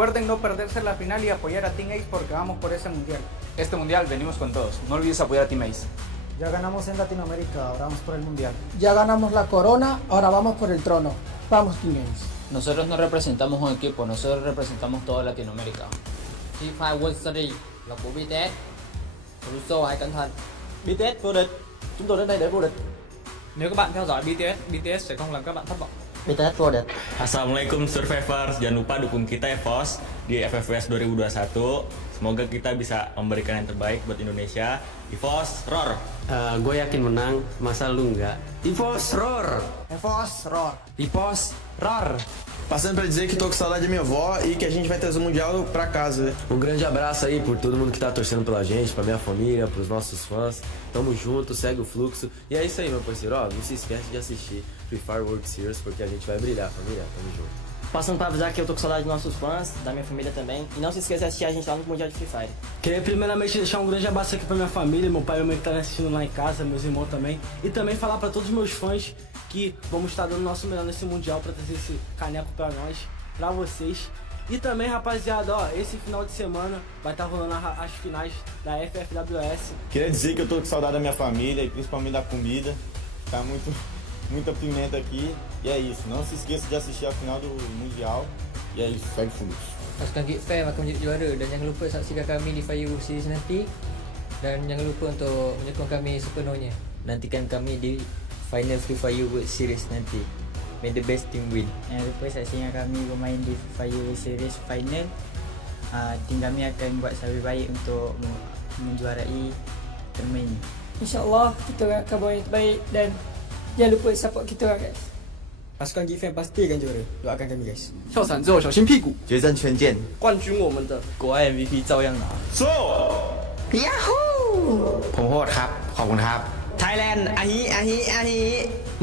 Recuerden no perderse la final y apoyar a Team Ace porque vamos por ese mundial. Este mundial venimos con todos. No olvides apoyar a Team Ace. Ya ganamos en Latinoamérica, ahora vamos por el mundial. Ya ganamos la corona, ahora vamos por el trono. Vamos, Team Ace. Nosotros no representamos un equipo, nosotros representamos toda Latinoamérica. T5 World Series là của BTS. Russo hãy cẩn thận. BTS vô địch. Chúng tôi đến đây để vô địch. Nếu các bạn theo dõi BTS sẽ không làm các bạn thất vọng. BTS vô địch. Assalamualaikum Survivors, jangan lupa dukung kita EVOS di FFWS 2021. Semoga kita bisa memberikan yang terbaik buat Indonesia. EVOS, roar! Gue yakin menang, masa lu enggak? EVOS, roar! EVOS, roar! EVOS, roar! Passando para dizer que tô com saudade da minha avó e que a gente vai trazer o Mundial pra casa. Grande abraço aí por todo mundo que tá torcendo pela gente, pra minha família, pros nossos fãs. Tamo junto, segue o fluxo. E é isso aí, meu parceiro. Ó, não se esquece de assistir Free Fire World Series porque a gente vai brilhar, família. Tamo junto. Passando para avisar que eu tô com saudade dos nossos fãs, da minha família também. E não se esqueça de assistir a gente lá no Mundial de Free Fire. Queria primeiramente deixar um grande abraço aqui pra minha família, meu pai e minha mãe que tá me assistindo lá em casa, meus irmãos também. E também falar pra todos os meus fãs que vamos estar dando o nosso melhor nesse Mundial pra trazer esse caneco pra nós, pra vocês. E também, rapaziada, ó, esse final de semana vai estar rolando as finais da FFWS. Queria dizer que eu tô com saudade da minha família e principalmente da comida. Tá muita pimenta aqui. E é isso, não se esqueça de assistir a final do Mundial. E é isso, segue fluxo. Pasukan Geek Fam akan menjadi juara dan jangan lupa saksikan kami di Fire Series nanti. Dan jangan lupa untuk menyokong kami sepenuhnya. Nantikan kami di final Free Fire World Series nanti. May the best team win. Jangan lupa saksikan kami bermain di Fire World Series final. Tim kami akan buat lebih baik untuk menjuarai turnamen ini. InsyaAllah kita akan buat yang terbaik dan jangan lupa support kita guys. Pasukan Geek Fam pasti akan juara. Doakan kami guys. 跳伞之后小心屁股。决战圈见。冠军我们的，国外 MVP 照样拿。สู้ Yahoo! ผมโหดครับ ขอบคุณครับ Thailand อาฮิ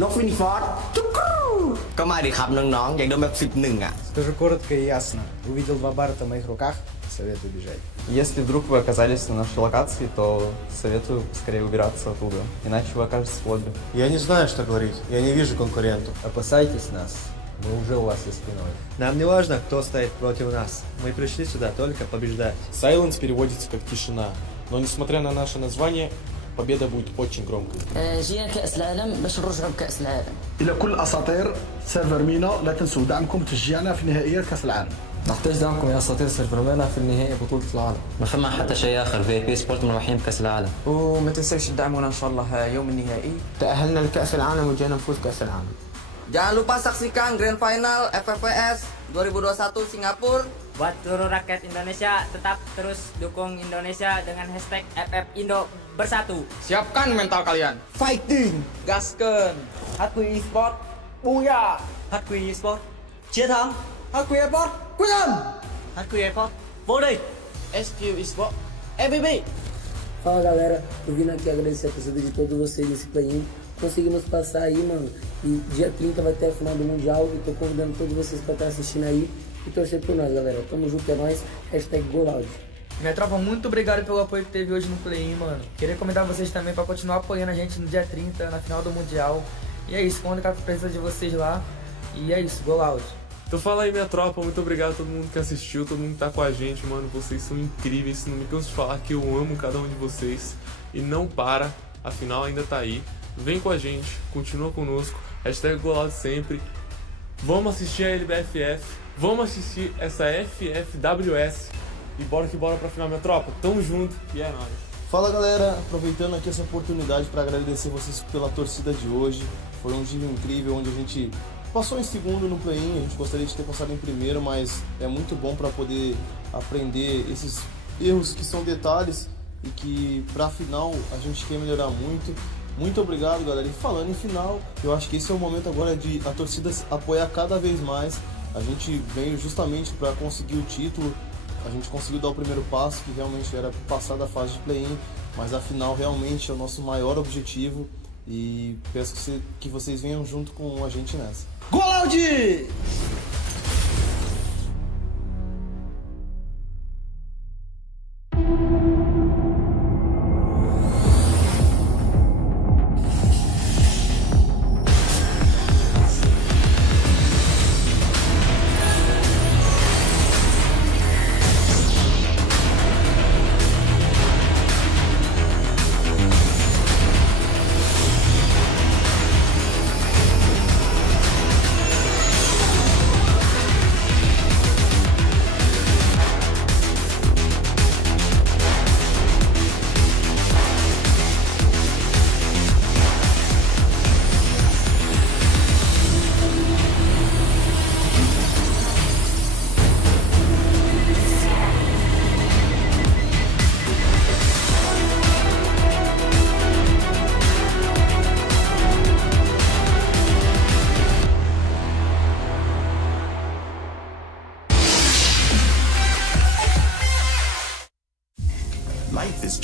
นกฟินิฟอร์ดจุ๊กรูก็มาดิครับน้องๆอยากโดนแบบ11อ่ะ Тоже коротко и ясно. Увидел два барта в моих руках, советую бежать. Если вдруг вы оказались на нашей локации, то советую скорее убираться оттуда, иначе вы окажетесь в лобби. Я не знаю, что говорить. Я не вижу конкурентов. Опасайтесь нас, мы уже у вас за спиной. Нам не важно, кто стоит против нас. Мы пришли сюда только побеждать. Silence переводится как тишина, но несмотря на наше название, победа будет очень громкой. جينا كأس العالم باش نرجعوا بكأس العالم. إلى كل أساطير سيرفر مينا لا تنسوا دعمكم وتشجيعنا في نهائيات كأس العالم. نحتاج دعمكم يا اساطير سيرفرمانا في النهائي بطولة العالم. ما فما حتى شيء اخر في بي سبورت مرحين بكاس العالم. وما تنسوش تدعمونا ان شاء الله يوم النهائي. تأهلنا لكأس العالم وجينا نفوز كأس العالم. Jangan lupa saksikan Grand Final FFWS 2021 Singapura. Buat seluruh rakyat Indonesia, tetap terus dukung Indonesia dengan hashtag FFIndo bersatu. Siapkan mental kalian. Fighting, Gasken. Hardcore Esport, Booyah, Hardcore Esport, chiến thắng, Hardcore Esport, quyết tâm, Hardcore Esport, vô địch, SQ Esport. MVP. Fala galera, eu vim aqui agradecer a torcida de todos vocês nesse play-in. Conseguimos passar aí, mano. E dia 30 vai ter a final do Mundial. E tô convidando todos vocês pra estar assistindo aí e torcer por nós, galera. Tamo junto, é nóis. Hashtag Golaud. Minha tropa, muito obrigado pelo apoio que teve hoje no play-in, mano. Queria convidar vocês também pra continuar apoiando a gente no dia 30, na final do Mundial. E é isso, quando a precisa de vocês lá. E é isso, Golaud. Então fala aí, minha tropa, muito obrigado a todo mundo que assistiu, todo mundo que tá com a gente, mano. Vocês são incríveis, não me canso de falar que eu amo cada um de vocês. E não para, a final ainda tá aí. Vem com a gente, continua conosco, hashtag Golaud sempre. Vamos assistir a LBFF, vamos assistir essa FFWS. E bora que bora pra final, minha tropa. Tamo junto e é nóis. Fala galera, aproveitando aqui essa oportunidade para agradecer vocês pela torcida de hoje. Foi um dia incrível onde a gente passou em segundo no play-in, a gente gostaria de ter passado em primeiro, mas é muito bom para poder aprender esses erros que são detalhes e que pra final a gente quer melhorar muito. Muito obrigado, galera. E falando em final, eu acho que esse é o momento agora de a torcida apoiar cada vez mais. A gente veio justamente para conseguir o título. A gente conseguiu dar o primeiro passo, que realmente era passar da fase de play-in, mas a final realmente é o nosso maior objetivo. E peço que vocês venham junto com a gente nessa. Golaud!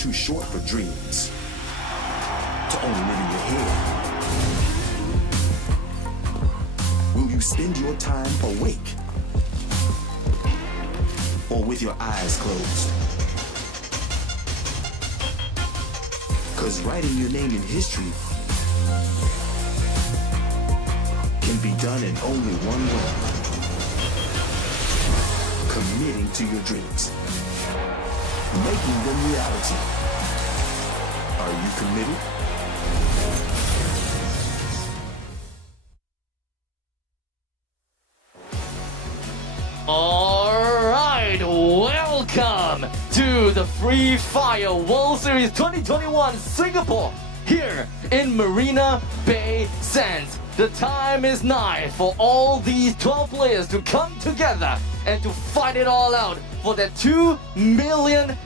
too short for dreams, to only live in your head. Will you spend your time awake or with your eyes closed? 'Cause writing your name in history can be done in only one way. Committing to your dreams. Making them reality. Are you committed? Alright, welcome to the Free Fire World Series 2021 Singapore here in Marina Bay Sands. The time is nigh for all these 12 players to come together and to fight it all out for their $2 million.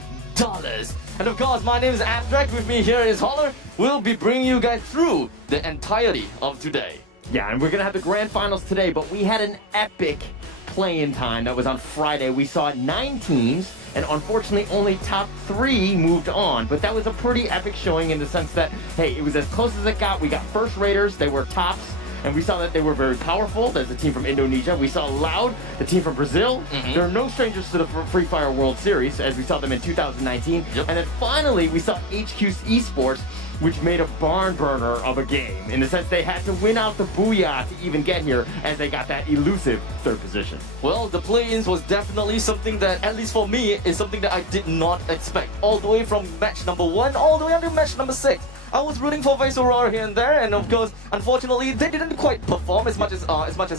And of course, my name is Abstract. With me here is Holler. We'll be bringing you guys through the entirety of today. Yeah, and we're gonna have the grand finals today, but we had an epic play-in time that was on Friday. We saw 9 teams, and unfortunately only top 3 moved on, but that was a pretty epic showing in the sense that, hey, it was as close as it got. We got First Raiders, they were tops, and we saw that they were very powerful. There's a team from Indonesia. We saw Loud, the team from Brazil. They're no strangers to the Free Fire World Series, as we saw them in 2019. And then finally, we saw HQ's Esports, which made a barn burner of a game, in the sense they had to win out the Booyah to even get here, as they got that elusive 3rd position. Well, the play-ins was definitely something that, at least for me, is something that I did not expect. All the way from match number 1, all the way until match number 6. I was rooting for Vice Aurora here and there, and of course, unfortunately, they didn't quite perform as much as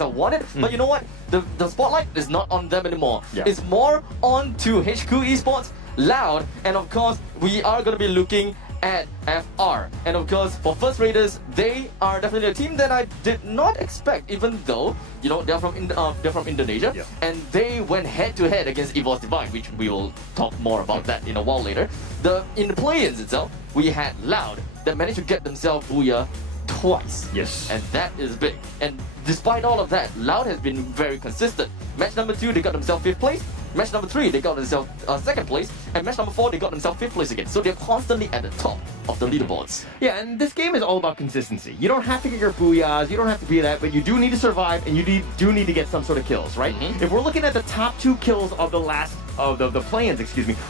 I wanted. But you know what? The spotlight is not on them anymore. Yeah. It's more on to HQ Esports, Loud, and of course, we are going to be looking at FR. And of course, for First Raiders, they are definitely a team that I did not expect, even though, you know, they're from Indonesia, and they went head-to-head against Evolve Divine, which we will talk more about that in a while later. In the play-ins itself, we had Loud that managed to get themselves Booyah twice. Yes. And that is big. And despite all of that, Loud has been very consistent. Match number 2, they got themselves 5th place. Match number 3, they got themselves 2nd place. And match number 4, they got themselves 5th place again. So they're constantly at the top of the leaderboards. Yeah, and this game is all about consistency. You don't have to get your Booyahs, you don't have to be that, but you do need to survive, and you do need to get some sort of kills, right? If we're looking at the top 2 kills of the last the play-ins,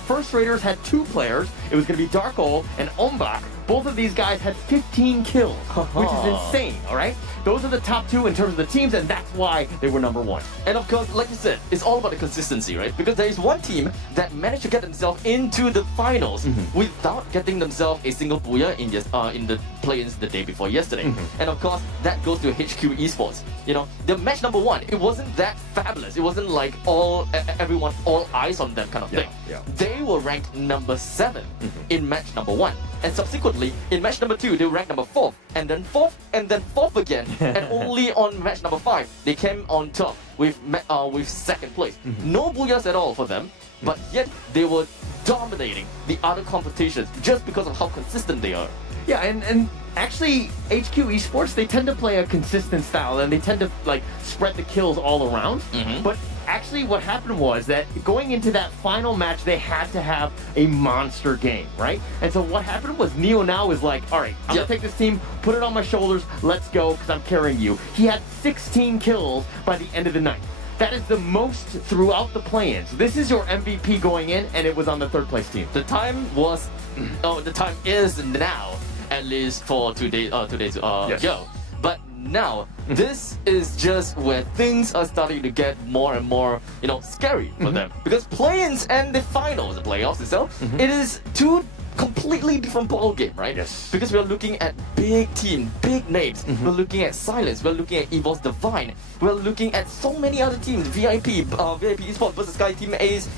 First Raiders had 2 players. It was going to be Darko and Ombak. Both of these guys had 15 kills, which is insane, all right? Those are the top 2 in terms of the teams, and that's why they were number 1. And of course, like you said, it's all about the consistency, right? Because there is one team that managed to get themselves into the finals without getting themselves a single Booyah in the play-ins the day before yesterday. And of course, that goes to HQ Esports. You know, the match number 1, it wasn't that fabulous. It wasn't like all eyes on them kind of thing. They were ranked number 7 in match number 1. And subsequently, in match number 2, they were ranked number 4th, and then 4th, and then 4th again. And only on match number 5, they came on top with 2nd place. No Booyahs at all for them, but yet they were dominating the other competitions just because of how consistent they are. Yeah, and actually, HQ Esports, they tend to play a consistent style, and they tend to like spread the kills all around. But actually what happened was that going into that final match, they had to have a monster game, right? And so what happened was Neo now was like, all right, I'm gonna take this team, put it on my shoulders, let's go, because I'm carrying you. He had 16 kills by the end of the night. That is the most throughout the play-ins. This is your MVP going in, and it was on the 3rd place team. The time is now, at least for today's show. But now, this is just where things are starting to get more and more, scary for them. Because play-ins and the finals, the playoffs itself, it is 2 completely different ball game, right? Yes. Because we're looking at big teams, big names. We're looking at Silence. We're looking at Evolve Divine. We're looking at so many other teams. VIP Esports versus Sky Team Ace.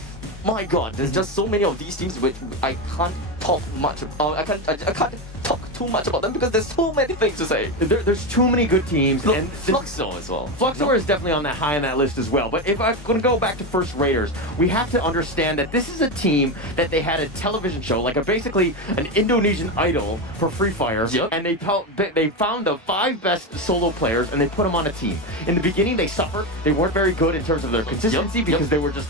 My God, there's just so many of these teams which I can't talk much. I can't talk too much about them because there's so many things to say. There's too many good teams. Look, and Fluxor as well. Fluxor is definitely on that high on that list as well. But if I'm going to go back to First Raiders, we have to understand that this is a team that they had a television show, like basically an Indonesian Idol for Free Fire, and they found the 5 best solo players and they put them on a team. In the beginning, they suffered. They weren't very good in terms of their consistency because they were just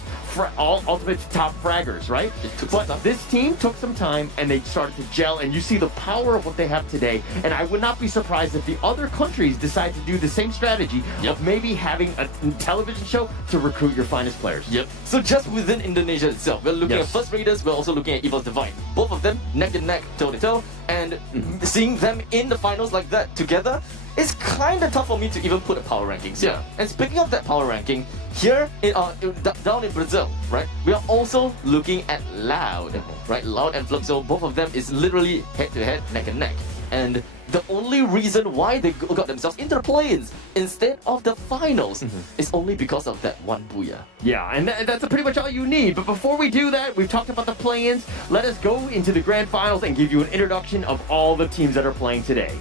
all ultimate top fraggers, right? But this team took some time and they started to gel, and you see the power of what they have today. And I would not be surprised if the other countries decide to do the same strategy of maybe having a television show to recruit your finest players. Yep. So just within Indonesia itself, we're looking at First Raiders, we're also looking at EVOS Divine. Both of them neck and neck, toe to toe, and seeing them in the finals like that together, it's kind of tough for me to even put a power rankings. Yeah. And speaking of that power ranking, here down in Brazil, right, we are also looking at Loud, right? Loud and Fluxo, both of them is literally head to head, neck and neck. And the only reason why they got themselves into the play-ins instead of the finals is only because of that one booyah. Yeah, and that's pretty much all you need. But before we do that, we've talked about the play-ins. Let us go into the grand finals and give you an introduction of all the teams that are playing today.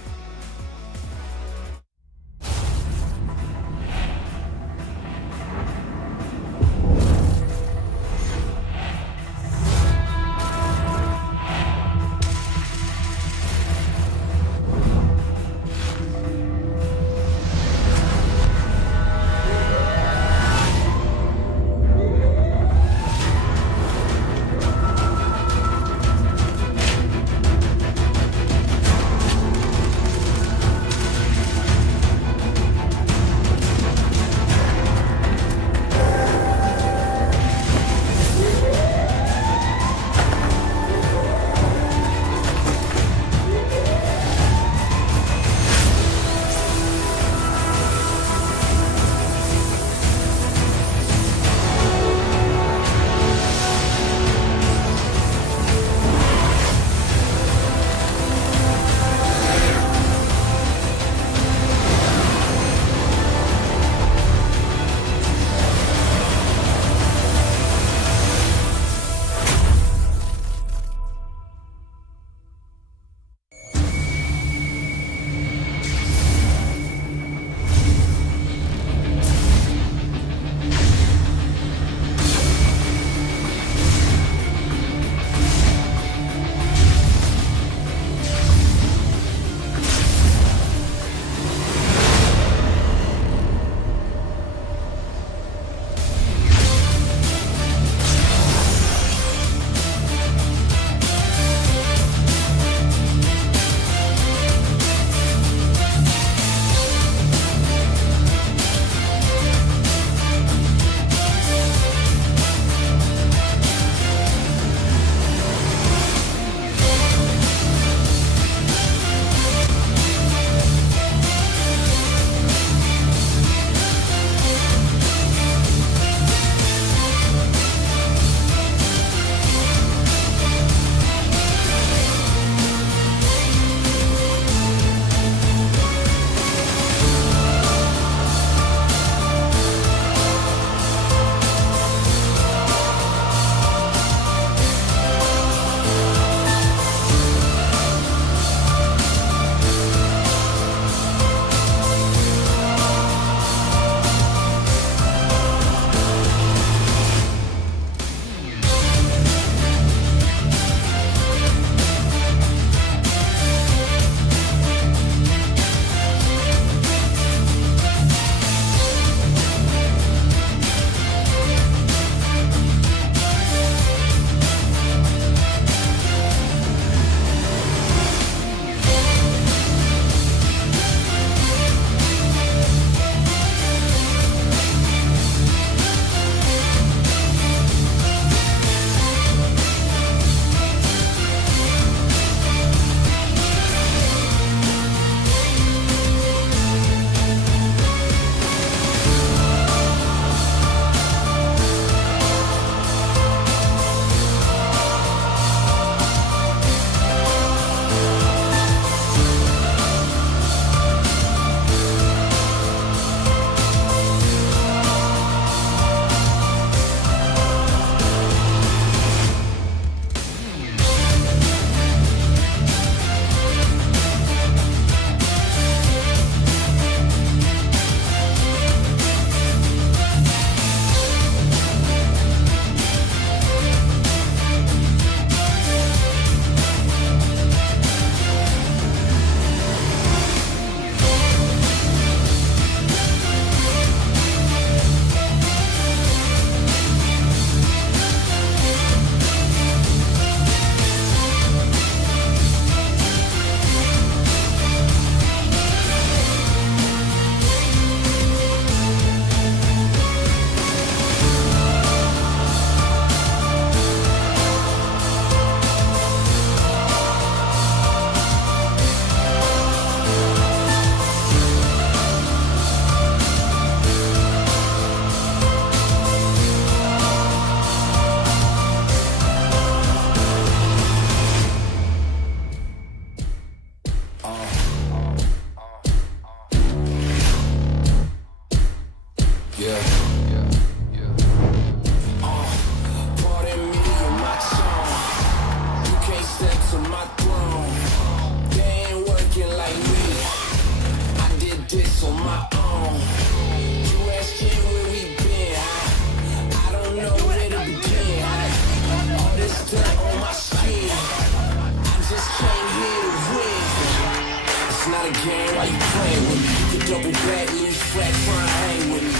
game, why you playing with me? You could double back, leave flat, trying to hang with me.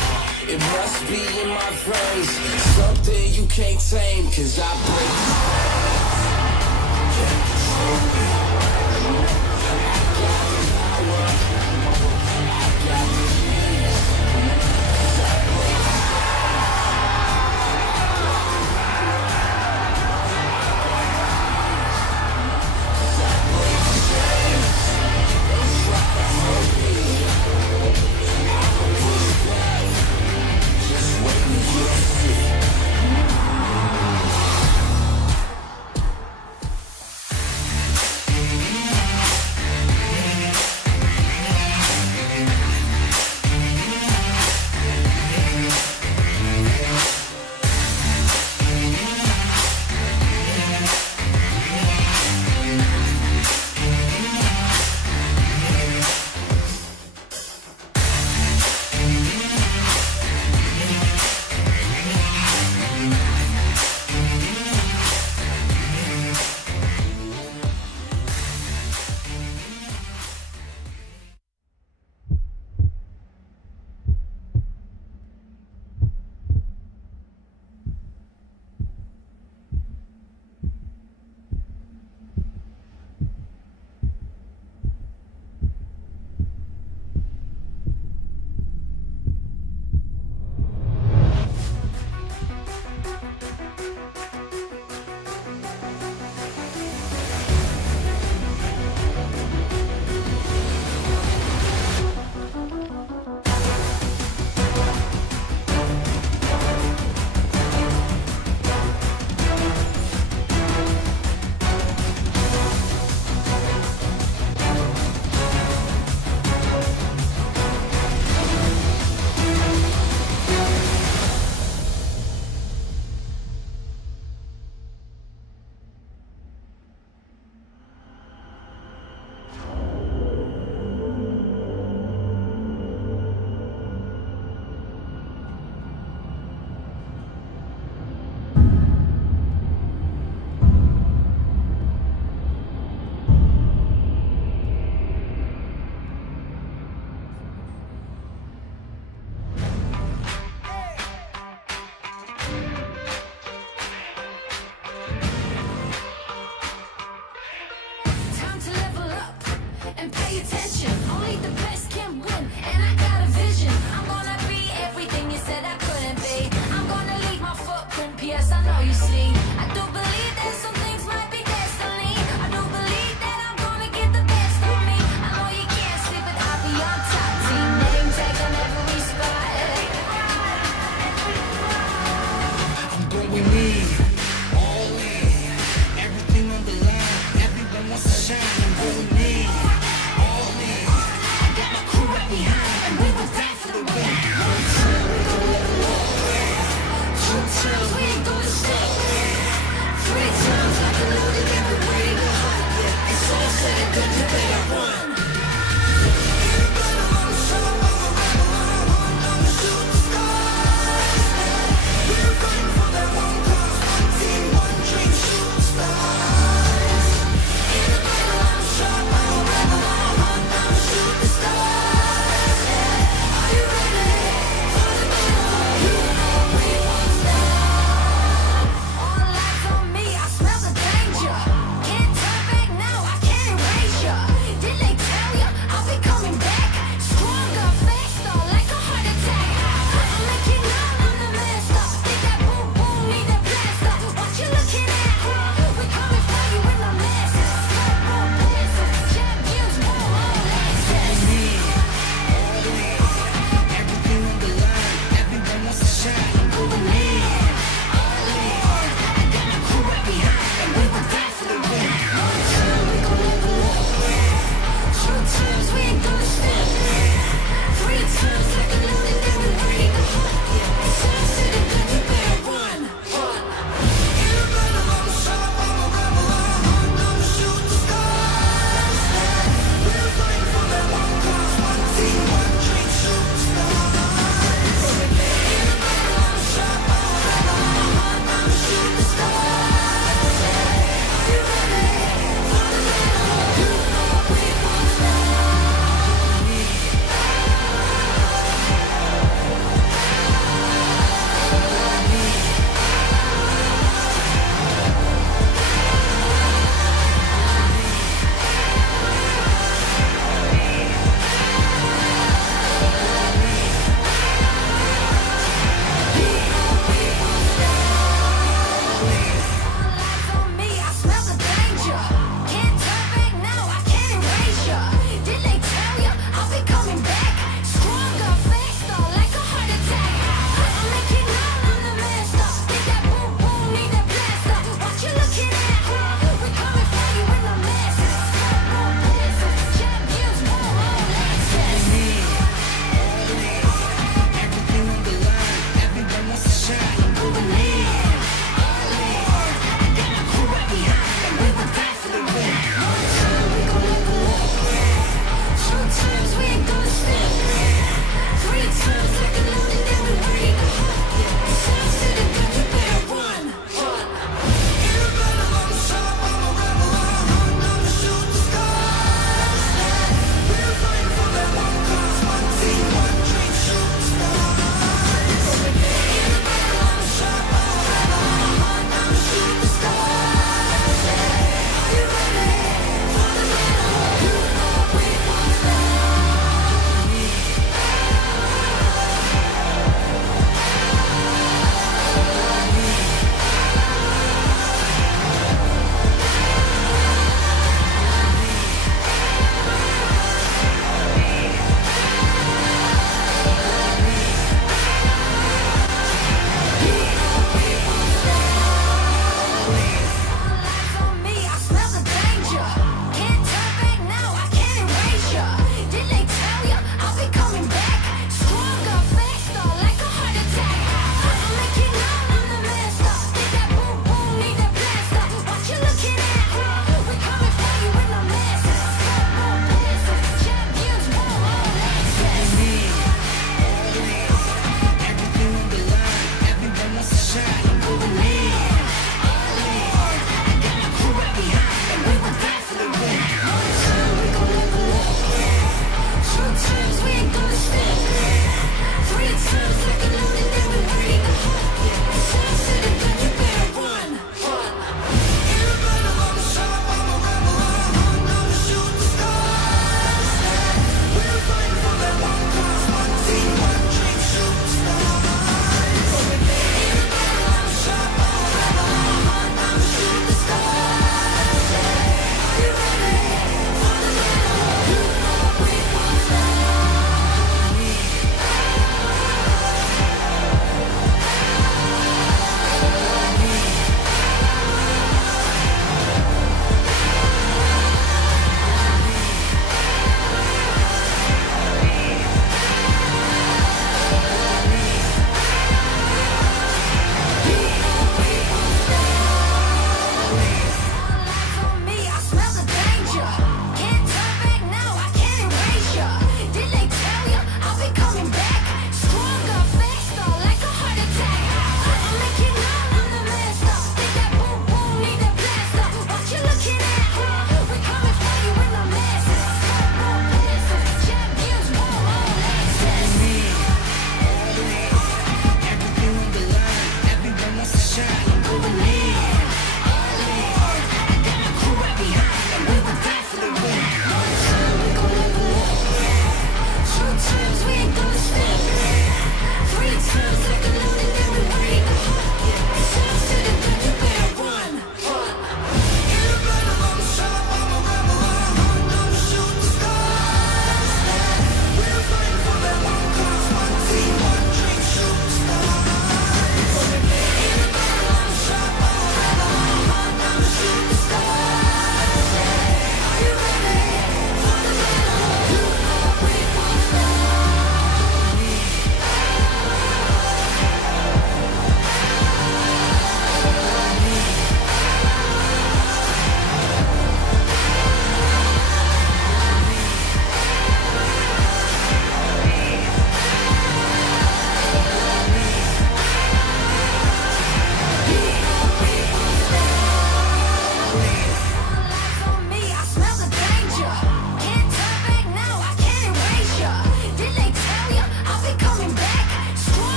It must be in my veins, something you can't tame, cause I break. Can't control me. I got the power. I got the keys. I break.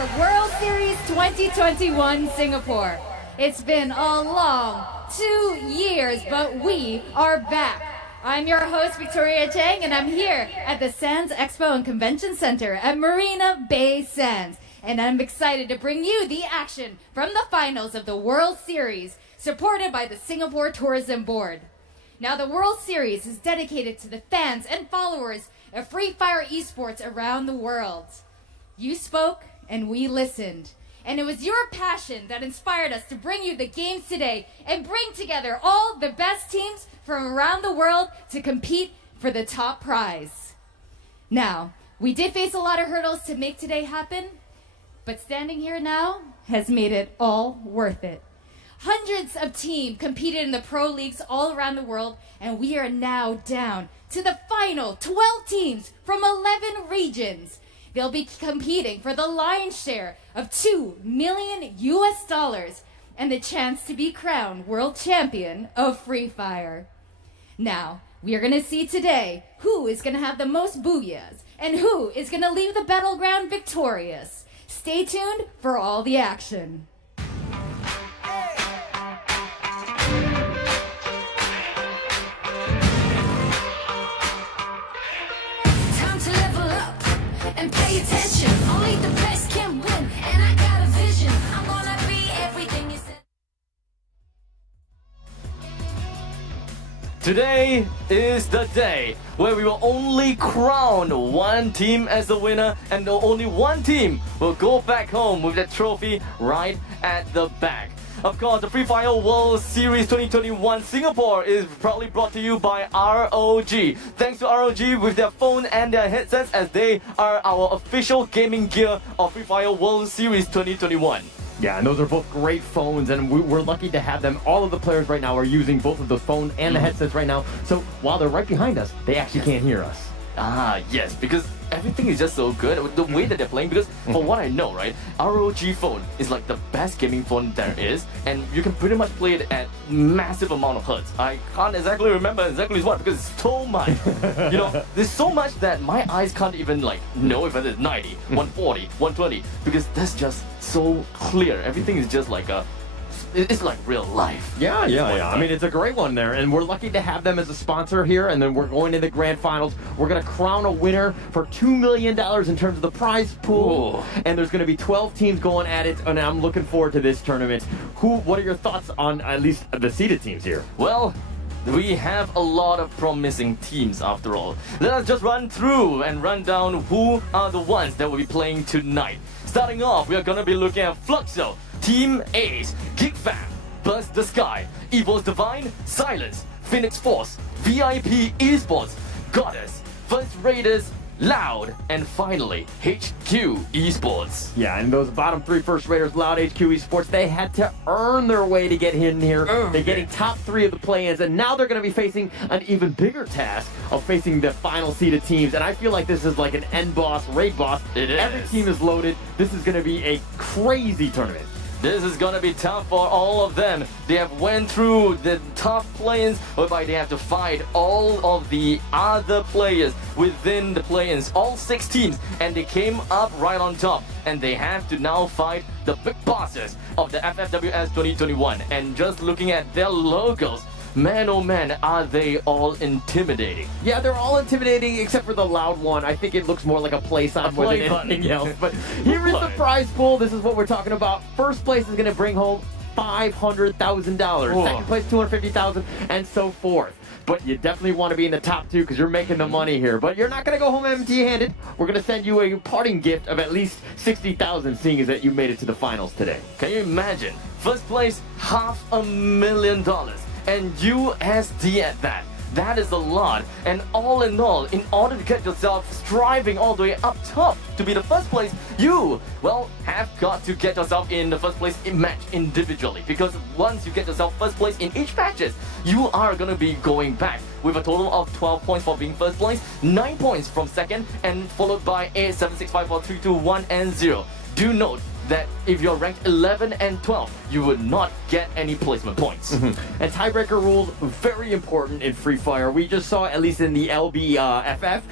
there, World Series 2021 Singapore. It's been a long 2 years, but we are back. I'm your host, Victoria Chang, and I'm here at the Sands Expo and Convention Center at Marina Bay Sands. And I'm excited to bring you the action from the finals of the World Series, supported by the Singapore Tourism Board. Now, the World Series is dedicated to the fans and followers of Free Fire esports around the world. You spoke and we listened. And it was your passion that inspired us to bring you the games today and bring together all the best teams from around the world to compete for the top prize. Now, we did face a lot of hurdles to make today happen, but standing here now has made it all worth it. Hundreds of teams competed in the pro leagues all around the world, and we are now down to the final 12 teams from 11 regions. They'll be competing for the lion's share of $2 million and the chance to be crowned world champion of Free Fire. Now, we are going to see today who is going to have the most booyahs and who is going to leave the battleground victorious. Stay tuned for all the action. Time to level up and pay attention. Only the best can win, and I got a vision. I'm gonna be everything you said. Today is the day where we will only crown one team as the winner, and only one team will go back home with the trophy right at the back. Of course, the Free Fire World Series 2021 Singapore is proudly brought to you by ROG. Thanks to ROG with their phone and their headsets, as they are our official gaming gear of Free Fire World Series 2021. Yeah, and those are both great phones, and we're lucky to have them. All of the players right now are using both of those phones and the headsets right now. So while they're right behind us, they actually can't hear us. Ah, yes, because everything is just so good. The way that they're playing, because for what I know, right, ROG phone is like the best gaming phone there is, and you can pretty much play it at massive amount of hertz. I can't exactly remember exactly what, because it's so much. You know, there's so much that my eyes can't even like know if it's 90, 140, 120, because that's just so clear. Everything is just like it's like real life. Yeah. I mean, it's a great one there, and we're lucky to have them as a sponsor here, and then we're going to the grand finals. We're going to crown a winner for $2 million in terms of the prize pool, and there's going to be 12 teams going at it, and I'm looking forward to this tournament. What are your thoughts on at least the seeded teams here? Well, we have a lot of promising teams after all. Let us just run through and run down who are the ones that will be playing tonight. Starting off, we are going to be looking at Fluxo, Team Ace, GigFam, Buzz the Sky, Evil's Divine, Silence, Phoenix Force, VIP Esports, Goddess, First Raiders, Loud, and finally, HQ Esports. Yeah, and those bottom three First Raiders, Loud, HQ Esports, they had to earn their way to get in here. They're getting top three of the play-ins, and now they're going to be facing an even bigger task of facing the final seeded teams. And I feel like this is like an end boss, raid boss. It is. Every team is loaded. This is going to be a crazy tournament. This is gonna be tough for all of them. They have went through the tough play-ins whereby they have to fight all of the other players within the play-ins, all 6 teams, and they came up right on top, and they have to now fight the big bosses of the FFWS 2021. And just looking at their logos, man, oh man, are they all intimidating. Yeah, they're all intimidating except for the Loud one. I think it looks more like a play sign more than anything else. But here is the prize pool. This is what we're talking about. First place is going to bring home $500,000. Second place, $250,000, and so forth. But you definitely want to be in the top 2 because you're making the money here. But you're not going to go home empty-handed. We're going to send you a parting gift of at least $60,000, seeing as that you made it to the finals today. Can you imagine? First place, $500,000. And USD at that. That is a lot. And all in all, in order to get yourself striving all the way up top to be the first place, you, well, have got to get yourself in the first place in match individually. Because once you get yourself first place in each matches, you are going to be going back with a total of 12 points for being first place, 9 points from second, and followed by 8, 7, 6, 5, 4, 3, 2, 1, and 0. Do note, that if you're ranked 11 and 12, you would not get any placement points. And tiebreaker rules, very important in Free Fire. We just saw, at least in the LBFF,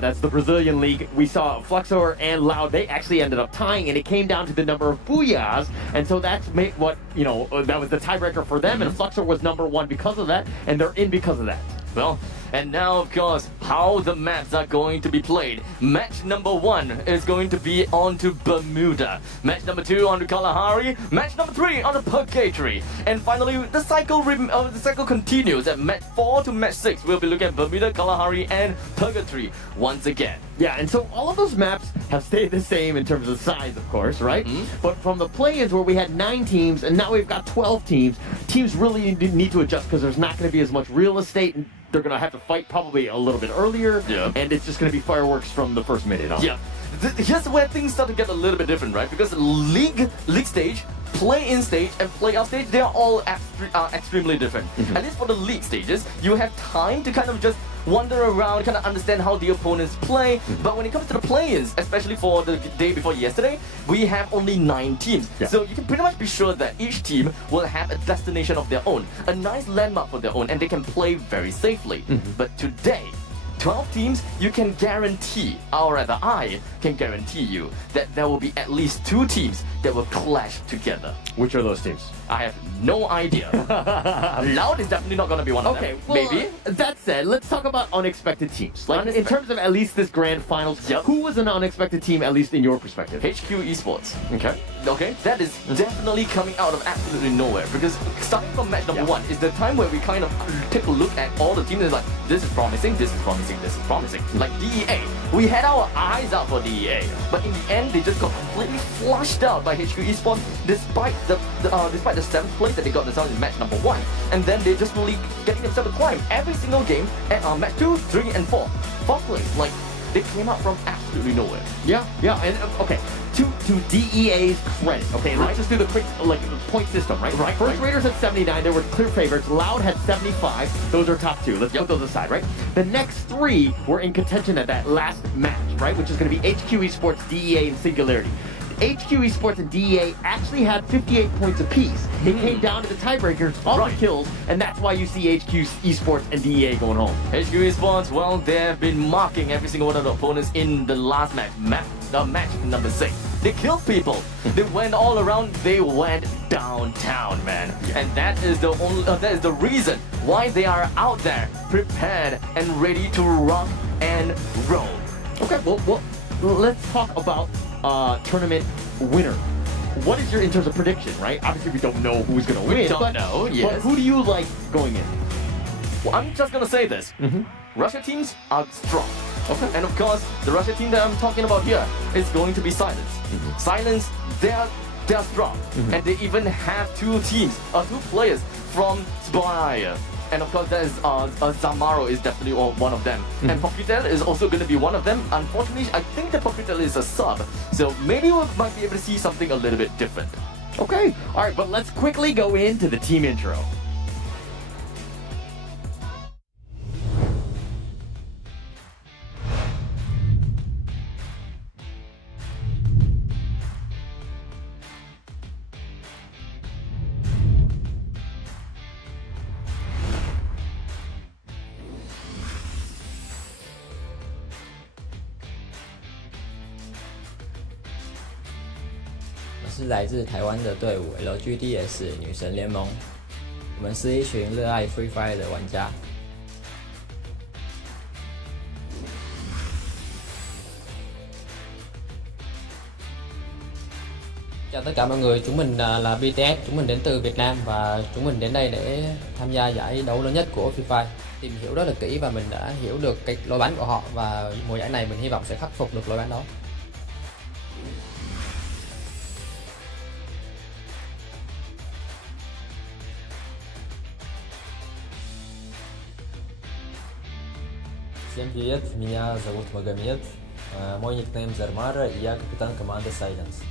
that's the Brazilian league, we saw Fluxor and Loud, they actually ended up tying, and it came down to the number of booyahs, and so that's what, that was the tiebreaker for them, and Fluxor was number 1 because of that, and they're in because of that. Well, and now, of course, how the maps are going to be played. Match number 1 is going to be on to Bermuda. Match number 2 on to Kalahari. Match number 3 on to Purgatory. And finally, the cycle continues. At match 4 to match 6, we'll be looking at Bermuda, Kalahari, and Purgatory once again. Yeah, and so all of those maps have stayed the same in terms of size, of course, right? But from the play-ins where we had 9 teams, and now we've got 12 teams, teams really need to adjust because there's not going to be as much real estate, and they're going to have to fight probably a little bit earlier, and it's just going to be fireworks from the first minute on. Yeah. Here's where things start to get a little bit different, right? Because league stage, play-in stage, and playoff stage, they are all extremely different. At least for the league stages, you have time to kind of just wander around, kind of understand how the opponents play. But when it comes to the play-ins, especially for the day before yesterday, we have only 9 teams. So you can pretty much be sure that each team will have a destination of their own, a nice landmark for their own, and they can play very safely. But today, 12 teams, you can guarantee, or rather I can guarantee you, that there will be at least 2 teams that will clash together. Which are those teams? I have no idea. Loud is definitely not going to be one of them. Okay, well, maybe. That said, let's talk about unexpected teams. Like, in terms of at least this grand finals, who was an unexpected team, at least in your perspective? HQ Esports. Okay. That is definitely coming out of absolutely nowhere, because starting from match number 1 is the time where we kind of take a look at all the teams and like, this is promising, this is promising, this is promising. Like DEA, we had our eyes out for DEA, but in the end they just got completely flushed out by HQ Esports despite the 7th place that they got themselves in match number 1, and then they're just really getting themselves to climb every single game at match 2, 3, and 4. 4th place, like they came out from absolutely nowhere. Yeah, and okay. To DEA's credit, okay, let's just do the quick point system, right? First Raiders had 79, they were clear favorites. Loud had 75, those are top 2. Let's put those aside, right? The next 3 were in contention at that last match, right? Which is going to be HQ Esports, DEA, and Singularity. HQ Esports and DEA actually had 58 points apiece. It came down to the tiebreakers, all the kills, and that's why you see HQ Esports and DEA going home. HQ Esports, well, they have been marking every single one of the opponents in the last match, match number 6. They killed people. They went all around. They went downtown, man. And that is the reason why they are out there, prepared and ready to rock and roll. Okay, well, let's talk about tournament winner. What is your, in terms of prediction, right? Obviously, we don't know who's going to win. We don't know, yes. But who do you like going in? Well, I'm just going to say this. Russia teams are strong. Okay. And of course, the Russia team that I'm talking about here is going to be Silence. Silence, they're strong. And they even have 2 players from Spire. And of course, that is Zamaro is definitely one of them. And Pokutel is also going to be one of them. Unfortunately, I think that Pokutel is a sub. So maybe we might be able to see something a little bit different. Okay. All right, but let's quickly go into the team intro.是来自台湾的队伍 LGDS 女神联盟，我们是一群热爱 Free Fire 的玩家。Chào tất cả mọi người, chúng mình là BTS, chúng mình đến từ Việt Nam và chúng mình đến đây để tham gia giải đấu lớn nhất của Free Fire. Tìm hiểu rất là kỹ và mình đã hiểu được cái lối bắn của họ và mùa giải này mình hy vọng sẽ khắc phục được lối bắn đó. Всем привет, меня зовут Магомед, мой никнейм Зармара и я капитан команды Silence.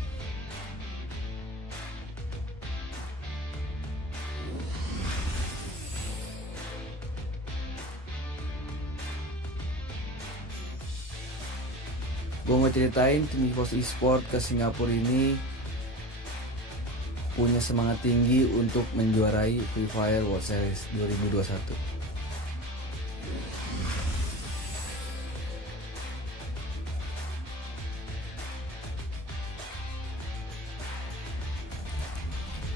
Gue mau ceritain tim EVOS eSport ke Singapura ini punya semangat tinggi untuk menjuarai Free Fire World Series 2021.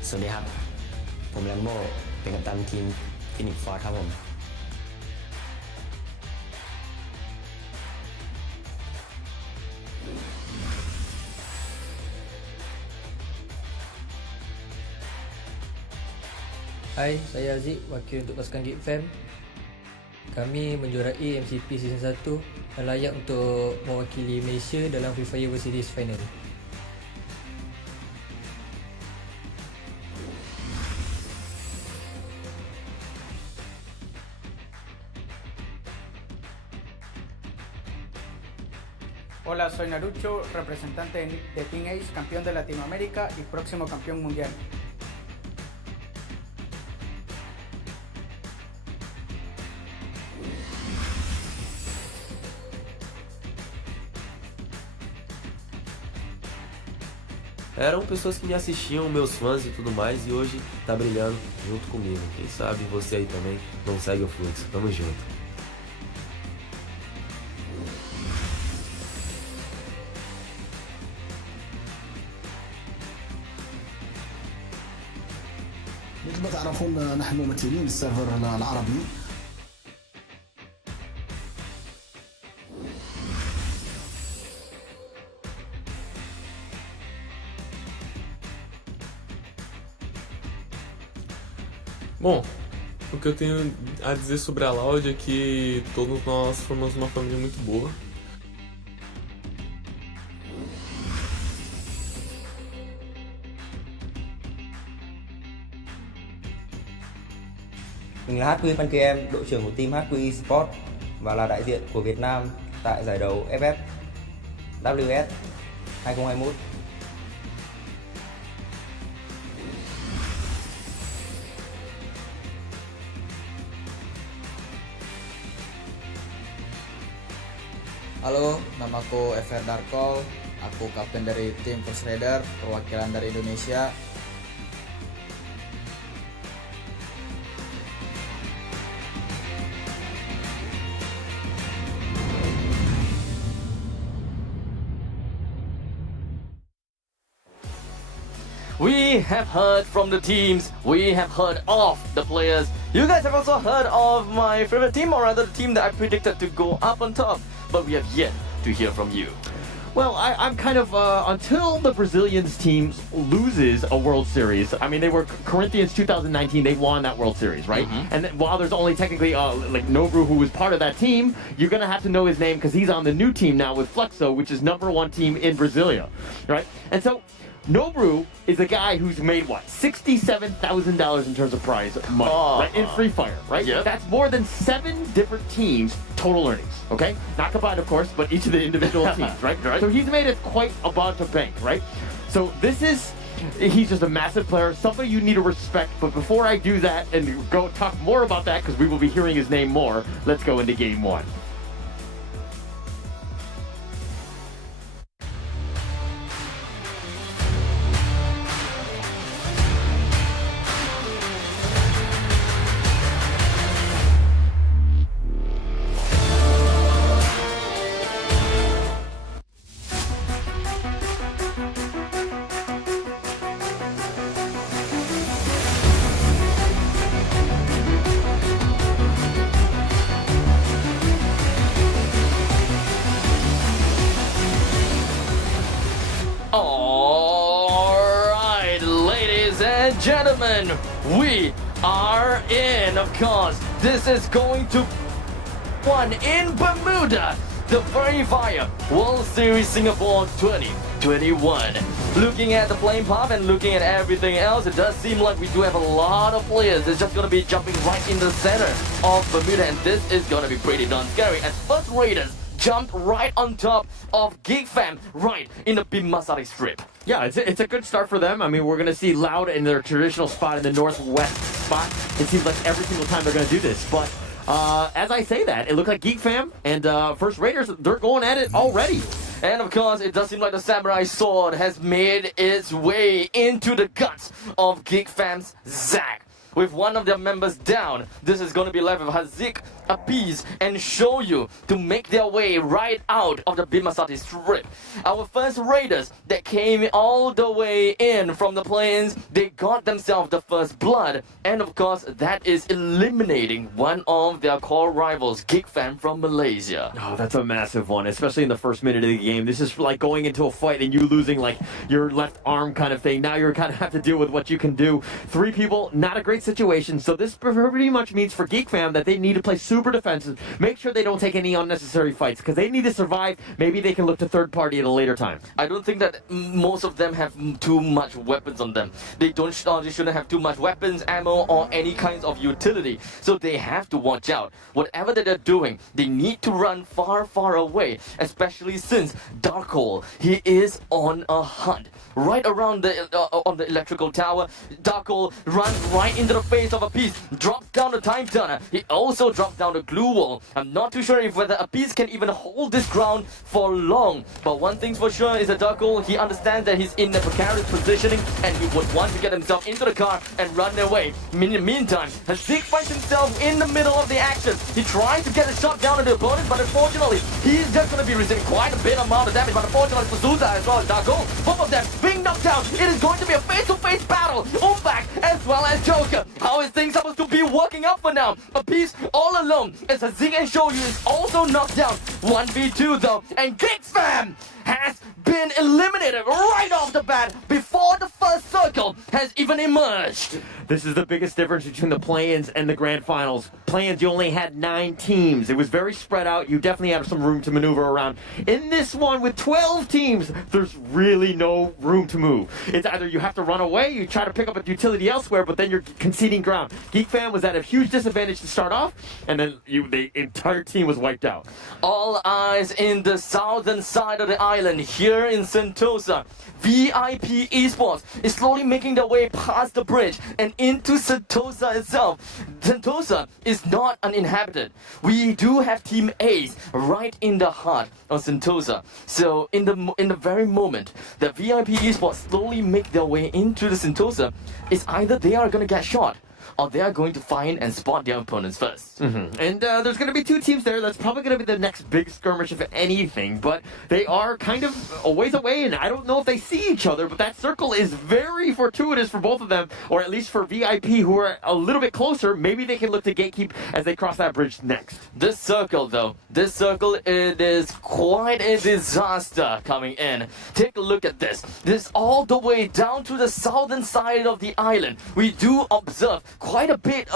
Selamat, ผมแลมโบ้เป็นกัปตันทีมฟินิกซ์ฟอร์ดครับผม Hai, saya Aziz, wakil untuk pasukan Geek Fam. Kami menjuarai MCP Season 1 dan layak untuk mewakili Malaysia dalam Free Fire World Series Final. Hola, soy Narucho, representante de Team Ace, campeón de Latinoamérica y próximo campeón mundial. Eram pessoas que me assistiam, meus fãs e tudo mais, e hoje tá brilhando junto comigo. Quem sabe você aí também não segue o fluxo. Tamo junto. مثل ما تعرفون نحن ممثلين السيرفر العربي. Bom, o que eu tenho a dizer sobre a Loud é que todos nós formamos uma família muito boa. Mình là HQ Phan Kỳ Em, đội trưởng của team HQ Sport và là đại diện của Việt Nam tại giải đấu FF WS 2021. Halo, namaku Ever Darkol. Aku kapten dari tim First Raider, perwakilan dari Indonesia. We have heard from the teams, we have heard of the players. You guys have also heard of my favorite team, or rather the team that I predicted to go up on top. But we have yet to hear from you. Well, I'm kind of, until the Brazilians team loses a World Series, I mean, they were Corinthians 2019, they won that World Series, right? And while there's only technically, like Nobru, who was part of that team, you're going to have to know his name because he's on the new team now with Flexo, which is #1 team in Brasilia, right? And so, Nobru is a guy who's made, what, $67,000 in terms of prize money, right? In Free Fire, right? Yep. That's more than 7 different teams' total earnings, okay? Not combined, of course, but each of the individual teams, right? So he's made it quite a bunch of bank, right? So he's just a massive player, somebody you need to respect. But before I do that and go talk more about that, because we will be hearing his name more, let's go into game 1. Alright, ladies and gentlemen, we are in, of course. This is going to one in Bermuda, the Free Fire World Series Singapore 2021. Looking at the flame pop and looking at everything else, it does seem like we do have a lot of players. It's just going to be jumping right in the center of Bermuda, and this is going to be pretty darn scary as First Raiders jumped right on top of Geek Fam right in the Bimasari strip. Yeah, it's a good start for them. I mean, we're going to see Loud in their traditional spot in the northwest spot. It seems like every single time they're going to do this. But as I say that, it looks like Geek Fam and First Raiders, they're going at it already. And of course, it does seem like the Samurai Sword has made its way into the guts of Geek Fam's Zack. With one of their members down, this is going to be left with Hazik, Appease, and Shoyu to make their way right out of the Bimasati Strip. Our first raiders that came all the way in from the plains, they got themselves the first blood, and of course that is eliminating one of their core rivals, Geek Fam from Malaysia. Oh, that's a massive one, especially in the first minute of the game. This is like going into a fight and you losing like your left arm kind of thing. Now you're kind of have to deal with what you can do. 3 people, not a great situation. So this pretty much means for Geek Fam that they need to play super defensive. Make sure they don't take any unnecessary fights because they need to survive. Maybe they can look to third party at a later time. I don't think that most of them have too much weapons on them. They shouldn't have too much weapons, ammo, or any kinds of utility. So they have to watch out. Whatever that they're doing, they need to run far, far away. Especially since Darkhold, he is on a hunt. Right around on the electrical tower, Darkhold runs right into the face of Appease, drops down the time turner. He also drops down the glue wall. I'm not too sure if whether Appease can even hold this ground for long. But one thing's for sure is that Darkhold, he understands that he's in a precarious positioning and he would want to get himself into the car and run away. In the meantime, Hazik finds himself in the middle of the action. He tries to get a shot down on the opponent, but unfortunately, he's just going to be receiving quite a bit amount of damage. But unfortunately for Sooth as well as Darkhold, both of them being knocked down. It is going to be a face-to-face battle. Umbak as well as Joker. How is things supposed to be working out for now? Appease all alone as Hazik and Shoyu is also knocked down. 1v2 though, and Geek Fam has been eliminated right off the bat before the first circle has even emerged. This is the biggest difference between the play-ins and the grand finals. Play-ins, you only had 9 teams. It was very spread out. You definitely have some room to maneuver around. In this one, with 12 teams, there's really no room to move. It's either you have to run away, you try to pick up a utility elsewhere, but then you're conceding ground. Geek Fam was at a huge disadvantage to start off, and then the entire team was wiped out. All eyes in the southern side of the island, here in Sentosa. VIP Esports is slowly making their way past the bridge and into Sentosa itself. Sentosa is not uninhabited. We do have Team Ace right in the heart of Sentosa. So in the very moment that VIP Esports slowly make their way into the Sentosa, it's either they are gonna get shot or they are going to find and spot their opponents first. And there's going to be 2 teams there. That's probably going to be the next big skirmish, if anything. But they are kind of a ways away, and I don't know if they see each other. But that circle is very fortuitous for both of them, or at least for VIP, who are a little bit closer. Maybe they can look to gatekeep as they cross that bridge next. This circle, though, it is quite a disaster coming in. Take a look at this. This all the way down to the southern side of the island. We do observe quite a bit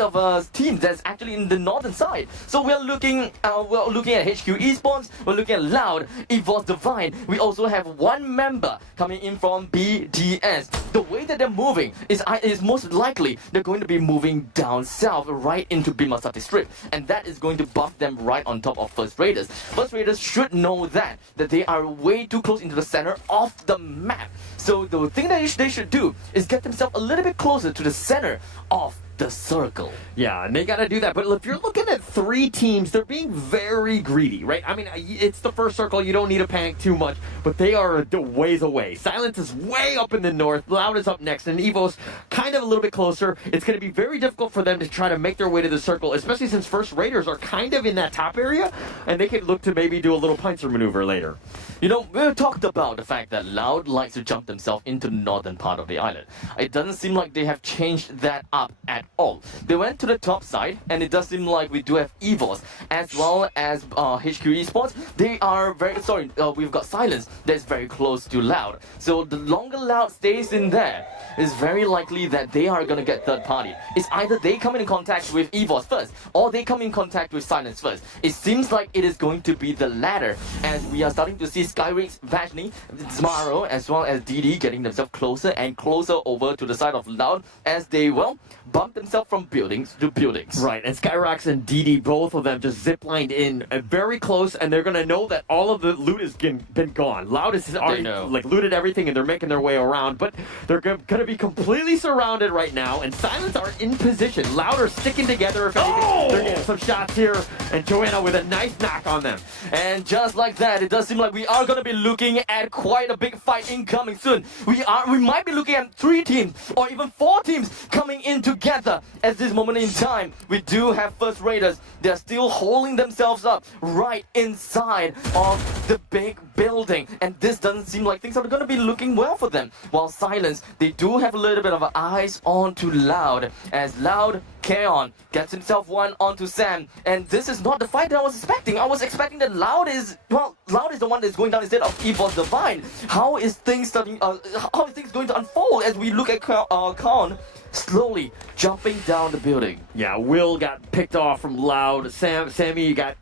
of teams that's actually in the northern side. So we're looking at HQ Esports, we're looking at Loud, Evolve Divine. We also have one member coming in from BDS. The way that they're moving is most likely they're going to be moving down south right into Bimasati Strip, and that is going to buff them right on top of First Raiders. First Raiders should know that they are way too close into the center of the map. So the thing that they should do is get themselves a little bit closer to the center of the circle. Yeah, and they got to do that. But if you're looking at 3 teams, they're being very greedy, right? I mean, it's the first circle. You don't need to panic too much, but they are a ways away. Silence is way up in the north. Loud is up next, and Evo's kind of a little bit closer. It's going to be very difficult for them to try to make their way to the circle, especially since First Raiders are kind of in that top area, and they can look to maybe do a little pincer maneuver later. You know, we talked about the fact that Loud likes to jump themselves into the northern part of the island. It doesn't seem like they have changed that up at all. They went to the top side, and it does seem like we do have Evos as well as HQ Esports. They are we've got Silence that's very close to Loud. So the longer Loud stays in there, it's very likely that they are gonna get third party. It's either they come in contact with Evos first, or they come in contact with Silence first. It seems like it is going to be the latter, as we are starting to see Skyrix, Vashni, Zmaro, as well as DD getting themselves closer and closer over to the side of Loud as they, bump themselves from buildings to buildings. Right, and Skyrox and DD, both of them just ziplined in very close, and they're gonna know that all of the loot has been gone. Loud has already like looted everything, and they're making their way around, but they're gonna be completely surrounded right now, and Silence are in position. Loud are sticking together. If anything, they're getting some shots here, and Joanna with a nice knock on them. And just like that, it does seem like we are going to be looking at quite a big fight incoming soon. We might be looking at 3 teams or even 4 teams coming in together at this moment in time. We do have First Raiders. They're still holding themselves up right inside of the big building, and this doesn't seem like things are going to be looking well for them. While Silence, they do have a little bit of eyes on to Loud, as Loud Kaon gets himself one onto Sam, and this is not the fight that I was expecting. I was expecting that Loud is the one that's going down instead of Evolve Divine. How is things going to unfold as we look at Kaon slowly jumping down the building? Yeah, Will got picked off from Loud. Sammy got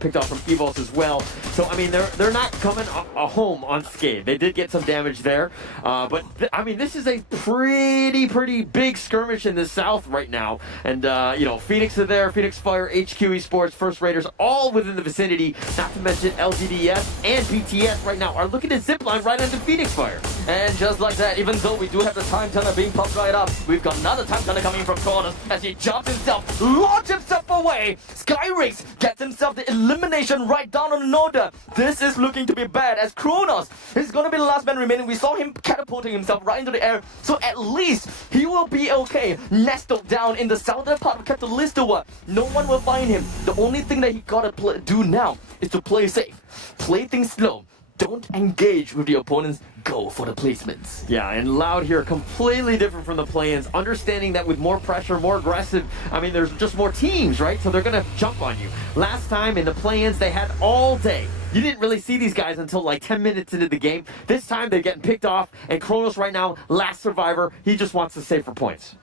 picked off from Evos as well. So I mean, they're not coming home unscathed. They did get some damage there, but I mean, this is a pretty big skirmish in the south right now. And you know, Phoenix are there, Phoenix Fire, HQ Esports, First Raiders, all within the vicinity. Not to mention LGDS and BTS right now are looking to zipline right into Phoenix Fire. And just like that, even though we do have the time turner being popped right up, we've got another time turner coming from corners as he jumps himself, launches himself away. Skyrix gets himself the elimination right down on Noda. This is looking to be bad as Kronos is going to be the last man remaining. We saw him catapulting himself right into the air, so at least he will be okay. Nestled down in the southern part of Catalystowa. No one will find him. The only thing that he gotta do now is to play safe, play things slow. Don't engage with the opponents, go for the placements. Yeah, and Loud here, completely different from the play-ins, understanding that with more pressure, more aggressive, I mean, there's just more teams, right? So they're gonna jump on you. Last time in the play-ins, they had all day. You didn't really see these guys until like 10 minutes into the game. This time, they're getting picked off, and Kronos right now, last survivor, he just wants to save for points.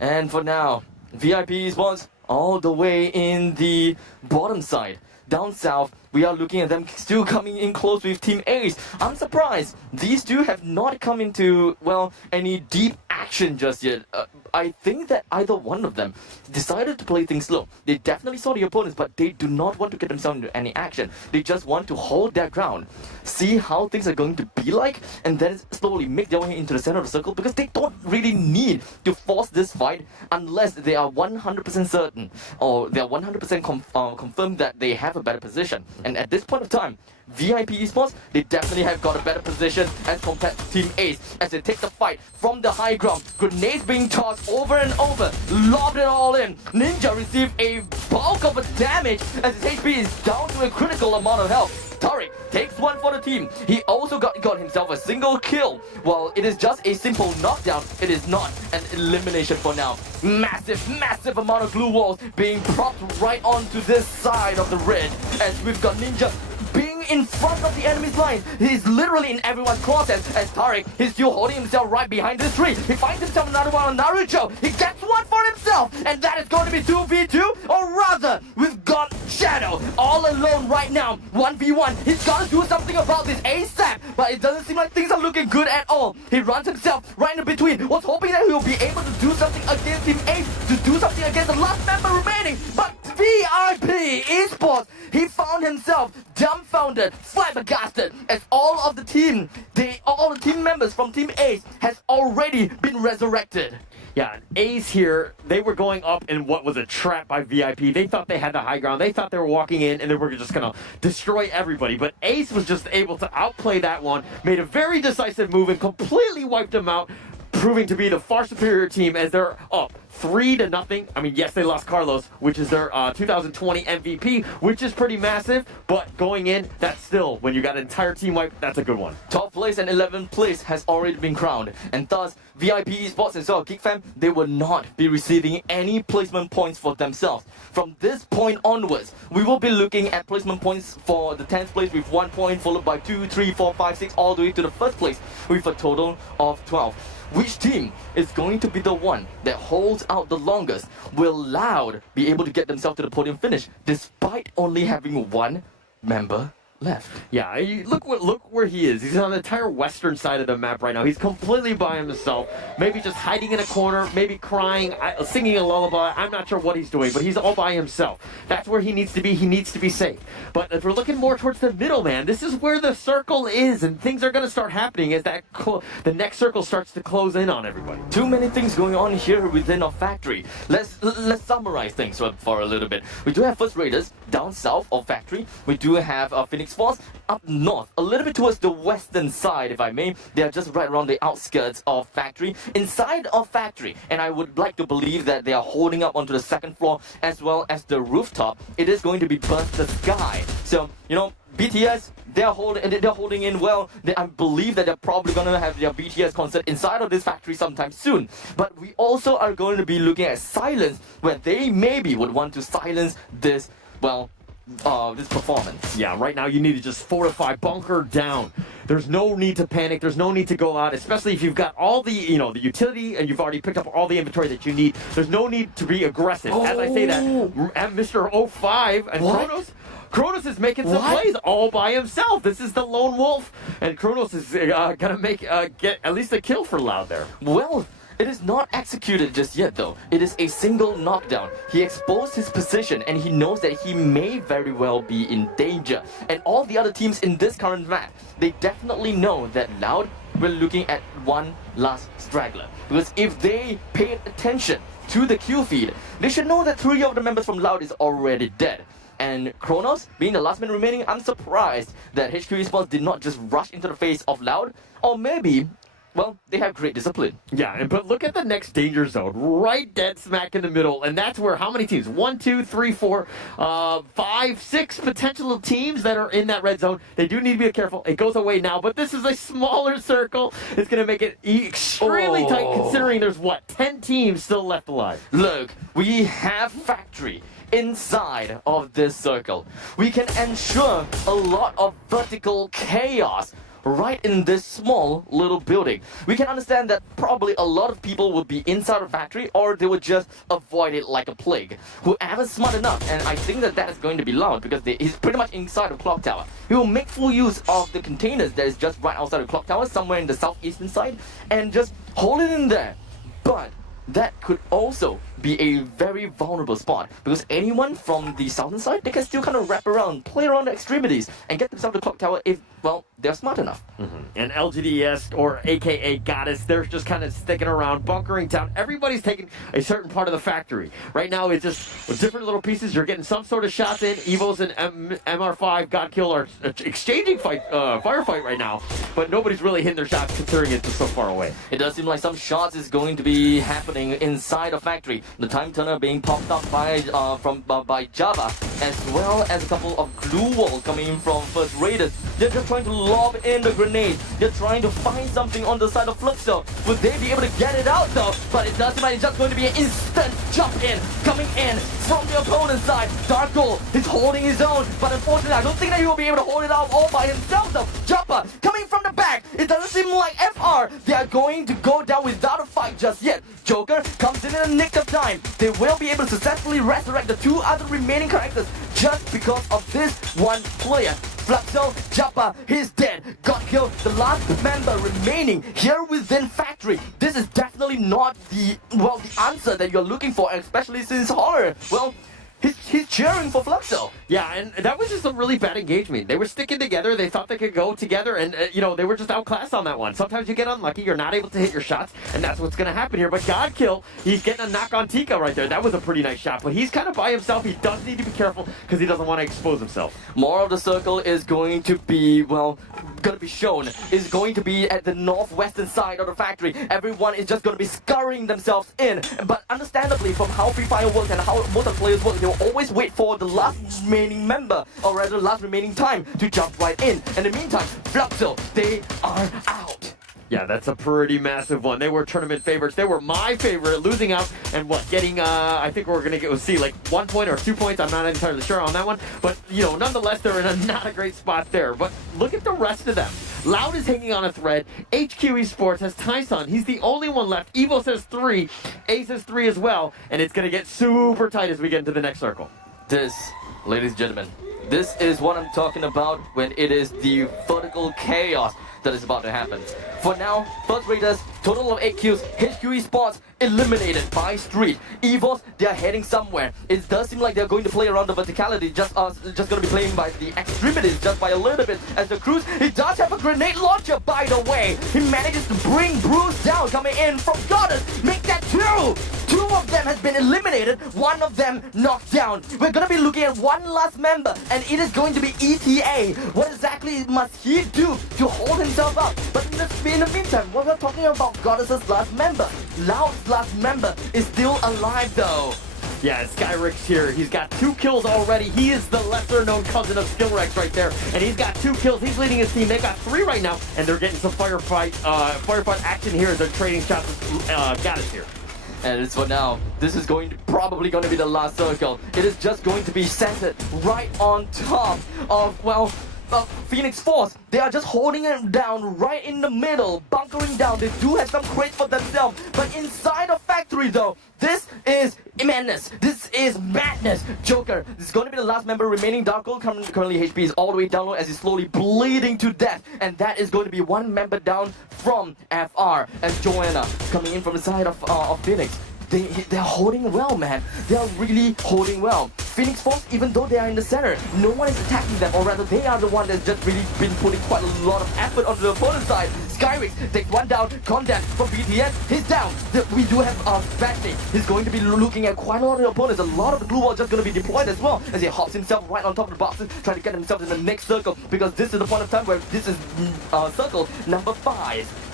And for now, VIP Esports all the way in the bottom side. Down south, we are looking at them still coming in close with Team Ace. I'm surprised these two have not come into, well, any deep action just yet. I think that either one of them decided to play things slow. They definitely saw the opponents, but they do not want to get themselves into any action. They just want to hold their ground, see how things are going to be like, and then slowly make their way into the center of the circle, because they don't really need to force this fight unless they are 100% certain or they are 100% confirmed that they have a better position. And at this point of time, VIP Esports, they definitely have got a better position as compared to Team Ace as they take the fight from the high ground. Grenades being tossed over and over, lobbed it all in. Ninja received a bulk of a damage as his HP is down to a critical amount of health. Tariq takes one for the team. He also got himself a single kill. While it is just a simple knockdown, it is not an elimination for now. Massive amount of glue walls being propped right onto this side of the red as we've got Ninja being in front of the enemy's line. He's literally in everyone's crosshairs as Tariq is still holding himself right behind this tree. He finds himself another one on Naruto. He gets one for himself, and that is going to be 2v2, or rather, we've got Shadow all alone right now. 1v1. He's got to do something about this ASAP, but it doesn't seem like things are looking good at all. He runs himself right in between, was hoping that he'll be able to do something against Team Ace, to do something against the last member remaining, but VIP Esports, he found himself dumbfounded, flabbergasted, as all of the team members from Team Ace has already been resurrected. Yeah, Ace here, they were going up in what was a trap by VIP. They thought they had the high ground. They thought they were walking in and they were just going to destroy everybody. But Ace was just able to outplay that one, made a very decisive move and completely wiped them out, proving to be the far superior team as they're up 3-0. I mean, yes, they lost Carlos, which is their 2020 MVP, which is pretty massive, but going in, that's still, when you got an entire team wipe, that's a good one. Top place and 11th place has already been crowned, and thus, VIP Esports and so Geek Fam, they will not be receiving any placement points for themselves. From this point onwards, we will be looking at placement points for the 10th place with 1 point, followed by 2, 3, 4, 5, 6, all the way to the first place with a total of 12. Which team is going to be the one that holds out the longest? Will Loud be able to get themselves to the podium finish despite only having one member left. Yeah, look where he is. He's on the entire western side of the map right now. He's completely by himself. Maybe just hiding in a corner, maybe crying, singing a lullaby. I'm not sure what he's doing, but he's all by himself. That's where he needs to be. He needs to be safe. But if we're looking more towards the middle, man, this is where the circle is, and things are going to start happening as the next circle starts to close in on everybody. Too many things going on here within our factory. Let's summarize things for a little bit. We do have First Raiders down south of factory. We do have Phoenix Force up north, a little bit towards the western side, if I may. They are just right around the outskirts of factory, inside of factory, and I would like to believe that they are holding up onto the second floor as well as the rooftop. It is going to be burst the sky. So, you know, BTS, they're holding in well. I believe that they're probably going to have their BTS concert inside of this factory sometime soon. But we also are going to be looking at silence, where they maybe would want to silence this, well, this performance. Yeah, right now you need to just fortify, bunker down. There's no need to panic. There's no need to go out, especially if you've got all the, the utility and you've already picked up all the inventory that you need. There's no need to be aggressive. As I say that, Mr. 05 and Kronos is making some plays all by himself. This is the lone wolf, and Kronos is gonna get at least a kill for Loud there. Well, it is not executed just yet though. It is a single knockdown. He exposed his position and he knows that he may very well be in danger. And all the other teams in this current map, they definitely know that Loud, we're looking at one last straggler. Because if they paid attention to the kill feed, they should know that 3 of the members from Loud is already dead. And Kronos, being the last man remaining, I'm surprised that HQ Esports did not just rush into the face of Loud, or maybe, well, they have great discipline. Yeah, but look at the next danger zone, right dead smack in the middle, and that's where how many teams? 1, 2, 3, 4, 5, 6 potential teams that are in that red zone. They do need to be careful. It goes away now, but this is a smaller circle. It's going to make it extremely tight, considering there's, 10 teams still left alive. Look, we have factory inside of this circle. We can ensure a lot of vertical chaos right in this small little building. We can understand that probably a lot of people would be inside of factory, or they would just avoid it like a plague. Whoever's smart enough, and I think that is going to be Loud, because he's pretty much inside of Clock Tower. He will make full use of the containers that is just right outside of Clock Tower, somewhere in the southeastern side, and just hold it in there. But that could also be a very vulnerable spot, because anyone from the southern side, they can still kind of wrap around, play around the extremities, and get themselves to Clock Tower if, well, they're smart enough. And LGDS, or aka Goddess, they're just kind of sticking around, bunkering down. Everybody's taking a certain part of the factory. Right now, it's just with different little pieces. You're getting some sort of shots in. Evos and MR5, Godkill are exchanging firefight right now, but nobody's really hitting their shots considering it's just so far away. It does seem like some shots is going to be happening inside of factory. The time turner being popped up by Java, as well as a couple of glue walls coming in from First Raiders. They're just trying to lob in the grenade. They're trying to find something on the side of Fluxo. Would they be able to get it out though? But it does seem like it's just going to be an instant jump in, coming in from the opponent's side. Darko is holding his own, but unfortunately I don't think that he will be able to hold it out all by himself though. Jumper coming from the back. It doesn't seem like FR, they are going to go down without a fight just yet. Joker comes in the nick of time. They will be able to successfully resurrect the 2 other remaining characters just because of this one player. Fluxo, Japa, he's dead. Got killed, the last member remaining here within factory. This is definitely not the answer that you're looking for, especially since Horror, well, he's cheering for Fluxo. Yeah, and that was just a really bad engagement. They were sticking together. They thought they could go together, and, they were just outclassed on that one. Sometimes you get unlucky. You're not able to hit your shots, and that's what's going to happen here. But Godkill, he's getting a knock on Tika right there. That was a pretty nice shot, but he's kind of by himself. He does need to be careful because he doesn't want to expose himself. More of the circle is going to be, shown, is going to be at the northwestern side of the factory. Everyone is just going to be scurrying themselves in. But understandably, from how Free Fire works and how most of the players work, they'll always wait for the last remaining member, or rather last remaining time, to jump right in. In the meantime, Fluxo, they are out. Yeah, that's a pretty massive one. They were tournament favorites. They were my favorite, losing out and getting, I think we're going to see like 1 point or 2 points. I'm not entirely sure on that one. But, nonetheless, they're in not a great spot there. But look at the rest of them. Loud is hanging on a thread. HQ Esports has Tyson. He's the only one left. Evo says 3. A says 3 as well. And it's going to get super tight as we get into the next circle. This, ladies and gentlemen, This is what I'm talking about when it is the vertical chaos that is about to happen. For now, First Raiders, total of 8 kills, HQ Esports eliminated by Street. EVOS, they are heading somewhere. It does seem like they're going to play around the verticality, just going to be playing by the extremities, just by a little bit. As the Cruise, he does have a grenade launcher, by the way. He manages to bring Bruce down, coming in from Goddard. Make that 2! 2 of them has been eliminated, 1 of them knocked down. We're gonna be looking at one last member, and it is going to be ETA. What exactly must he do to hold himself up? But in the meantime, what we're talking about Goddard's last member, Loud's last member, is still alive though. Yeah, Skyrix here. He's got 2 kills already. He is the lesser-known cousin of Skillrex right there, and he's got 2 kills. He's leading his team. They've got 3 right now, and they're getting some firefight action here as they're trading shots with Gaddis here. And it's for now. This is probably going to be the last circle. It is just going to be centered right on top of, well, Phoenix Force. They are just holding it down right in the middle, bunkering down. They do have some crates for themselves, but inside of factory though, this is madness. This is madness. Joker, this is going to be the last member remaining. Darkgold currently HP is all the way down low as he's slowly bleeding to death, and that is going to be 1 member down from FR. And Joanna coming in from the side of Phoenix. They're holding well, man. They're really holding well. Phoenix Force, even though they are in the center, no one is attacking them, or rather they are the one that's just really been putting quite a lot of effort onto the opponent's side. Skyrix takes 1 down. Condat from BTS, he's down. We do have Batney. He's going to be looking at quite a lot of the opponents. A lot of the blue wall just going to be deployed as well, as he hops himself right on top of the boxes, trying to get himself in the next circle, because this is the point of time where this is circle number 5.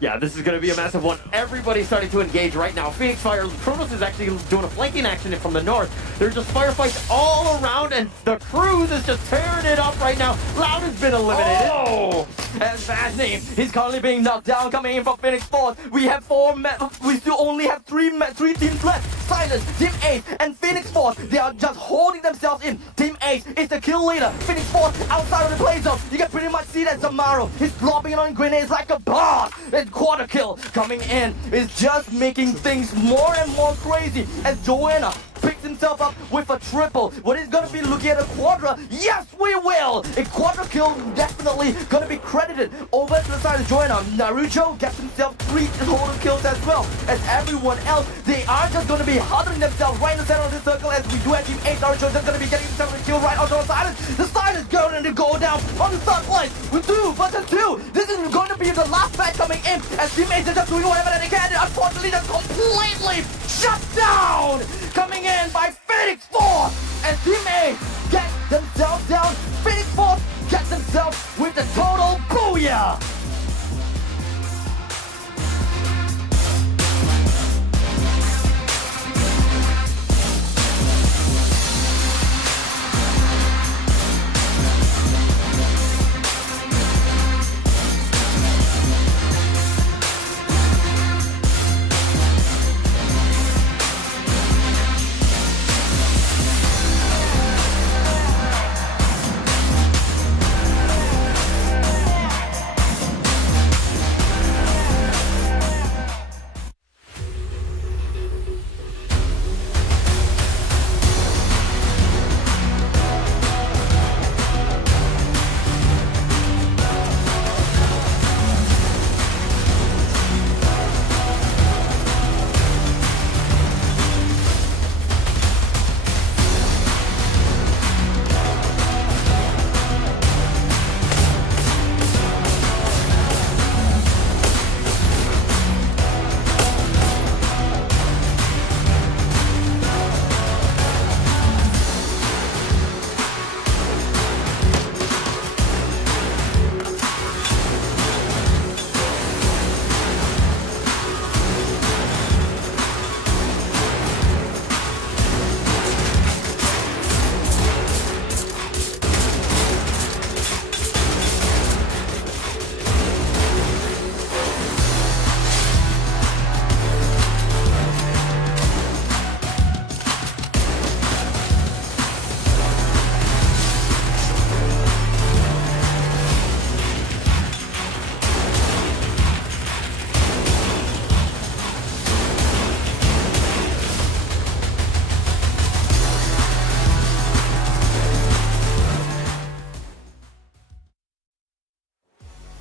Yeah, this is going to be a massive one. Everybody's starting to engage right now. Phoenix Fire, Kronos is actually doing a flanking action from the north. There's just firefights all around, and the Cruise is just tearing it up right now. Loud has been eliminated. Oh! And Vasney, he's currently being knocked down, coming in from Phoenix Force. We have 4 we still only have 3 teams left. Silence, Team Ace, and Phoenix Force. They are just holding themselves in. Team Ace is the kill leader. Phoenix Force outside of the play zone. You can pretty much see that Zamaro is dropping it on grenades like a boss. And quarter kill coming in is just making things more and more crazy as Joanna picks himself up with a triple. What is going to be looking at a quadra? Yes, we will! A quadra kill definitely going to be credited over to the side of Joanna. Naruto gets himself 3 total kills as well as everyone else. They are just going to be huddling themselves right in the center of this circle as we do have Team 8. Naruto just going to be getting himself a kill right onto the Silence. The Silence going to go down on the third place with 2 versus 2. This is going to be the last fight coming in as Team 8 is just doing whatever they can. Unfortunately, that's completely shut down. Coming in by Phoenix Force, and Team A get themselves down. Phoenix Force gets themselves with the total booyah.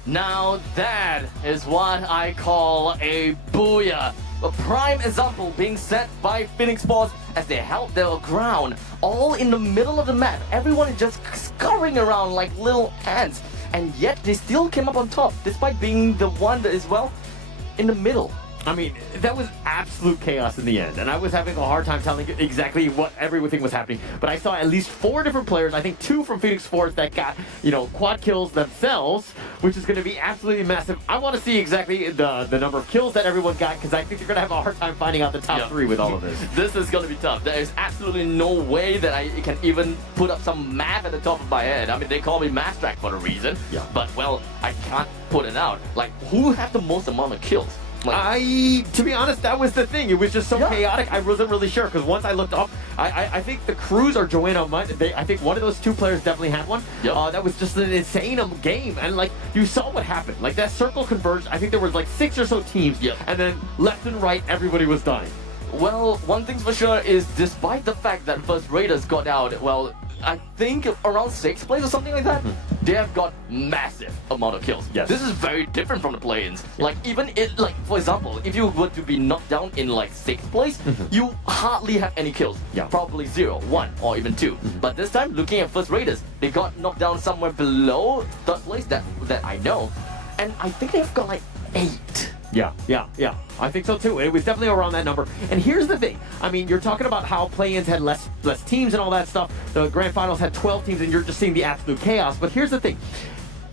Now that is what I call a booyah. A prime example being set by Phoenix Force as they held their ground all in the middle of the map. Everyone is just scurrying around like little ants, and yet they still came up on top despite being the one that is, well, in the middle. I mean, that was absolute chaos in the end, and I was having a hard time telling exactly what everything was happening. But I saw at least 4 different players, I think 2 from Phoenix Force that got, quad kills themselves, which is going to be absolutely massive. I want to see exactly the number of kills that everyone got, because I think they're going to have a hard time finding out the top 3 with all of this. This is going to be tough. There is absolutely no way that I can even put up some math at the top of my head. I mean, they call me Math Track for a reason, but, well, I can't put it out. Like, who have the most amount of kills? To be honest, that was the thing. It was just so chaotic. I wasn't really sure, because once I looked up, I think the Cruz or Joanna Mudd, I think one of those 2 players definitely had one. That was just an insane game, and like you saw what happened. Like that circle converged. I think there was like 6 or so teams, and then left and right, everybody was dying. Well, one thing's for sure is, despite the fact that First Raiders got out, well, I think around 6th place or something like that, they have got massive amount of kills. This is very different from the play-ins. Like, even for example, if you were to be knocked down in like 6th place, you hardly have any kills. Probably 0, 1, or even 2. But this time, looking at First Raiders, they got knocked down somewhere below 3rd place that I know. And I think they've got like 8. Yeah. I think so too. It was definitely around that number. And here's the thing. I mean, you're talking about how play-ins had less teams and all that stuff. The grand finals had 12 teams, and you're just seeing the absolute chaos. But here's the thing.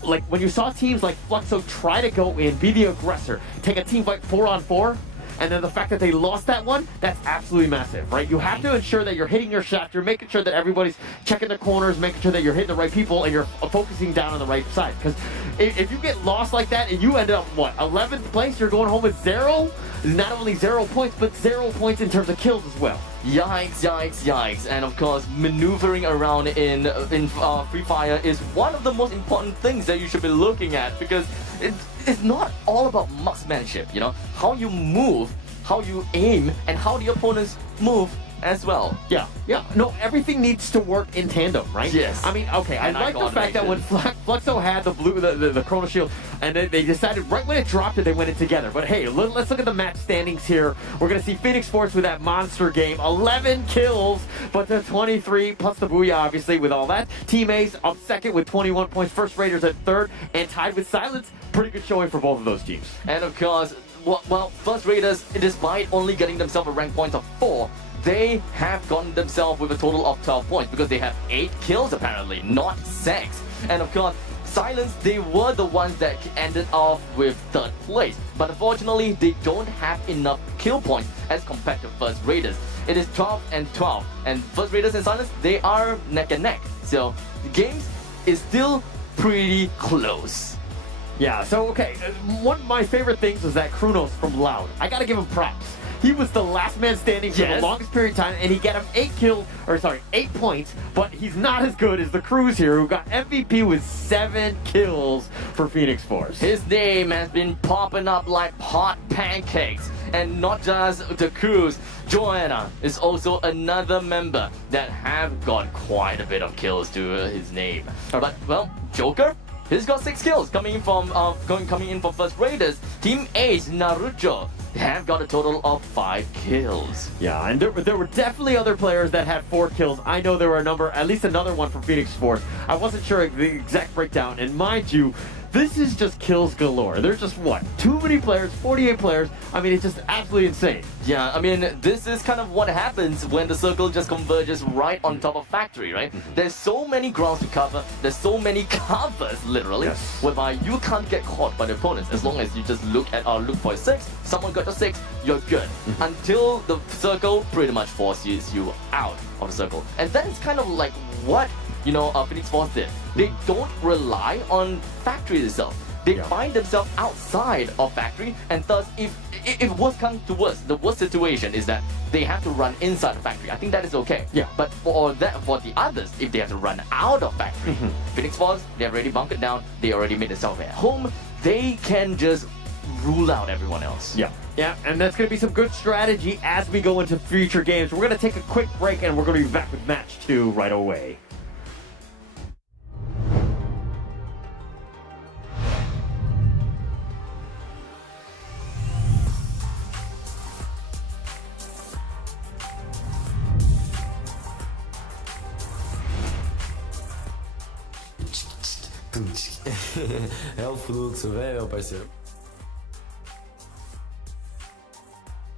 Like, when you saw teams like Fluxo try to go in, be the aggressor, take a team fight 4-on-4, and then the fact that they lost that one, that's absolutely massive, right? You have to ensure that you're hitting your shots, you're making sure that everybody's checking the corners, making sure that you're hitting the right people, and you're focusing down on the right side. Because if you get lost like that and you end up, 11th place, you're going home with 0? Not only 0 points, but 0 points in terms of kills as well. Yikes. And of course, maneuvering around in Free Fire is one of the most important things that you should be looking at, because it's not all about marksmanship, how you move, how you aim, and how the opponents move as well. Yeah. No, everything needs to work in tandem, right? Yes. I mean, okay, I like the fact that when Fluxo had the Chrono Shield, and then they decided right when it dropped it, they went in together. But hey, let's look at the match standings here. We're going to see Phoenix Force with that monster game. 11 kills, but the 23, plus the Booyah, obviously, with all that. Team Ace up 2nd with 21 points. First Raiders at 3rd, and tied with Silence. Pretty good showing for both of those teams. And of course, well, First Raiders, despite only getting themselves a rank point of 4, they have gotten themselves with a total of 12 points, because they have 8 kills apparently, not 6. And of course, Silence, they were the ones that ended off with 3rd place. But unfortunately, they don't have enough kill points as compared to First Raiders. It is 12 and 12. And First Raiders and Silence, they are neck and neck. So the game is still pretty close. Yeah, so okay, one of my favorite things was that Kronos from Loud. I gotta give him props. He was the last man standing for the longest period of time, and he got him 8 points, but he's not as good as the Cruz here, who got MVP with 7 kills for Phoenix Force. His name has been popping up like hot pancakes. And not just the Cruz, Joanna is also another member that have got quite a bit of kills to his name. But, well, Joker, he's got 6 kills coming in from First Raiders. Team Ace, Naruto, have got a total of 5 kills. Yeah, and there were definitely other players that had 4 kills. I know there were at least another one from Phoenix Force. I wasn't sure the exact breakdown, and mind you, this is just kills galore. There's just, too many players, 48 players. I mean, it's just absolutely insane. Yeah, I mean, this is kind of what happens when the circle just converges right on top of Factory, right? There's so many grounds to cover, there's so many covers, literally, whereby you can't get caught by the opponents as long as you just look for a 6, someone got a 6, you're good. Until the circle pretty much forces you out of the circle. And that's kind of like what Phoenix Force did. They don't rely on Factory itself. They find themselves outside of Factory, and thus, if worst comes to worst, the worst situation is that they have to run inside the Factory. I think that is okay. Yeah. But for the others, if they have to run out of Factory, Phoenix Force, they have already bunkered down, they already made themselves at home, they can just rule out everyone else. Yeah, and that's going to be some good strategy as we go into future games. We're going to take a quick break, and we're going to be back with match 2 right away. É o fluxo, velho, meu parceiro.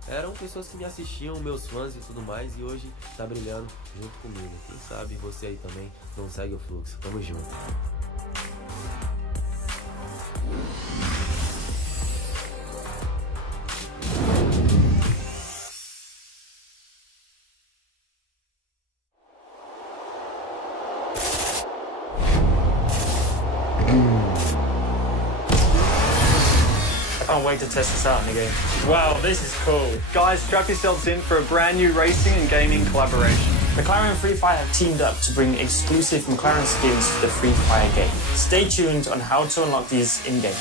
Eram pessoas que me assistiam, meus fãs e tudo mais, e hoje tá brilhando junto comigo. Quem sabe você aí também não segue o fluxo. Tamo junto. Can't wait to test this out in the game. Wow, this is cool. Guys, strap yourselves in for a brand new racing and gaming collaboration. McLaren and Free Fire have teamed up to bring exclusive McLaren skins to the Free Fire game. Stay tuned on how to unlock these in-game.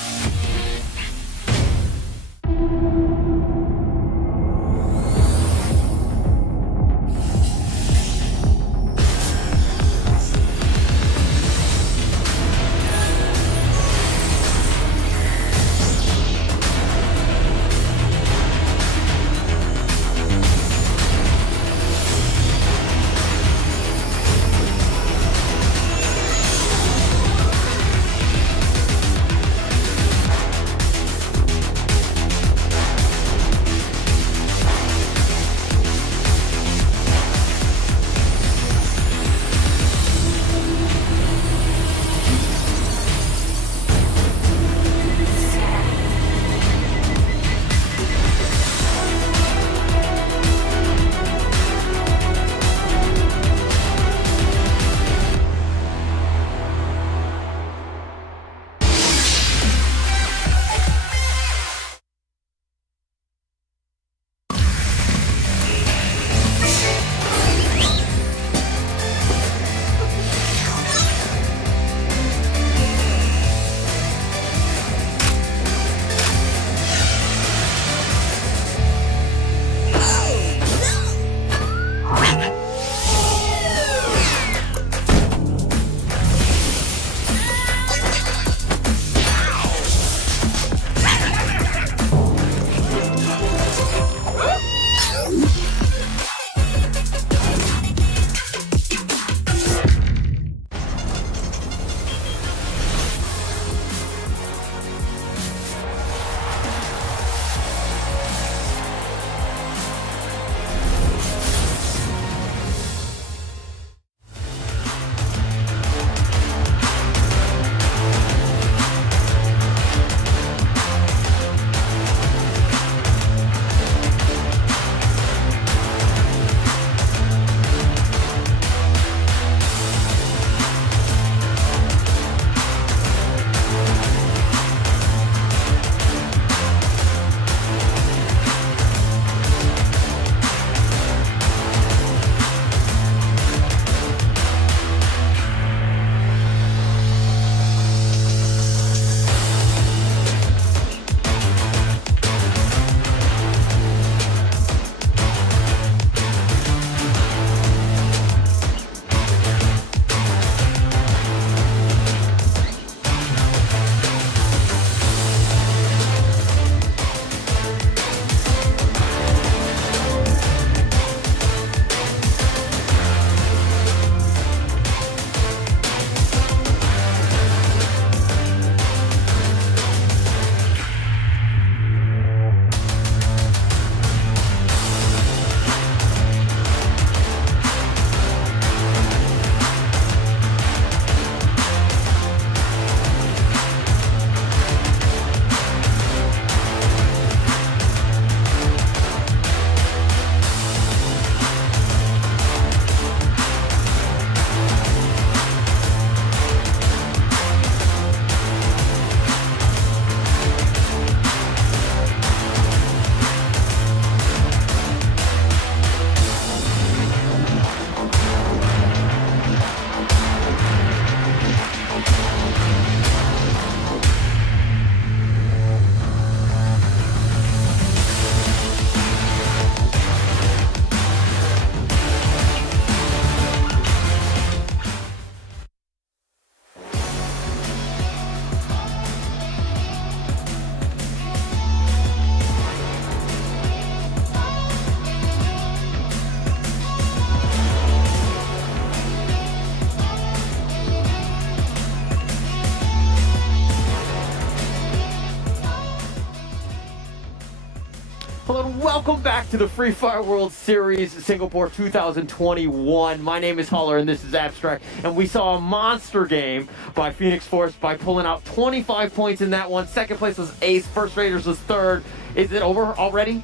welcome back to the Free Fire World Series Singapore 2021. My name is Holler and this is Abstract, and we saw a monster game by Phoenix Force by pulling out 25 points in that one. Second place was Ace, First Raiders was third. Is it over already?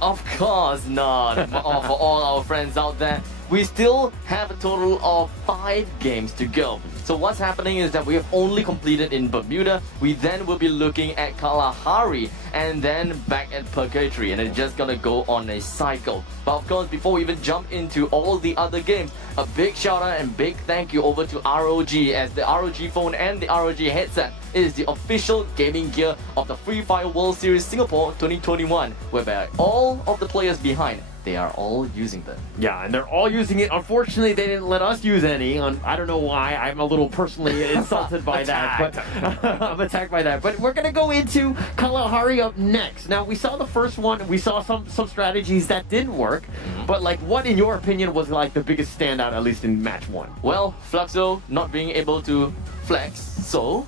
Of course not. For all our friends out there, we still have a total of 5 games to go. So what's happening is that we have only completed in Bermuda. We then will be looking at Kalahari and then back at Purgatory, and it's just gonna go on a cycle. But of course, before we even jump into all the other games, a big shout out and big thank you over to ROG, as the ROG phone and the ROG headset is the official gaming gear of the Free Fire World Series Singapore 2021, whereby all of the players behind, they are all using them. Yeah, and they're all using it. Unfortunately, they didn't let us use any. I don't know why. I'm a little personally insulted by that. But I'm attacked by that. But we're going to go into Kalahari up next. Now, we saw the first one. We saw some strategies that didn't work. But, like, what, in your opinion, was, like, the biggest standout, at least in match 1? Well, Fluxo not being able to flex, so...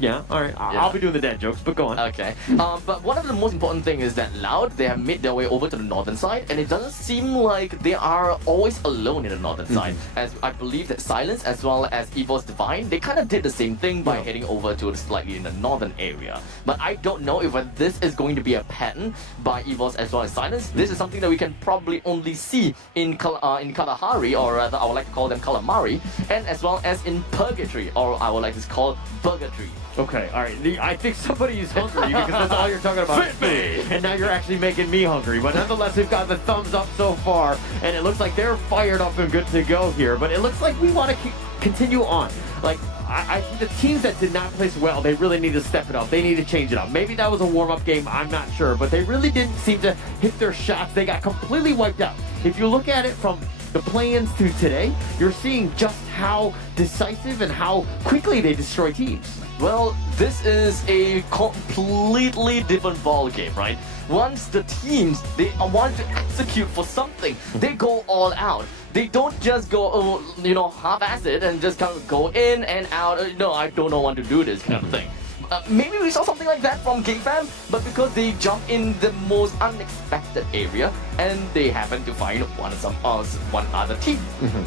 Yeah, alright. I'll be doing the dad jokes, but go on. Okay. But one of the most important thing is that Loud, they have made their way over to the northern side, and it doesn't seem like they are always alone in the northern side. As I believe that Silence as well as Evil's Divine, they kind of did the same thing by heading over to slightly in the northern area. But I don't know if this is going to be a pattern by Evil's as well as Silence. This is something that we can probably only see in Kalahari, or rather I would like to call them Calamari, and as well as in Purgatory, or I would like to call Purgatory. Okay, alright. I think somebody is hungry because that's all you're talking about. Fit me! And now you're actually making me hungry. But nonetheless, we've got the thumbs up so far, and it looks like they're fired up and good to go here. But it looks like we want to continue on. Like, I think the teams that did not place well, they really need to step it up. They need to change it up. Maybe that was a warm-up game, I'm not sure. But they really didn't seem to hit their shots. They got completely wiped out. If you look at it from the play-ins to today, you're seeing just how decisive and how quickly they destroy teams. Well, this is a completely different ball game, right? Once the teams, they want to execute for something, they go all out. They don't just go, half-assed and just kind of go in and out. No, I don't want to do this kind of thing. Maybe we saw something like that from K-Fam, but because they jump in the most unexpected area and they happen to find one other team.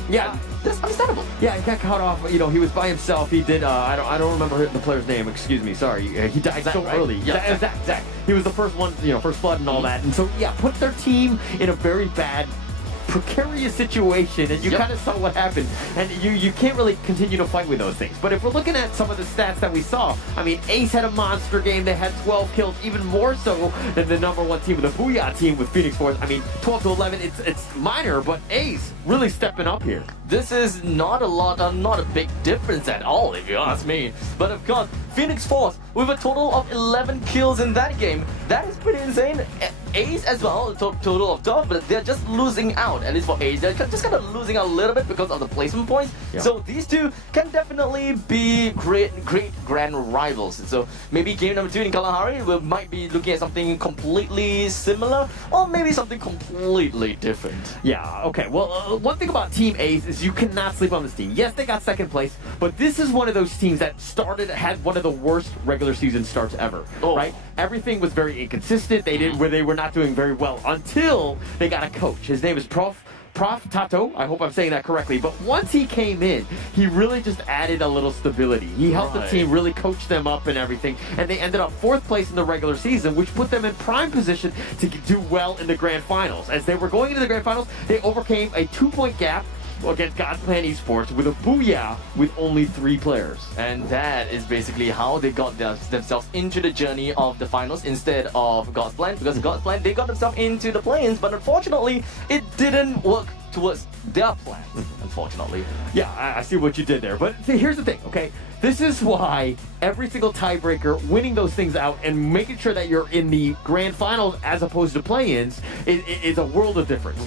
Yeah, that's understandable. Yeah, he got caught off. He was by himself. He did. I don't remember the player's name. Excuse me. Sorry. He died so early. Yeah, Zach. He was the first one. First blood and all that. And so yeah, put their team in a very bad, precarious situation, and you kind of saw what happened, and you can't really continue to fight with those things. But if we're looking at some of the stats that we saw, I mean, Ace had a monster game. They had 12 kills, even more so than the #1 team, the Booyah team with Phoenix Force. I mean, 12 to 11, it's minor, but Ace really stepping up here. This is not a big difference at all, if you ask me. But of course, Phoenix Force with a total of 11 kills in that game. That is pretty insane. Ace as well, a total of 12, but they're just losing out. At least for Ace, they're just kind of losing out a little bit because of the placement points. Yeah. So these two can definitely be great grand rivals. So maybe game number 2 in Kalahari, we might be looking at something completely similar, or maybe something completely different. Yeah, okay. Well, one thing about Team Ace is you cannot sleep on this team. Yes, they got second place, but this is one of those teams that had one of the worst regular season starts ever, right? Everything was very inconsistent. They were not doing very well until they got a coach. His name is Prof Tato, I hope I'm saying that correctly, but once he came in, he really just added a little stability. He helped the team really coach them up and everything, and they ended up 4th place in the regular season, which put them in prime position to do well in the grand finals. As they were going into the grand finals, they overcame a 2-point gap against God's Plan Esports with a Booyah with only 3 players. And that is basically how they got themselves into the journey of the finals instead of God's Plan, because God's Plan, they got themselves into the play-ins, but unfortunately, it didn't work towards their plans, unfortunately. Yeah, I see what you did there, but here's the thing, okay? This is why every single tiebreaker, winning those things out and making sure that you're in the grand finals as opposed to play-ins is a world of difference.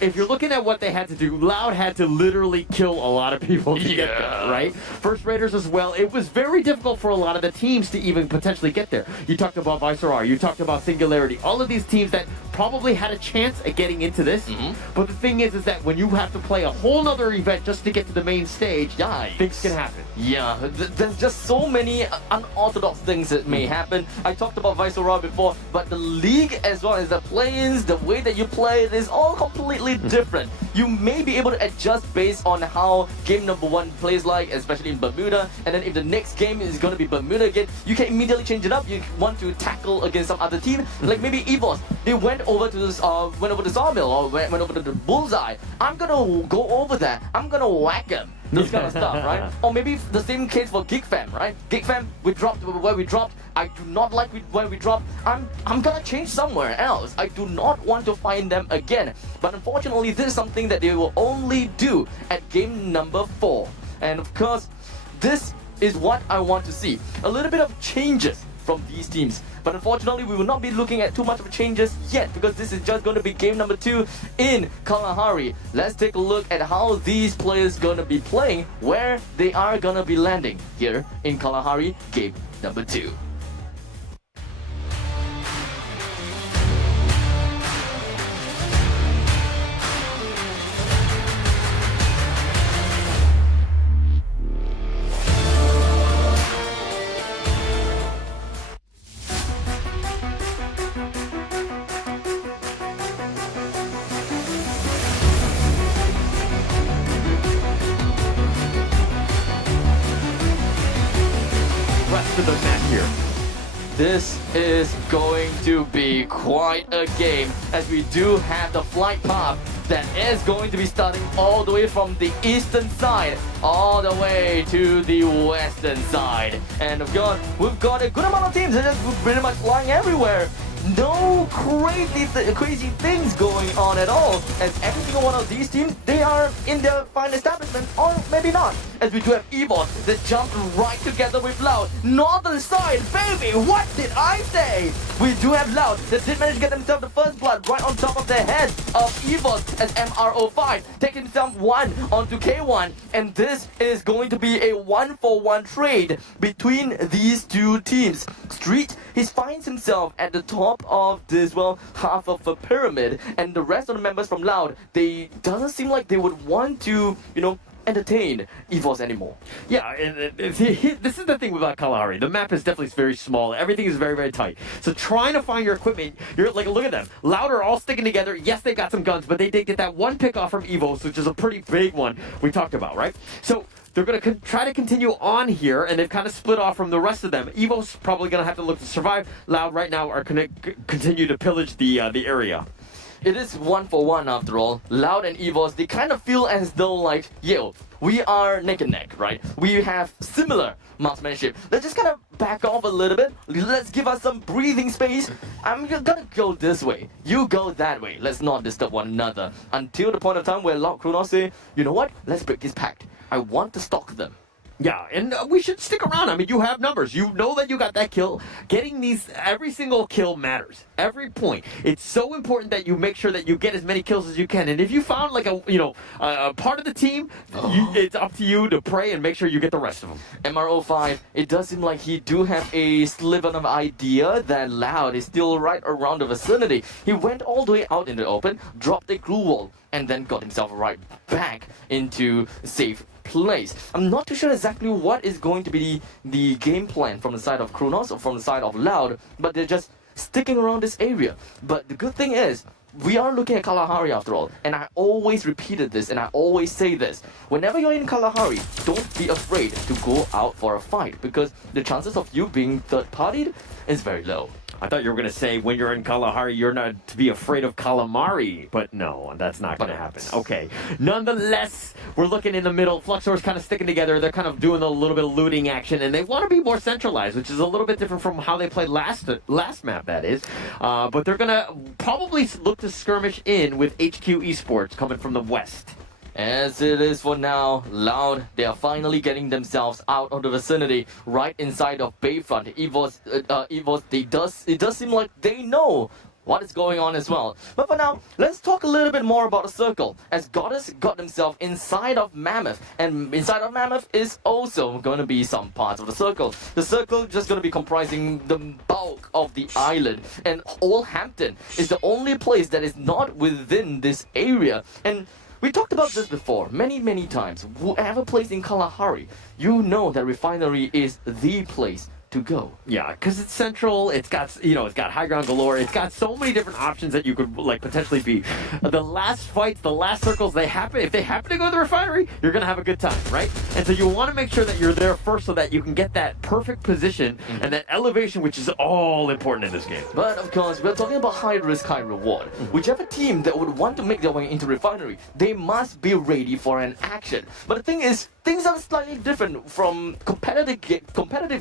If you're looking at what they had to do, Loud had to literally kill a lot of people to get there, right? First Raiders as well. It was very difficult for a lot of the teams to even potentially get there. You talked about Viceroy, you talked about Singularity, all of these teams that probably had a chance at getting into this. But the thing is that when you have to play a whole nother event just to get to the main stage, things can happen. Yeah, there's just so many unorthodox things that may happen. I talked about Viceroy before, but the league as well as the play-ins, the way that you play it is all completely different. You may be able to adjust based on how game number 1 plays like, especially in Bermuda, and then if the next game is going to be Bermuda again, you can immediately change it up. You want to tackle against some other team, like maybe EVOS. They went over to this, went over to Sawmill or went over to the Bullseye. I'm gonna go over there. I'm gonna whack them. This kind of stuff, right? Or maybe the same case for GigFam, right? GigFam, we dropped where we dropped. I do not like where we dropped. I'm gonna change somewhere else. I do not want to find them again. But unfortunately, this is something that they will only do at game number 4. And of course, this is what I want to see. A little bit of changes from these teams. But unfortunately, we will not be looking at too much of changes yet because this is just going to be game number 2 in Kalahari. Let's take a look at how these players going to be playing, where they are going to be landing here in Kalahari game number 2. Rest of the map here. This is going to be quite a game as we do have the flight path that is going to be starting all the way from the eastern side all the way to the western side. And of course, we've got a good amount of teams that are just pretty much flying everywhere. No crazy things going on at all, as every single one of these teams, they are in their fine establishment, or maybe not, as we do have EVOS that jumped right together with Loud. Northern side, baby, what did I say? We do have Loud that did manage to get themselves the first blood right on top of the head of EVOS as MRO5, taking himself 1 onto K1, and this is going to be a 1-for-1 trade between these two teams. Street, he finds himself at the top of this, well, half of a pyramid, and the rest of the members from Loud, they doesn't seem like they would want to, entertain EVOS anymore. Yeah, and this is the thing about Kalahari. The map is definitely very small. Everything is very, very tight. So trying to find your equipment, you're like, look at them. Loud are all sticking together. Yes, they got some guns, but they did get that one pick off from EVOS, which is a pretty big one we talked about, right? So they're going to try to continue on here, and they've kind of split off from the rest of them. EVO's probably going to have to look to survive. Loud right now are going to continue to pillage the area. It is 1-for-1 after all. Loud and EVOS, they kind of feel as though like, yo, we are neck and neck, right? We have similar marksmanship. Let's just kind of back off a little bit. Let's give us some breathing space. I'm gonna go this way. You go that way. Let's not disturb one another. Until the point of time where Loud Kronos say, you know what? Let's break this pact. I want to stalk them. Yeah, and we should stick around. I mean, you have numbers. You know that you got that kill. Getting these, every single kill matters. Every point. It's so important that you make sure that you get as many kills as you can. And if you found like a part of the team, it's up to you to pray and make sure you get the rest of them. MRO5, it does seem like he do have a sliver of idea that Loud is still right around the vicinity. He went all the way out in the open, dropped a glue wall, and then got himself right back into safe place. I'm not too sure exactly what is going to be the game plan from the side of Kronos or from the side of Loud, but they're just sticking around this area. But the good thing is, we are looking at Kalahari after all, and I always repeated this and I always say this. Whenever you're in Kalahari, don't be afraid to go out for a fight, because the chances of you being third-partied is very low. I thought you were going to say when you're in Kalahari, you're not to be afraid of calamari. But no, that's not going to happen. Okay. Nonetheless, we're looking in the middle. Fluxor's kind of sticking together. They're kind of doing a little bit of looting action. And they want to be more centralized, which is a little bit different from how they played last map, that is. But they're going to probably look to skirmish in with HQ Esports coming from the west. As it is for now, Loud, they are finally getting themselves out of the vicinity, right inside of Bayfront. EVOS, it does seem like they know what is going on as well. But for now, let's talk a little bit more about the circle, as Goddess got himself inside of Mammoth, and inside of Mammoth is also going to be some parts of the circle. The circle just going to be comprising the bulk of the island, and Old Hampton is the only place that is not within this area. And we talked about this before, many times. Whoever plays in Kalahari, you know that Refinery is the place to go. Yeah, because it's central. It's got it's got high ground galore. It's got so many different options that you could like potentially be. The last fights, the last circles, if they happen to go to the Refinery, you're gonna have a good time, right? And so you want to make sure that you're there first so that you can get that perfect position and that elevation, which is all important in this game. But of course, we're talking about high risk, high reward. Whichever team that would want to make their way into Refinery, they must be ready for an action. But the thing is, things are slightly different from competitive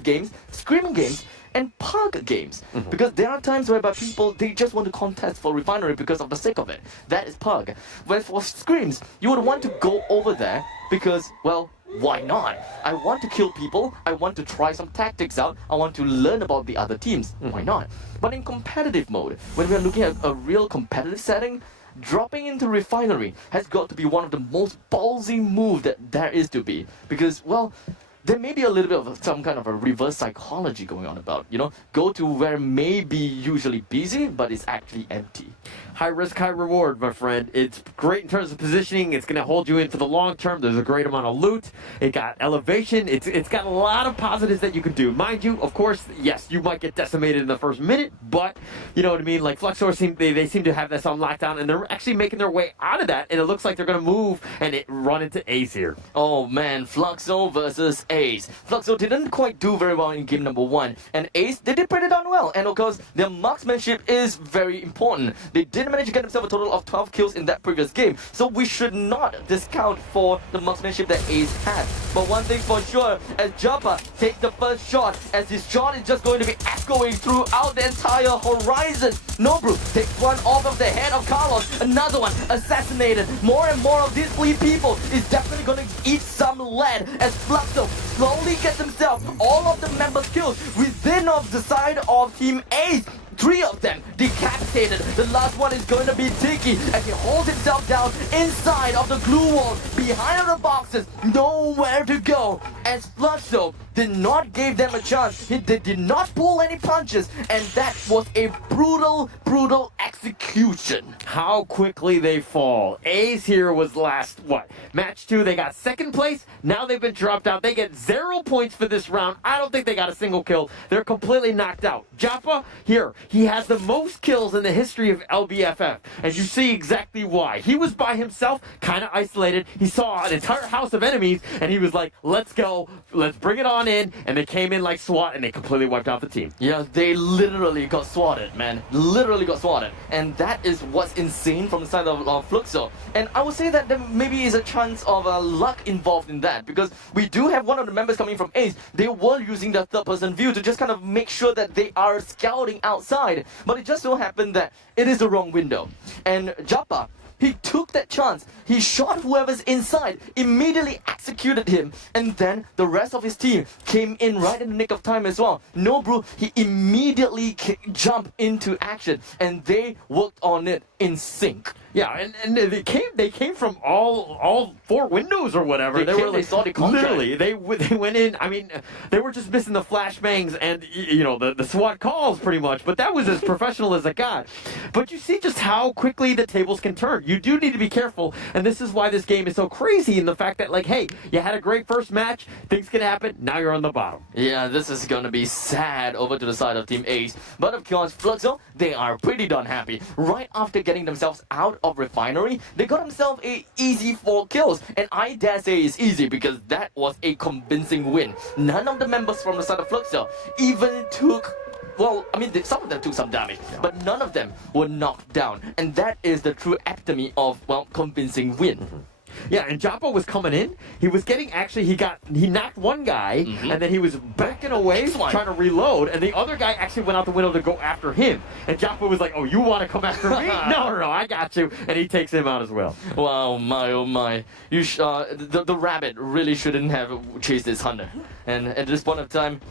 games, screaming games, and pug games. Because there are times whereby people, they just want to contest for Refinery because of the sake of it. That is pug. Whereas for screams, you would want to go over there because, well, why not? I want to kill people, I want to try some tactics out, I want to learn about the other teams. Why not? But in competitive mode, when we're looking at a real competitive setting, dropping into Refinery has got to be one of the most ballsy moves that there is to be. Because, well, there may be a little bit of some kind of a reverse psychology going on about, go to where may be usually busy, but it's actually empty. High risk, high reward, my friend. It's great in terms of positioning. It's going to hold you in for the long term. There's a great amount of loot. It got elevation. It's got a lot of positives that you can do. Mind you, of course, yes, you might get decimated in the first minute, but you know what I mean? Like Fluxor they seem to have this on lockdown, and they're actually making their way out of that, and it looks like they're going to move and run into Ace here. Oh man, Fluxo versus Ace. Fluxo didn't quite do very well in game number 1, and Ace, they did pretty darn well, and of course, their marksmanship is very important. They did manage to get themselves a total of 12 kills in that previous game, so we should not discount for the marksmanship that Ace had. But one thing for sure, as Jabba takes the first shot, as his shot is just going to be echoing throughout the entire horizon. Nobru takes one off of the head of Carlos, another one assassinated. More and more of these three people is definitely going to eat some lead, as Fluxo slowly gets himself all of the members killed within of the side of Team Ace. 3 of them decapitated. The last one is going to be Tiki as he holds himself down inside of the glue wall behind the boxes. Nowhere to go. As Fluxo did not give them a chance. They did not pull any punches, and that was a brutal execution. How quickly they fall. Ace here was last, match 2, they got second place. Now they've been dropped out. They get 0 points for this round. I don't think they got a single kill. They're completely knocked out. Joppa, here, he has the most kills in the history of LBFF, and you see exactly why. He was by himself, kind of isolated. He saw an entire house of enemies, and he was like, let's go, let's bring it on in, and they came in like SWAT, and they completely wiped out the team. Yeah, they literally got swatted, man. Literally got swatted. And that is what's insane from the side of Fluxo. And I would say that there maybe is a chance of luck involved in that, because we do have one of the members coming from Ace. They were using the third-person view to just kind of make sure that they are scouting outside. But it just so happened that it is the wrong window. And Japa, he took that chance. He shot whoever's inside, immediately executed him, and then the rest of his team came in right in the nick of time as well. Nobru, he immediately jumped into action, and they worked on it in sync. Yeah, and they came from all 4 windows or whatever. They saw the contract. Literally, they went in. I mean, they were just missing the flashbangs and the SWAT calls pretty much. But that was as professional as it got. But you see just how quickly the tables can turn. You do need to be careful, and this is why this game is so crazy in the fact that, like, hey, you had a great first match, things can happen, now you're on the bottom. Yeah, this is gonna be sad over to the side of Team Ace. But of course, Fluxo, they are pretty darn happy. Right after getting themselves out of Refinery, they got themselves a easy 4 kills. And I dare say it's easy because that was a convincing win. None of the members from the side of Fluxo even took... Well, I mean, some of them took some damage, but none of them were knocked down. And that is the true epitome of, well, convincing win. Yeah, and Joppa was coming in. He was getting, he knocked one guy, and then he was backing away, trying to reload, and the other guy actually went out the window to go after him. And Joppa was like, oh, you want to come after me? No, I got you. And he takes him out as well. Wow, my, oh my. The rabbit really shouldn't have chased his hunter. And at this point of time,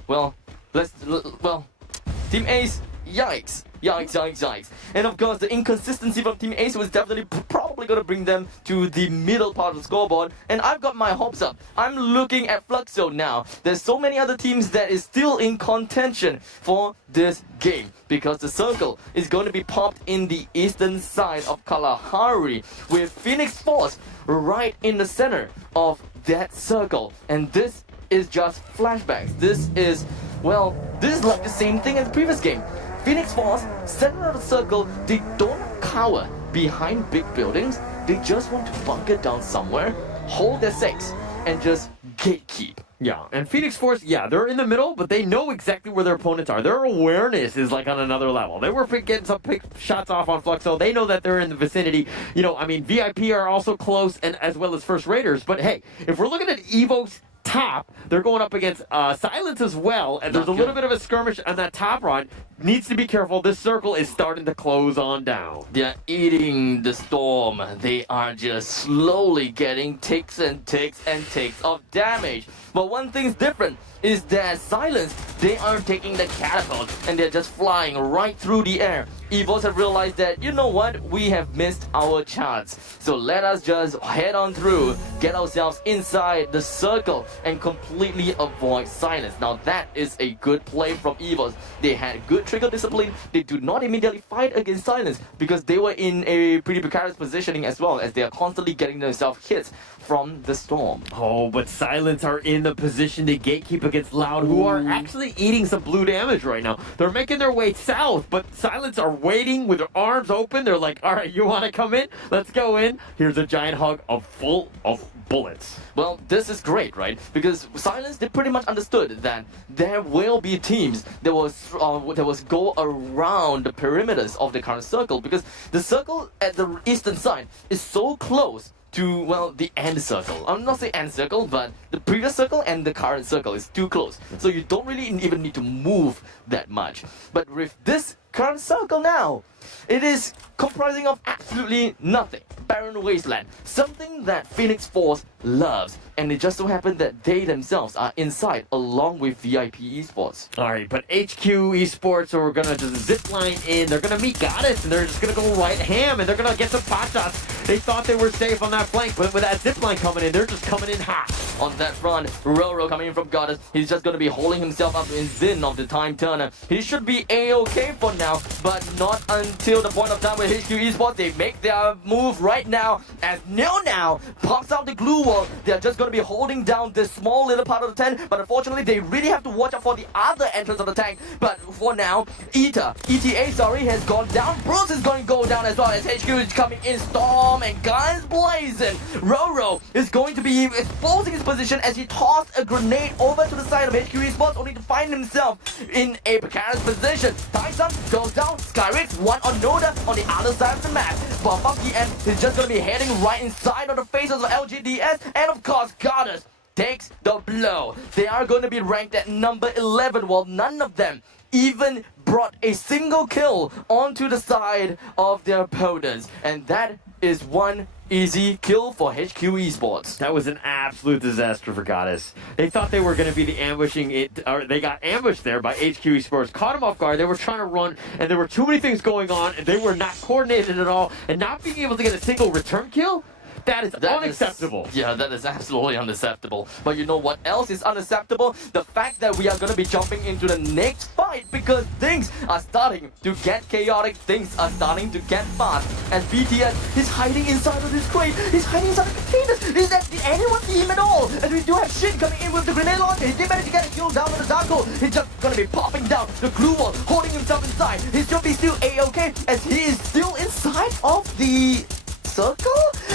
Team Ace, yikes. Yikes. And of course, the inconsistency from Team Ace was definitely probably going to bring them to the middle part of the scoreboard. And I've got my hopes up. I'm looking at Fluxo now. There's so many other teams that is still in contention for this game, because the circle is going to be popped in the eastern side of Kalahari, with Phoenix Force right in the center of that circle. And this is just flashbacks. This is like the same thing as the previous game. Phoenix Force, center of the circle, they don't cower behind big buildings. They just want to bunker down somewhere, hold their six, and just gatekeep. Yeah, and Phoenix Force, they're in the middle, but they know exactly where their opponents are. Their awareness is like on another level. They were getting some shots off on Fluxo. They know that they're in the vicinity. VIP are also close, and as well as First Raiders. But hey, if we're looking at Evo's top, they're going up against Silence as well, and there's a little bit of a skirmish on that top run. Needs to be careful. This circle is starting to close on down. They're eating the storm. They are just slowly getting ticks and ticks and ticks of damage. But one thing's different is that Silence, they are taking the catapult and they're just flying right through the air. Evos have realized that, you know what, we have missed our chance. So let us just head on through, get ourselves inside the circle and completely avoid Silence. Now that is a good play from Evos. They had good trigger discipline. They do not immediately fight against Silence because they were in a pretty precarious positioning as well, as they are constantly getting themselves hit from the storm. Oh, but Silence are in the position to gatekeep against Loud, who are actually eating some blue damage right now. They're making their way south, but Silence are waiting with their arms open. They're like, all right, you want to come in? Let's go in. Here's a giant hug full of bullets. Well, this is great, right? Because Silence, they pretty much understood that there will be teams that was go around the perimeters of the current circle, because the circle at the eastern side is so close to, the end circle. I'm not saying end circle, but the previous circle and the current circle is too close. So you don't really even need to move that much. But with this current circle now, it is comprising of absolutely nothing. Barren wasteland. Something that Phoenix Force loves. And it just so happened that they themselves are inside along with VIP Esports. Alright, but HQ Esports are gonna just zip line in. They're gonna meet Goddess and they're just gonna go right ham and they're gonna get some pot shots. They thought they were safe on that flank, but with that zip line coming in, they're just coming in hot. On that front, Roro coming in from Goddess. He's just gonna be holding himself up in Zin of the Time Turner. He should be A-okay for now, but not until the point of time where HQ Esports, they make their move right now. As Now pops out the glue wall. They're just gonna be holding down this small little part of the tent, but unfortunately they really have to watch out for the other entrance of the tank. But for now, ETA has gone down. Bruce is going to go down as well, as HQ is coming in, storm and guns blazing. Roro is going to be exposing his position as he tossed a grenade over to the side of HQ Esports, only to find himself in a precarious position. Tyson goes down, Skyrix one on Noda on the other side of the map. Bomb up the end is just going to be heading right inside of the faces of LGDS, and of course Goddess takes the blow. They are going to be ranked at number 11, while none of them even brought a single kill onto the side of their opponents. And that is one easy kill for HQ Esports. That was an absolute disaster for Goddess. They thought they were going to be the ambushing or they got ambushed there by HQ Esports. Caught them off guard. They were trying to run, and there were too many things going on, and they were not coordinated at all. And not being able to get a single return kill, that is unacceptable. That is absolutely unacceptable. But you know what else is unacceptable? The fact that we are going to be jumping into the next fight, because things are starting to get chaotic. Things are starting to get fast. As BTS is hiding inside of this crate. He's hiding inside the containers. Did anyone see him at all? As we do have Shin coming in with the grenade launcher. He did manage to get a kill down with the dark hole. He's just going to be popping down the glue wall, holding himself inside. He should be still A-okay, as he is still inside of the circle?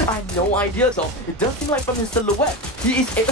I have no idea though. It does seem like from his silhouette, he is a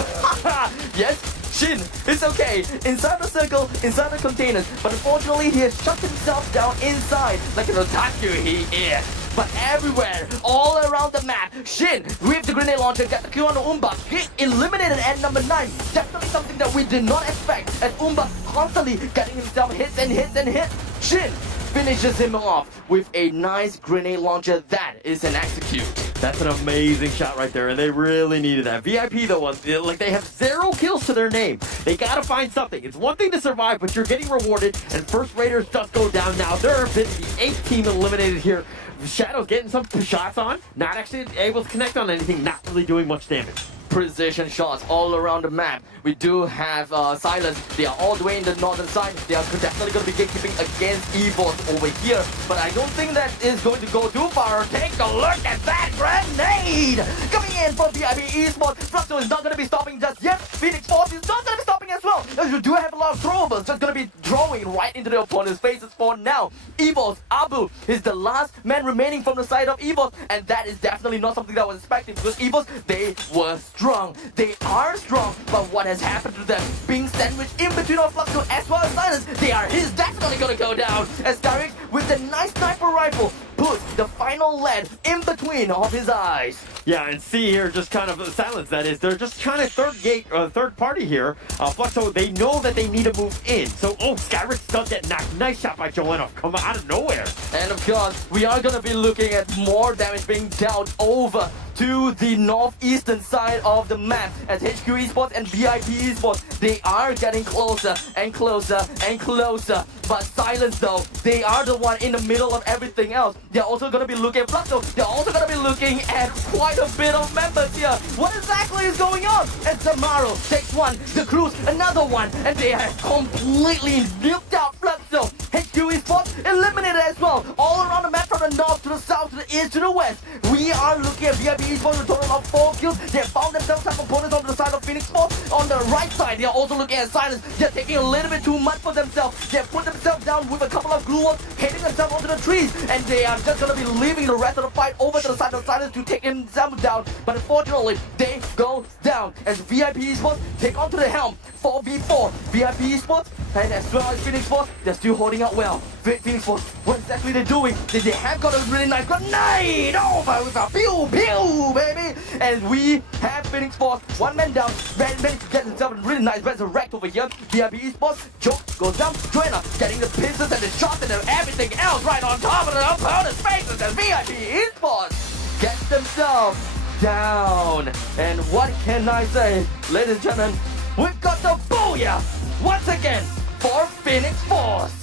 yes, Shin, it's okay. Inside the circle, inside the containers. But unfortunately, he has shut himself down inside. Like an otaku he is. But everywhere, all around the map, Shin with the grenade launcher got the kill on the Umbas. He eliminated at number 9. Definitely something that we did not expect, as Umbas constantly getting himself hits and hits and hits. Shin finishes him off with a nice grenade launcher. That is an execute. That's an amazing shot right there, and they really needed that. VIP, though, like they have 0 kills to their name. They gotta find something. It's one thing to survive, but you're getting rewarded, and First Raiders does go down now. They're been the 8th team eliminated here. Shadow's getting some shots on, not actually able to connect on anything, not really doing much damage. Precision shots all around the map. We do have Silence. They are all the way in the northern side. They are definitely going to be gatekeeping against EVOS over here. But I don't think that is going to go too far. Take a look at that grenade! Coming in from VIP Esports. Fluxo is not going to be stopping just yet. Phoenix Force is not going to be stopping as well. You do have a lot of throwables. Just going to be throwing right into the opponent's faces for now. EVOS, Abu is the last man remaining from the side of EVOS. And that is definitely not something that I was expecting. Because EVOS, they were strong. They are strong. But what has happened to them? Being sandwiched in between of Fluxo as well as Silence. He's definitely gonna go down. As Garrick with the nice sniper rifle puts the final lead in between of his eyes. Yeah, and see here, just kind of Silence that is. They're just trying to third party here. Fluxo, they know that they need to move in. So, Skyrick does get knocked. Nice shot by Joanna. Come out of nowhere. And of course, we are gonna be looking at more damage being dealt over to the northeastern side of the map as HQ Esports and VIP Esports, they are getting closer and closer and closer. But Silence though, they are the one in the middle of everything else. They're also going to be looking at Fluxo. They're also going to be looking at quite a bit of members here. What exactly is going on? And Tomorrow takes one, the Cruz another one, and they have completely nuked out Fluxo. HQ Esports eliminated as well. All around the map from the north to the south to the east to the west. We are looking at VIP Esports with a total of 4 kills. They have found themselves some opponents on the side of Phoenix Force. On the right side, they are also looking at Silence. They're taking a little bit too much for themselves. They have put themselves down with a couple of glue walls, hitting themselves onto the trees, and they are just going to be leaving the rest of the fight over to the side of Silence to take themselves down. But unfortunately, they go down as VIP Esports take onto the helm. 4v4. VIP Esports and as well as Phoenix Force, they're still holding out well. Phoenix Force, what exactly they're doing? They have got a really nice grenade over with a pew pew, baby. And we have Phoenix Force, one man down, managed to get himself a really nice resurrect over here. VIP Esports, Joke goes down, Joanna getting the pistols and the shots and everything else right on top of the opponent's faces as VIP Esports gets themselves down. And what can I say, ladies and gentlemen? We've got the booyah once again for Phoenix Force.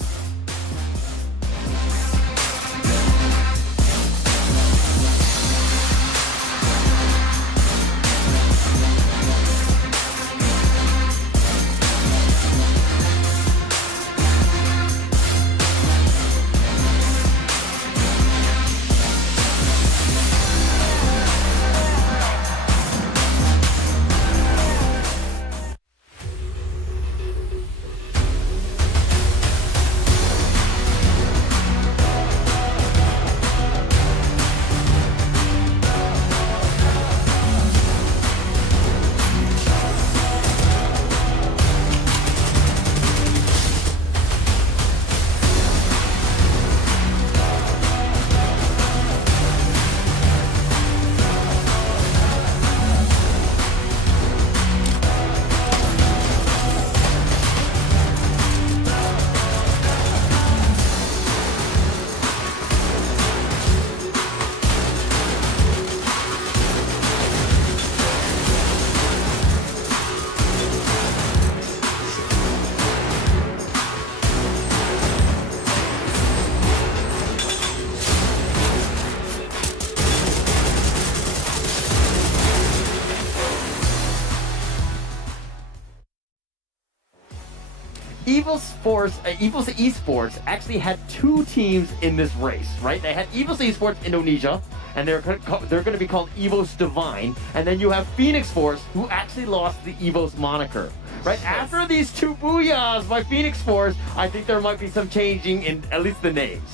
EVOS Esports actually had 2 teams in this race, right? They had EVOS Esports Indonesia, and they're going to be called EVOS Divine, and then you have Phoenix Force, who actually lost the EVOS moniker, right? After these 2 booyahs by Phoenix Force, I think there might be some changing in at least the names.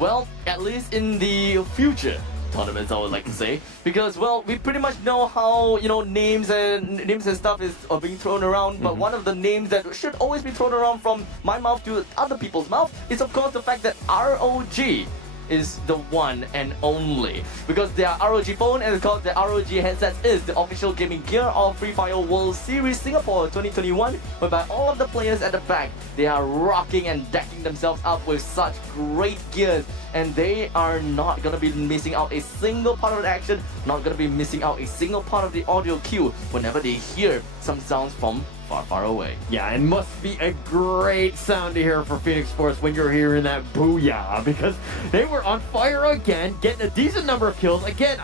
Well, at least in the future tournaments, I would like to say, because well, we pretty much know how names and stuff are being thrown around. But one of the names that should always be thrown around from my mouth to other people's mouth is of course the fact that ROG is the one and only. Because their ROG phone and because the ROG headsets is the official gaming gear of Free Fire World Series Singapore 2021, whereby all of the players at the back, they are rocking and decking themselves up with such great gears, and they are not gonna be missing out a single part of the action, not gonna be missing out a single part of the audio cue whenever they hear some sounds from far, far away. Yeah, it must be a great sound to hear for Phoenix Force when you're hearing that booyah, because they were on fire again, getting a decent number of kills. Again,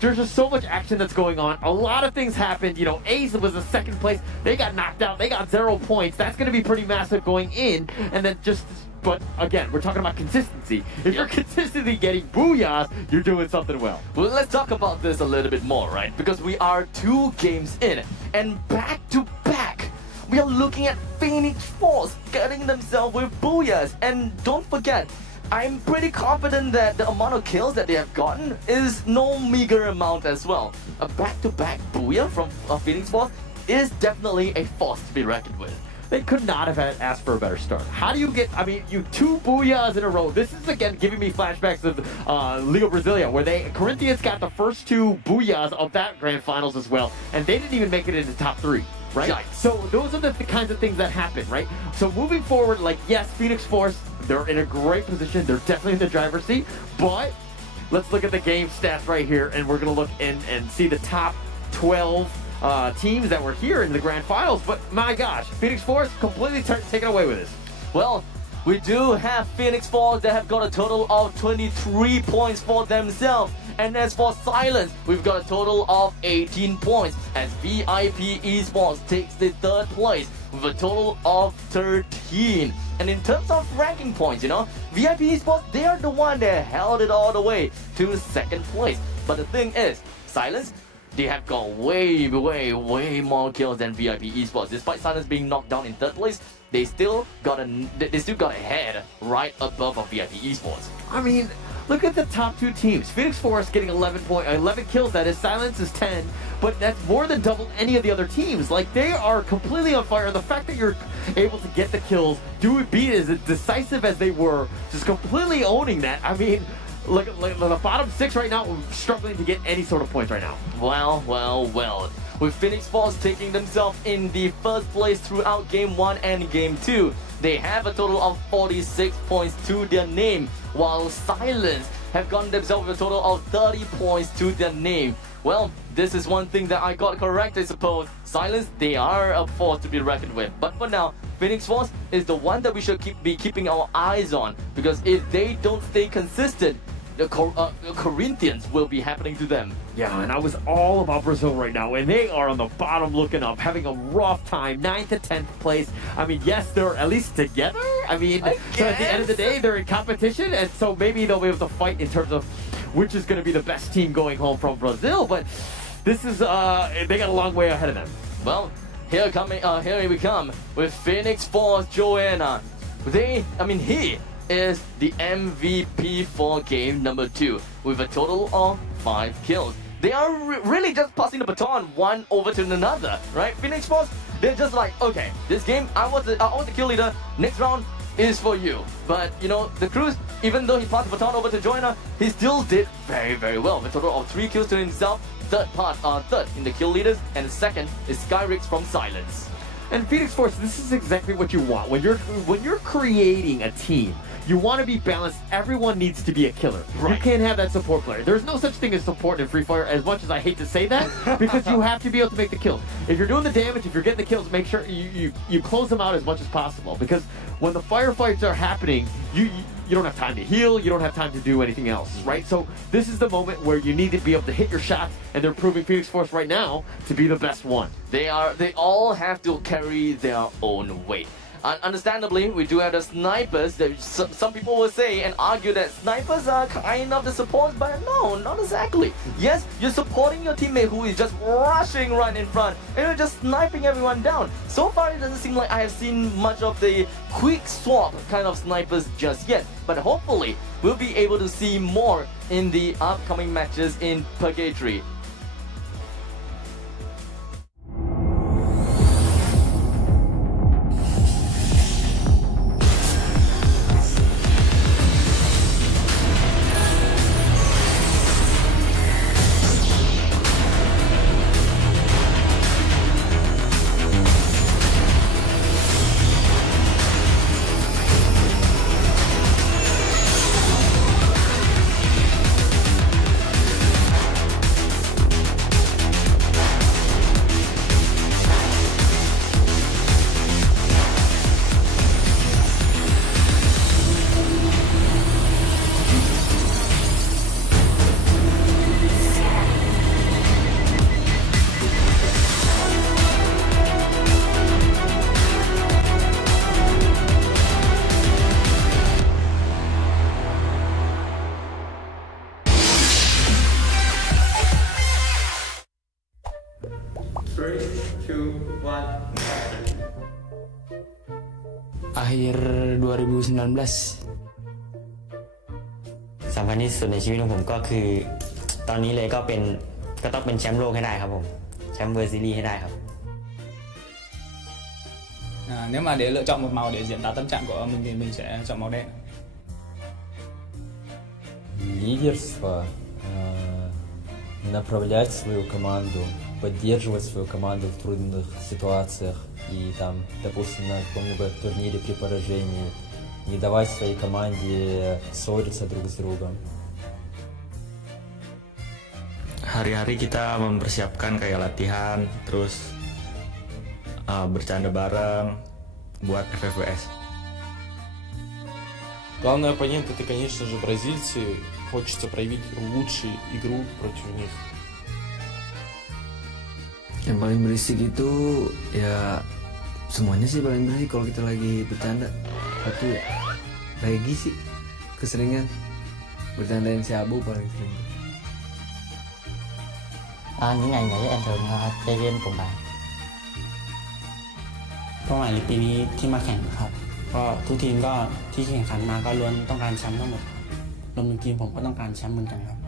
there's just so much action that's going on. A lot of things happened. You know, Ace was in second place. They got knocked out. They got 0 points. That's going to be pretty massive going in. And then but again, we're talking about consistency. If you're consistently getting booyahs, you're doing something well. Well, let's talk about this a little bit more, right? Because we are 2 games in, and back to back, we are looking at Phoenix Force getting themselves with booyahs. And don't forget, I'm pretty confident that the amount of kills that they have gotten is no meager amount as well. A back-to-back booyah from Phoenix Force is definitely a force to be reckoned with. They could not have asked for a better start. How do you get, you 2 booyahs in a row. This is, again, giving me flashbacks of Liga Brasilia, where Corinthians got the first 2 booyahs of that grand finals as well, and they didn't even make it into top 3. Right? Yikes. So those are the kinds of things that happen, right? So moving forward, yes, Phoenix Force, they're in a great position. They're definitely in the driver's seat, but let's look at the game stats right here, and we're going to look and see the top 12 teams that were here in the grand finals. But my gosh, Phoenix Force completely taken away with this. Well, we do have Phoenix Force that have got a total of 23 points for themselves. And as for Silence, we've got a total of 18 points as VIP Esports takes the 3rd place with a total of 13. And in terms of ranking points, VIP Esports, they are the one that held it all the way to 2nd place. But the thing is, Silence, they have got way more kills than VIP Esports. Despite Silence being knocked down in 3rd place, they still got a head right above of VIP Esports. Look at the top 2 teams. Phoenix Force getting 11 kills, that is. Silence is 10, but that's more than double any of the other teams. They are completely on fire. The fact that you're able to get the kills, be as decisive as they were, just completely owning that. Look at the bottom 6 right now, struggling to get any sort of points right now. Well. With Phoenix Force taking themselves in the 1st place throughout Game 1 and Game 2, they have a total of 46 points to their name, while Silence have gotten themselves a total of 30 points to their name. Well, this is one thing that I got correct, I suppose. Silence, they are a force to be reckoned with. But for now, Phoenix Force is the one that we should be keeping our eyes on, because if they don't stay consistent, the Corinthians will be happening to them. Yeah, and I was all about Brazil right now, and they are on the bottom looking up, having a rough time, 9th to 10th place. Yes, they're at least together. So at the end of the day, they're in competition, and so maybe they'll be able to fight in terms of which is going to be the best team going home from Brazil, but this is, they got a long way ahead of them. Well, here we come with Phoenix Force Joanna. He is the MVP for game number 2 with a total of 5 kills. They are really just passing the baton one over to another, right? Phoenix Force, they're just like, okay, this game, I was the kill leader, next round is for you. But, the Cruz, even though he passed the baton over to Joanna, he still did very, very well. With a total of 3 kills to himself, 3rd in the kill leaders, and 2nd is Skyrix from Silence. And Phoenix Force, this is exactly what you want. When you're creating a team, you want to be balanced. Everyone needs to be a killer. Right. You can't have that support player. There's no such thing as support in Free Fire, as much as I hate to say that, because you have to be able to make the kills. If you're doing the damage, if you're getting the kills, make sure you close them out as much as possible, because when the firefights are happening, you don't have time to heal, you don't have time to do anything else, right? So this is the moment where you need to be able to hit your shots, and they're proving Phoenix Force right now to be the best one. They all have to carry their own weight. Understandably, we do have the snipers. Some people will say and argue that snipers are kind of the support, but no, not exactly. Yes, you're supporting your teammate who is just rushing right in front, and you're just sniping everyone down. So far, it doesn't seem like I have seen much of the quick swap kind of snipers just yet, but hopefully, we'll be able to see more in the upcoming matches in Purgatory. akhir 2019 สำคัญที่สุดในชีวิตของผมก็คือตอนนี้เลยก็ต้องเป็นแชมป์โลกให้ได้ครับผมแชมป์เวอร์ซีรีส์ให้ได้ครับ Nếu mà để lựa chọn một màu để diễn tả tâm trạng của mình thì mình sẽ chọn màu đen. Лидерство, направлять свою команду, поддерживать свою команду в трудных ситуациях и там, допустим, на каком-нибудь турнире при поражении не давать своей команде ссориться друг с другом. Hari-hari kita mempersiapkan kayak latihan, terus bercanda bareng buat FFVS. Главный оппонент это, конечно же, бразильцы. Хочется проявить лучшую игру против них. Yang paling berisik itu ya semuanya sih paling berisik kalau kita lagi bercanda. Tapi ya lagi sih keseringan bercandain si Abu paling sering. Những ngày nghỉ em thường chơi game cùng bạn. เป้าหมายในปีนี้ที่มาแข่งครับก็ทุกทีมก็ที่แข่งขันมาก็ล้วนต้องการแชมป์ทั้งหมดรวมถึงทีมผมก็ต้องการแชมป์เหมือนกันครับ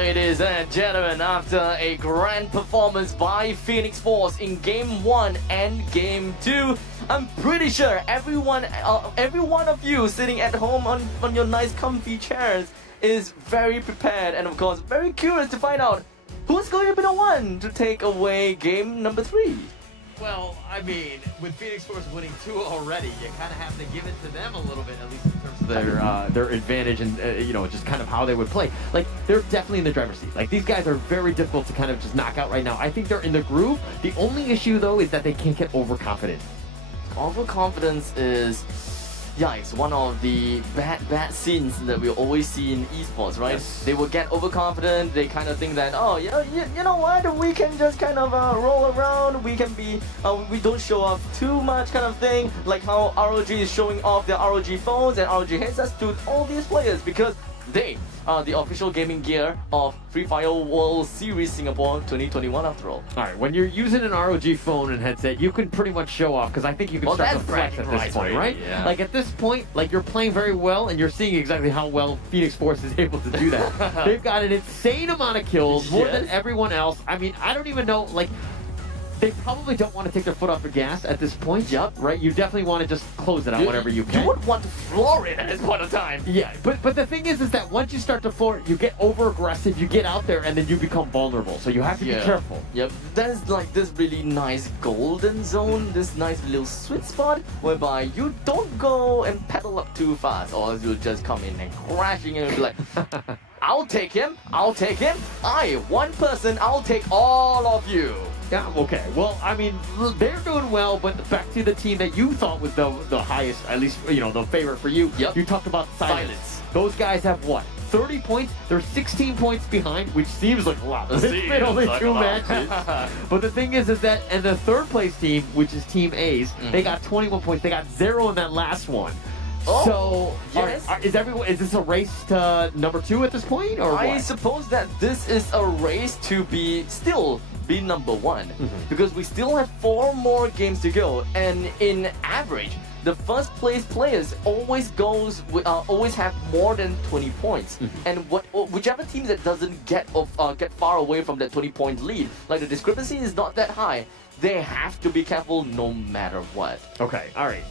Ladies and gentlemen, after a grand performance by Phoenix Force in Game 1 and Game 2, I'm pretty sure every one of you sitting at home on your nice comfy chairs is very prepared and of course very curious to find out who's going to be the one to take away game number 3. Well, I mean, with Phoenix Force winning 2 already, you kind of have to give it to them a little bit, at least in terms of their advantage and just kind of how they would play. Like, they're definitely in the driver's seat. Like, these guys are very difficult to kind of just knock out right now. I think they're in the groove. The only issue though is that they can't get overconfident. Overconfidence is, Yeah, it's one of the bad scenes that we always see in esports, right? Yes. They will get overconfident. They kind of think that, oh, you know what? We can just kind of roll around. We can be, we don't show off too much, kind of thing. Like how ROG is showing off their ROG phones and ROG headsets to all these players because they are the official gaming gear of Free Fire World Series Singapore 2021 after all. All right, when you're using an ROG phone and headset, you can pretty much show off because I think you can start to that's flex at this right, point, right? yeah. Like at this point, like you're playing very well and you're seeing exactly how well Phoenix Force is able to do that. They've got an insane amount of kills, more than everyone else. I mean, I don't even know, like, they probably don't want to take their foot off the gas at this point. Yep. Right? You definitely want to just close it out whenever you can. You would want to floor it at this point of time. Yeah, but the thing is that once you start to floor it, you get over aggressive, you get out there, and then you become vulnerable. So you have to be careful. Yep, there's like this really nice golden zone, this nice little sweet spot whereby you don't go and pedal up too fast, or else you'll just come in and crashing and be like, I'll take him, one person, I'll take all of you. Yeah, okay. Well, I mean, they're doing well, but back to the team that you thought was the highest, at least, the favorite for you. Yep. You talked about Silence. Those guys have what? 30 points? They're 16 points behind, which seems like a lot. It's been only 2 matches. But the thing is that, and the third place team, which is Team A's, they got 21 points. They got 0 in that last one. Oh, so, yes. Is this a race to number 2 at this point, or I what? suppose that this is a race to still be number 1 because we still have 4 more games to go, and in average, the first place players always have more than 20 points, and whichever team that doesn't get far away from that 20-point lead, like the discrepancy is not that high. They have to be careful no matter what. Okay, all right.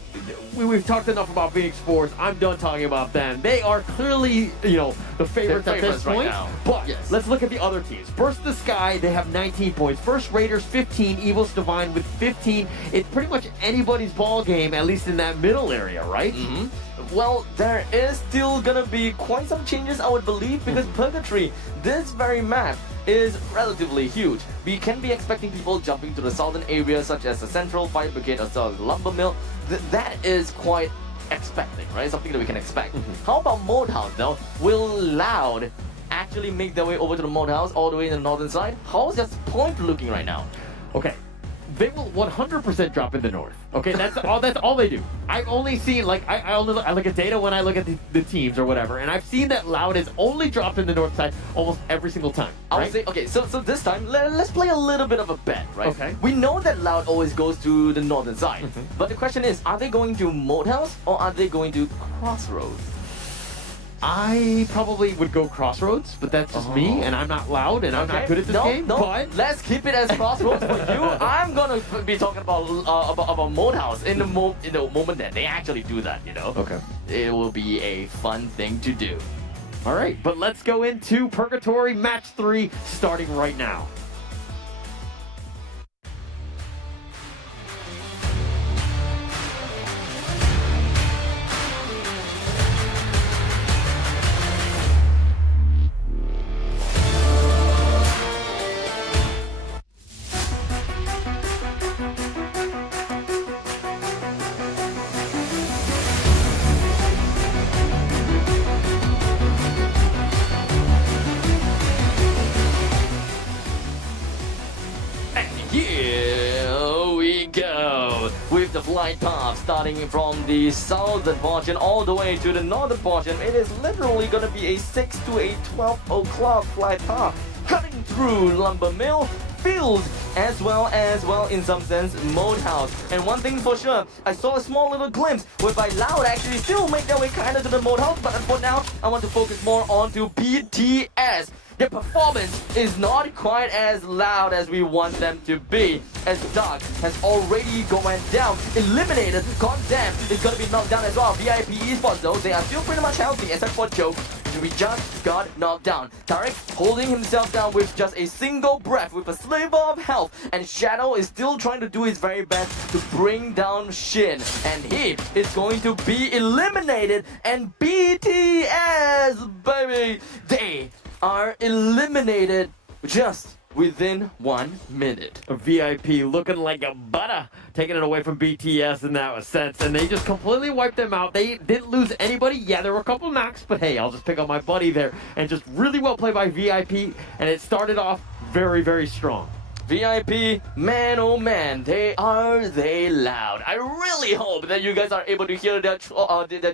We've talked enough about Phoenix Force. I'm done talking about them. They are clearly, the favorites at this point. Right now. But let's look at the other teams. Burst the Sky, they have 19 points. First Raiders, 15. Evil's Divine with 15. It's pretty much anybody's ball game, at least in that middle area, right? Well, there is still gonna be quite some changes, I would believe, because Purgatory, this very map, is relatively huge. We can be expecting people jumping to the southern areas such as the Central Fire Brigade or the Lumber Mill. That is quite expecting, right? Something that we can expect. How about Mode House though? Will Loud actually make their way over to the Mode House all the way in the northern side? How's their point looking right now? Okay. They will 100% drop in the north. Okay, that's all they do. I've only seen, like, I look at data when I look at the teams or whatever, and I've seen that Loud has only dropped in the north side almost every single time. I would say, okay, so this time, let's play a little bit of a bet, right? Okay. We know that Loud always goes to the northern side, but the question is, are they going to Mode House or are they going to Crossroads? I probably would go Crossroads, but that's just me, and I'm not Loud, and I'm not good at this game. But let's keep it as Crossroads for you. I'm gonna be talking about Mode House in the moment that they actually do that. Okay. It will be a fun thing to do. All right, but let's go into Purgatory Match 3 starting right now. With the flight path starting from the southern portion all the way to the northern portion, it is literally going to be a 6 to a 12 o'clock flight path cutting through Lumber Mill, Field, as well in some sense Mode House. And one thing for sure, I saw a small little glimpse whereby Loud actually still make their way kind of to the Mode House, but for now I want to focus more on to BTS. Their performance is not quite as loud as we want them to be, as Dark has already gone down, eliminated. Condemn is going to be knocked down as well. VIP Esports though, they are still pretty much healthy except for Joe. We just got knocked down. Tarek holding himself down with just a single breath with a sliver of health, and Shadow is still trying to do his very best to bring down Shin, and he is going to be eliminated. And BTS, baby, they are eliminated just within 1 minute. A VIP looking like a butter, taking it away from BTS in that sense, and they just completely wiped them out. They didn't lose anybody. Yeah, there were a couple knocks, but hey, I'll just pick on my buddy there, and just really well played by VIP, and it started off very, very strong. VIP, man oh man, they loud. I really hope that you guys are able to hear their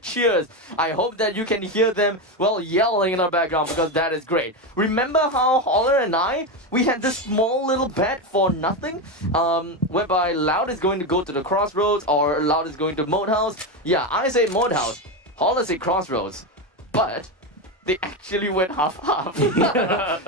cheers. I hope that you can hear them, well, yelling in our background, because that is great. Remember how Holler and we had this small little bet for nothing, whereby Loud is going to go to the Crossroads or Loud is going to Mode House. Yeah, I say Mode House, Holler say Crossroads, but they actually went half-half.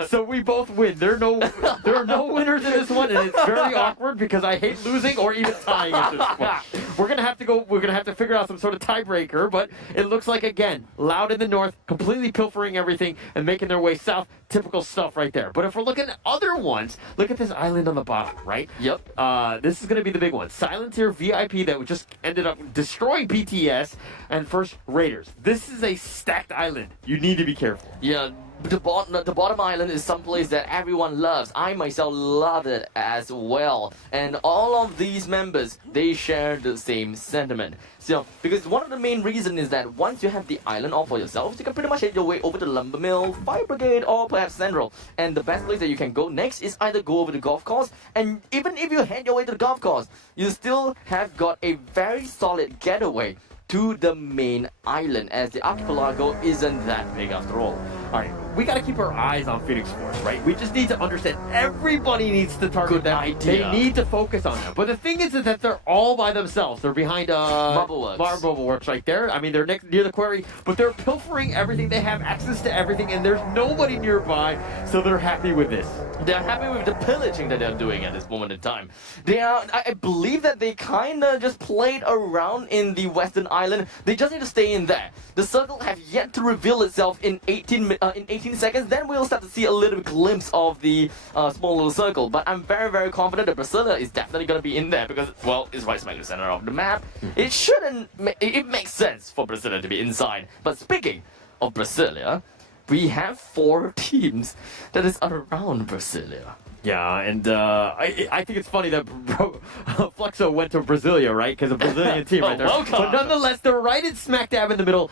So we both win. There are no winners in this one, and it's very awkward because I hate losing or even tying at this point. We're gonna have to figure out some sort of tiebreaker, but it looks like, again, Loud in the north, completely pilfering everything and making their way south. Typical stuff right there. But if we're looking at other ones, look at this island on the bottom, right? Yep. This is gonna be the big one. Silencer VIP that just ended up destroying BTS, and first Raiders. This is a stacked island. You need to be careful. Yeah, the bottom island is someplace that everyone loves. I myself love it as well. And all of these members, they share the same sentiment. So, because one of the main reasons is that once you have the island all for yourself, you can pretty much head your way over to Lumber Mill, Fire Brigade, or perhaps Central. And the best place that you can go next is either go over the golf course, and even if you head your way to the golf course, you still have got a very solid getaway to the main island, as the archipelago isn't that big after all. Alright, we gotta keep our eyes on Phoenix Force, right? We just need to understand everybody needs to target them. Idea. They need to focus on them. But the thing is that they're all by themselves. They're behind Bubbleworks right there. I mean, they're near the quarry, but they're pilfering everything. They have access to everything, and there's nobody nearby, so they're happy with this. They're happy with the pillaging that they're doing at this moment in time. I believe that they kinda just played around in the Western Island. They just need to stay in there. The circle have yet to reveal itself in 18 seconds. Then we'll start to see a little glimpse of the small little circle. But I'm very, very confident that Brasilia is definitely going to be in there because, well, it's right smack in the center of the map. It shouldn't. It makes sense for Brasilia to be inside. But speaking of Brasilia, we have 4 teams that is around Brasilia. Yeah, and I think it's funny that Fluxo went to Brasilia, right? Because a Brazilian team right there. Welcome. But nonetheless, they're right in smack dab in the middle.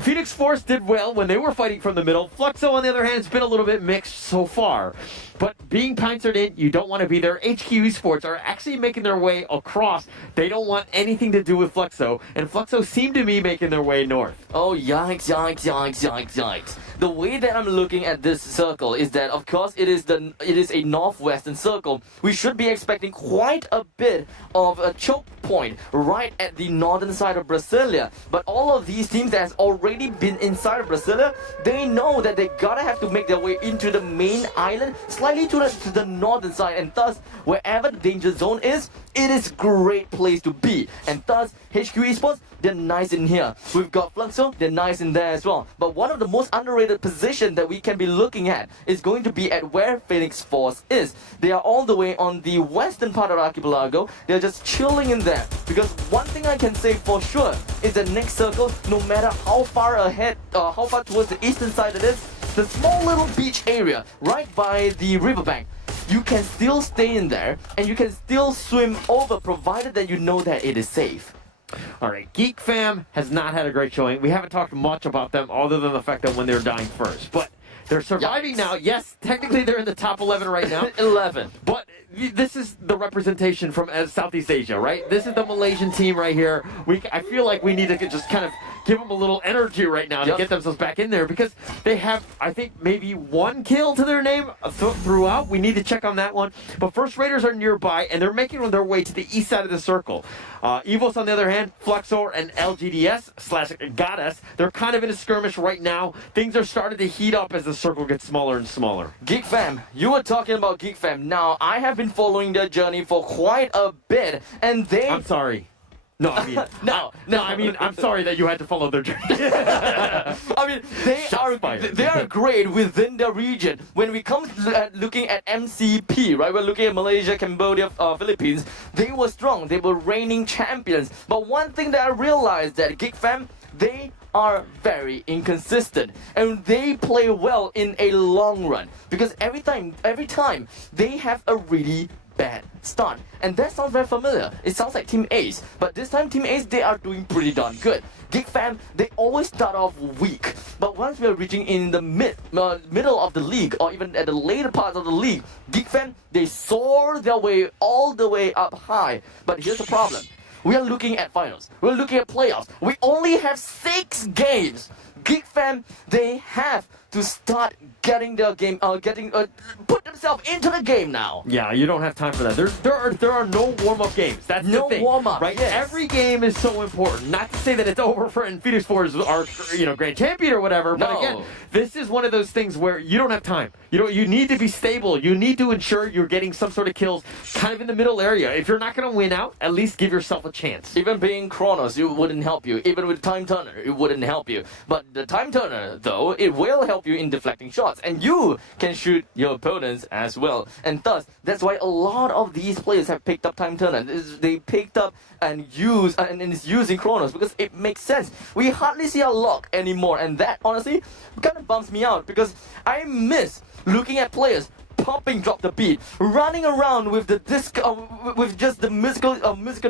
Phoenix Force did well when they were fighting from the middle. Fluxo, on the other hand, has been a little bit mixed so far. But being pincered in, you don't want to be there. HQ Esports are actually making their way across. They don't want anything to do with Fluxo, and Fluxo seem to be making their way north. Oh, yikes, yikes, yikes, yikes, yikes. The way that I'm looking at this circle is that, of course, it is a northwestern circle. We should be expecting quite a bit of a choke point right at the northern side of Brasilia. But all of these teams that has already been inside of Brasilia, they know that they gotta have to make their way into the main island, slightly to the northern side, and thus, wherever the danger zone is, it is a great place to be. And thus, HQ Esports, they're nice in here. We've got Fluxo, they're nice in there as well. But one of the most underrated positions that we can be looking at is going to be at where Phoenix Force is. They are all the way on the western part of the archipelago. They're just chilling in there. Because one thing I can say for sure is that next circle, no matter how far ahead, how far towards the eastern side it is, the small little beach area right by the riverbank, you can still stay in there and you can still swim over, provided that you know that it is safe. All right, Geek Fam has not had a great showing. We haven't talked much about them other than the fact that when they're dying first. But they're surviving now. Yes, technically they're in the top 11 right now. 11. But this is the representation from Southeast Asia, right? This is the Malaysian team right here. I feel like we need to just kind of give them a little energy right now to get themselves back in there because they have, I think, maybe 1 kill to their name throughout. We need to check on that one. But First Raiders are nearby, and they're making their way to the east side of the circle. Evos, on the other hand, Fluxor and LGDS/Goddess, they're kind of in a skirmish right now. Things are starting to heat up as the circle gets smaller and smaller. Geek Fam, you were talking about Geek Fam. Now, I have been following their journey for quite a bit, and they... I'm sorry. No, I mean, I'm sorry that you had to follow their journey. I mean, they are great within their region. When we come looking at MCP, right? We're looking at Malaysia, Cambodia, Philippines. They were strong. They were reigning champions. But one thing that I realized that Geek Fam, they are very inconsistent and they play well in a long run because every time they have a really bad start. And that sounds very familiar. It sounds like Team Ace, but this time Team Ace, they are doing pretty darn good. Geek Fam, they always start off weak, but once we are reaching in the middle of the league or even at the later parts of the league, Geek Fam, they soar their way all the way up high. But here's the problem. We are looking at finals. We're looking at playoffs. We only have 6 games. Geek Fam, they have to start getting their game, put themselves into the game now. Yeah, you don't have time for that. There are no warm-up games. That's no the thing, warm-up, right? yes. Every game is so important. Not to say that it's over for and Phoenix Force are grand champion or whatever. But No. again, this is one of those things where you don't have time. You need to be stable. You need to ensure you're getting some sort of kills, kind of in the middle area. If you're not going to win out, at least give yourself a chance. Even being Kronos, it wouldn't help you. Even with Time Turner, it wouldn't help you. But the Time Turner, though, it will help you in deflecting shots. And you can shoot your opponents as well. And thus, that's why a lot of these players have picked up Time Turner. They picked up and use and is using Kronos because it makes sense. We hardly see a lock anymore. And that, honestly, kind of bums me out because I miss looking at players popping drop the beat, running around with the disc, with just the musical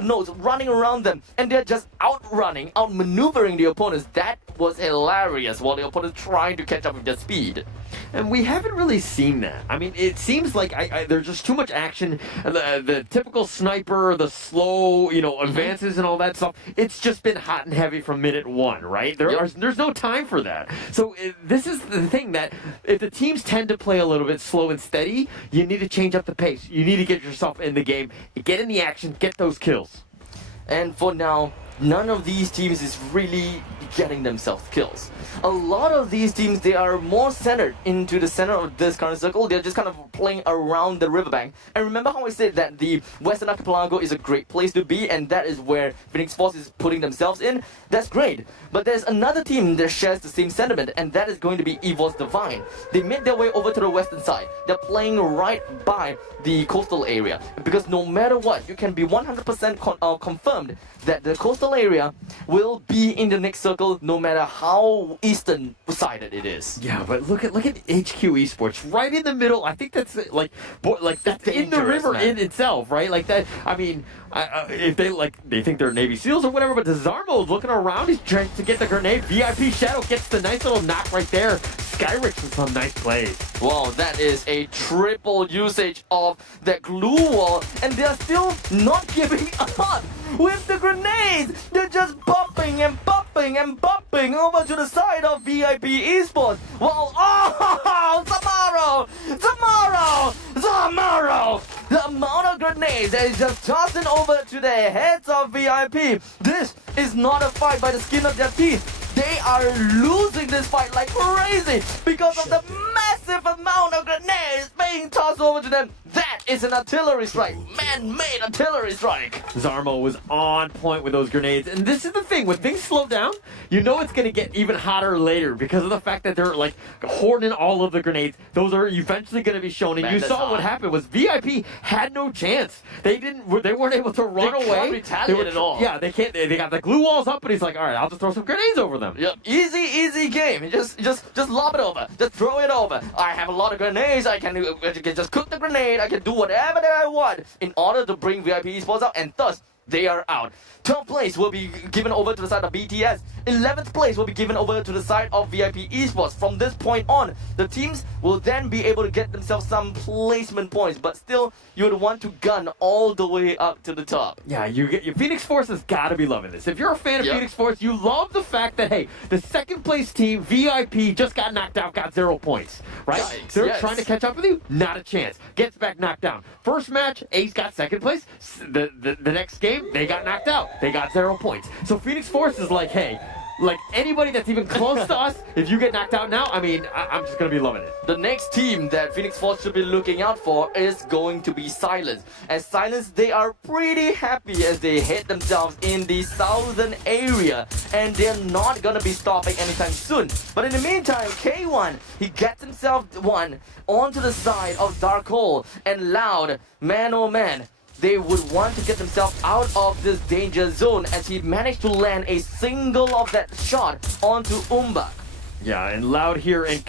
notes running around them, and they're just outmaneuvering the opponents. That was hilarious while the opponents trying to catch up with their speed. And we haven't really seen that. I mean, it seems like there's just too much action. The typical sniper, the slow, advances and all that stuff. It's just been hot and heavy from minute 1, right? There's no time for that. So this is the thing that if the teams tend to play a little bit slow and steady, you need to change up the pace. You need to get yourself in the game, get in the action, get those kills. And for now, none of these teams is really getting themselves kills. A lot of these teams, they are more centered into the center of this current circle. They're just kind of playing around the riverbank. And remember how I said that the Western Archipelago is a great place to be, and that is where Phoenix Force is putting themselves in? That's great. But there's another team that shares the same sentiment, and that is going to be EVOS Divine. They made their way over to the western side. They're playing right by the coastal area. Because no matter what, you can be 100% confirmed that the coastal area will be in the next circle no matter how eastern sided it is. Yeah, but look at HQ Esports right in the middle. I think that's that's in the river, man. In itself, right? Like that. I mean, if they think they're Navy SEALs or whatever, but Zarmo's looking around. He's trying to get the grenade. VIP Shadow gets the nice little knock right there. Skyrix with some nice plays. Wow, that is a triple usage of that glue wall, and they're still not giving up with the grenades. They're just bumping and bumping and bumping over to the side of VIP Esports. Wow, Zamaro! The amount of grenades that is just tossing over to the heads of VIP. This is not a fight by the skin of their teeth. They are losing this fight like crazy because of the massive amount of grenades being tossed over to them. That is an artillery strike, man-made artillery strike. Zarmo was on point with those grenades, and this is the thing, when things slow down, you know it's going to get even hotter later because of the fact that they're like hoarding all of the grenades. Those are eventually going to be shown, and man, you saw what happened was VIP had no chance. They weren't able to run away. They can't retaliate at all. Yeah, they can't. They got the glue walls up, but he's like, all right, I'll just throw some grenades over them. Yep, easy game. Just lob it over. Just throw it over. I have a lot of grenades. I can just cook the grenade. I can do whatever that I want in order to bring VIP Esports out, and thus they are out. 12th place will be given over to the side of BTS. 11th place will be given over to the side of VIP Esports. From this point on, the teams will then be able to get themselves some placement points, but still, you would want to gun all the way up to the top. Yeah, your Phoenix Force has got to be loving this. If you're a fan of Phoenix Force, you love the fact that, hey, the second place team, VIP, just got knocked out, got 0 points, right? Yikes, They're trying to catch up with you, not a chance. Gets back knocked down. First match, Ace got second place. The next game, they got knocked out. They got 0 points. So Phoenix Force is like, hey, like anybody that's even close to us, if you get knocked out now, I mean, I'm just going to be loving it. The next team that Phoenix Force should be looking out for is going to be Silence. As Silence, they are pretty happy as they hit themselves in the southern area, and they're not going to be stopping anytime soon. But in the meantime, K1, he gets himself one onto the side of Dark Hole, and Loud, man oh man, they would want to get themselves out of this danger zone as he managed to land a single of that shot onto Umbak. Yeah, and Loud here and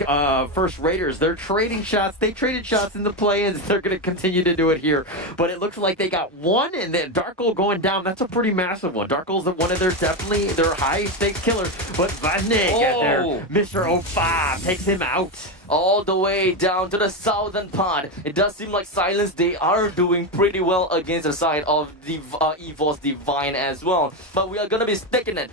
First Raiders, they're trading shots. They traded shots in the play-ins. They're going to continue to do it here. But it looks like they got one, and then Darkle going down. That's a pretty massive one. Darkle's one of their high-stakes killers. But Vanek out there, Mr. 05, takes him out. All the way down to the southern part. It does seem like Silence, they are doing pretty well against the side of the EVOS Divine as well. But we are going to be sticking it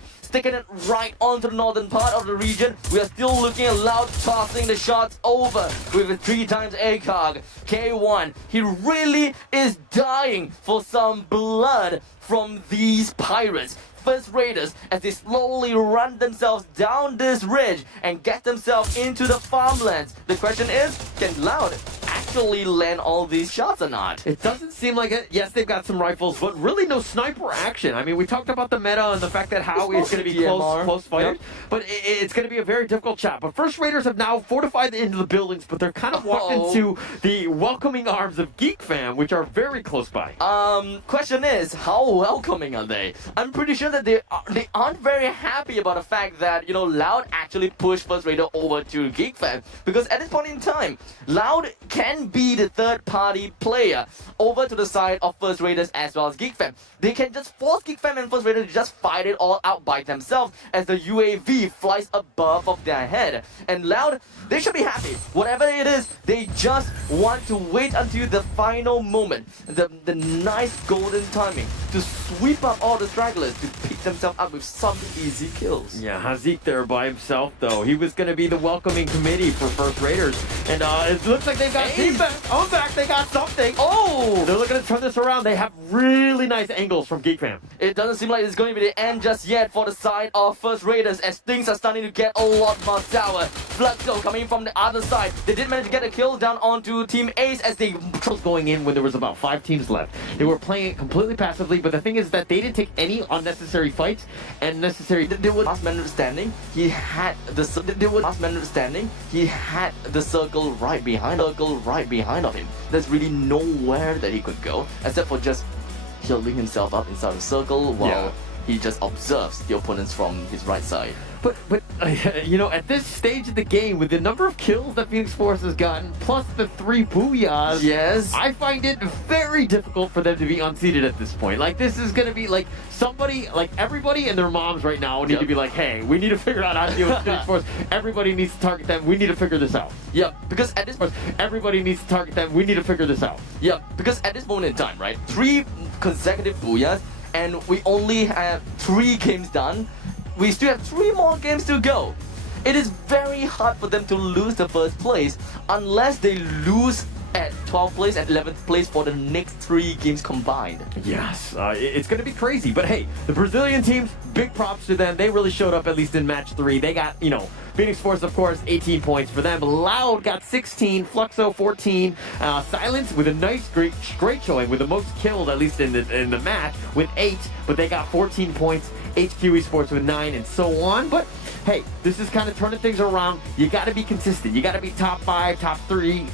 right onto the northern part of the region. We are still looking at Loud tossing the shots over with a 3 times ACOG. K1, he really is dying for some blood from these pirates. First Raiders, as they slowly run themselves down this ridge and get themselves into the farmlands. The question is, can Loud actually land all these shots or not? It doesn't seem like it. Yes, they've got some rifles, but really no sniper action. I mean, we talked about the meta and the fact that how it's going to be close fighters, but it's going to be a very difficult shot. But First Raiders have now fortified into the buildings, but they're kind of walked into the welcoming arms of Geek Fam, which are very close by. Question is, how welcoming are they? I'm pretty sure that they aren't very happy about the fact that, Loud actually pushed First Raider over to Geek Fam, because at this point in time, Loud can be the third party player over to the side of First Raiders as well as Geek Fam. They can just force Geek Fam and First Raiders to just fight it all out by themselves as the UAV flies above of their head. And Loud, they should be happy. Whatever it is, they just want to wait until the final moment, the nice golden timing to sweep up all the stragglers to pick themselves up with some easy kills. Yeah, Hazik there by himself though. He was going to be the welcoming committee for First Raiders. And it looks like they've got defense. On back, they got something. They're looking to turn this around. They have really nice angles from Geek Fam. It doesn't seem like it's going to be the end just yet for the side of First Raiders as things are starting to get a lot more sour. Fluxo coming from the other side. They did manage to get a kill down onto Team Ace as they was going in when there was about 5 teams left. They were playing it completely passively, but the thing is that they didn't take any unnecessary fights and necessary. There was last man standing. He had the circle right behind of him. There's really nowhere that he could go except for just healing himself up inside the circle while he just observes the opponents from his right side. But at this stage of the game, with the number of kills that Phoenix Force has gotten, plus the 3 booyahs, yes, I find it very difficult for them to be unseated at this point. Like, this is going to be like somebody, like everybody and their moms right now need to be like, hey, we need to figure out how to deal with Phoenix Force. Everybody needs to target them. We need to figure this out. Because at this point, everybody needs to target them. We need to figure this out. Because at this moment in time, right, 3 consecutive booyahs, and we only have 3 games done. We still have 3 more games to go. It is very hard for them to lose the first place unless they lose at 12th place and 11th place for the next 3 games combined. Yes, it's going to be crazy. But hey, the Brazilian teams, big props to them. They really showed up at least in match 3. They got, Phoenix Force, of course, 18 points for them. Loud got 16, Fluxo 14, Silence with a nice, great showing with the most killed, at least in the match, with 8. But they got 14 points. HQ Esports with 9 and so on. But hey, this is kind of turning things around. You got to be consistent. You got to be top 5, top 3,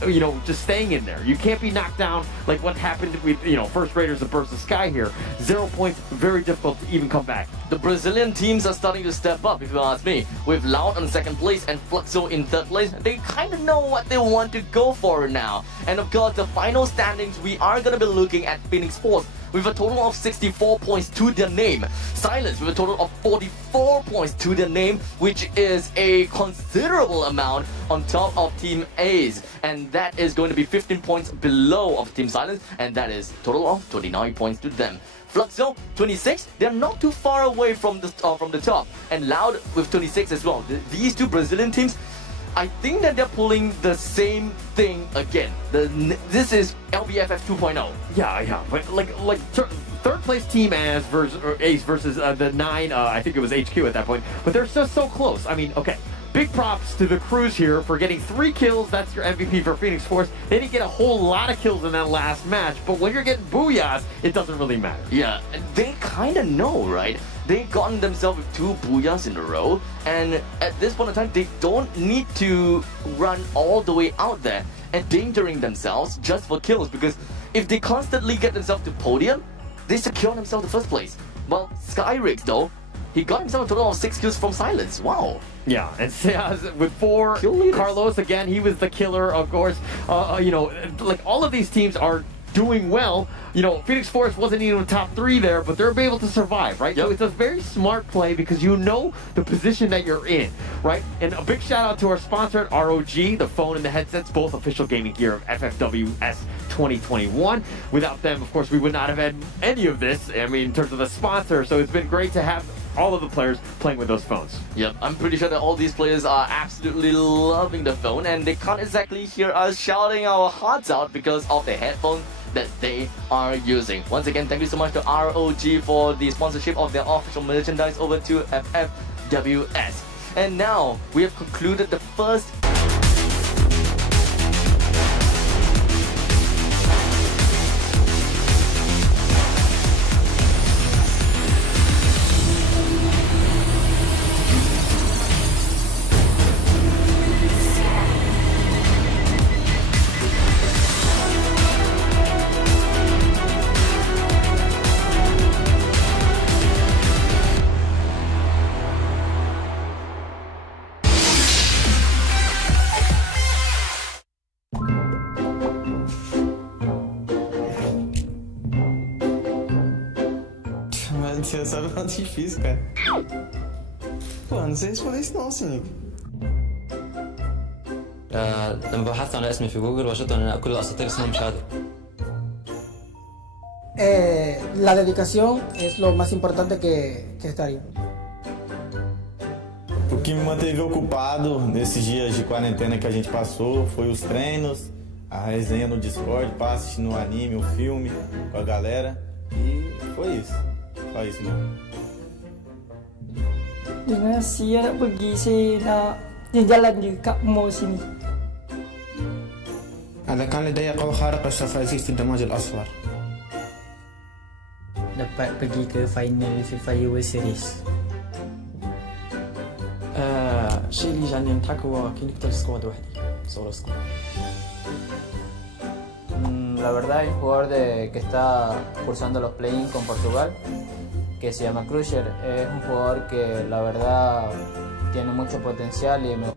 just staying in there. You can't be knocked down like what happened with, First Raiders versus Sky here. 0 points, very difficult to even come back. The Brazilian teams are starting to step up, if you ask me. With Loud on 2nd place and Fluxo in 3rd place, they kind of know what they want to go for now. And of course, the final standings, we are going to be looking at Phoenix Force with a total of 64 points to their name. Silence with a total of 44 points to their name, which is a considerable amount on top of Team A's. And that is going to be 15 points below of Team Silence, and that is a total of 29 points to them. Fluxo, 26, they're not too far away from the top. And Loud with 26 as well. These 2 Brazilian teams, I think that they're pulling the same thing again. This is LBFF 2.0. Yeah, but like 3rd place Team Ace versus the 9, I think it was HQ at that point. But they're just so close. I mean, okay. Big props to the crews here for getting 3 kills. That's your MVP for Phoenix Force. They didn't get a whole lot of kills in that last match, but when you're getting booyahs, it doesn't really matter. Yeah, they kind of know, right? They've gotten themselves with 2 booyahs in a row, and at this point in time, they don't need to run all the way out there endangering themselves just for kills, because if they constantly get themselves to podium, they secure themselves the first place. Well, Skyrick though, he got himself a total of 6 kills from silence. Wow. Yeah, and with 4, Carlos again, he was the killer, of course. Like all of these teams are doing well. Phoenix Forest wasn't even in the top 3 there, but they're able to survive, right? Yep. So it's a very smart play because you know the position that you're in, right? And a big shout out to our sponsor at ROG, the phone and the headsets, both official gaming gear of FFWS 2021. Without them, of course, we would not have had any of this, in terms of the sponsor. So it's been great to have all of the players playing with those phones. Yep, I'm pretty sure that all these players are absolutely loving the phone, and they can't exactly hear us shouting our hearts out because of the headphones that they are using. Once again, thank you so much to ROG for the sponsorship of their official merchandise over to FFWS. And now we have concluded the first Você sabe quanto difícil, cara. Pô, não sei responder isso não, senhor. لما بحثت عن اسمي في جوجل وجدت ان كل الاساطير اسمهم شادو. La dedicación es lo más importante que estaría. O que me manteve ocupado nesses dias de quarentena que a gente passou foi os treinos, a resenha no Discord, pra assistir no anime, o filme com a galera. E foi isso. Só isso mesmo. Dengan saya nak pergi, saya nak jalan je kat mall sini. إذا كان لدي قوة خارقة سوف أزيد في الدماج الأصفر. Dapat pergi ke final FIFA Euro Series. الشيء اللي جعلني نضحك هو كي نقتل سكواد وحدي سولو سكواد. La verdad hay un jugador que está cursando los play-in con Portugal que se llama Crusher. Es un jugador que la verdad tiene mucho potencial y me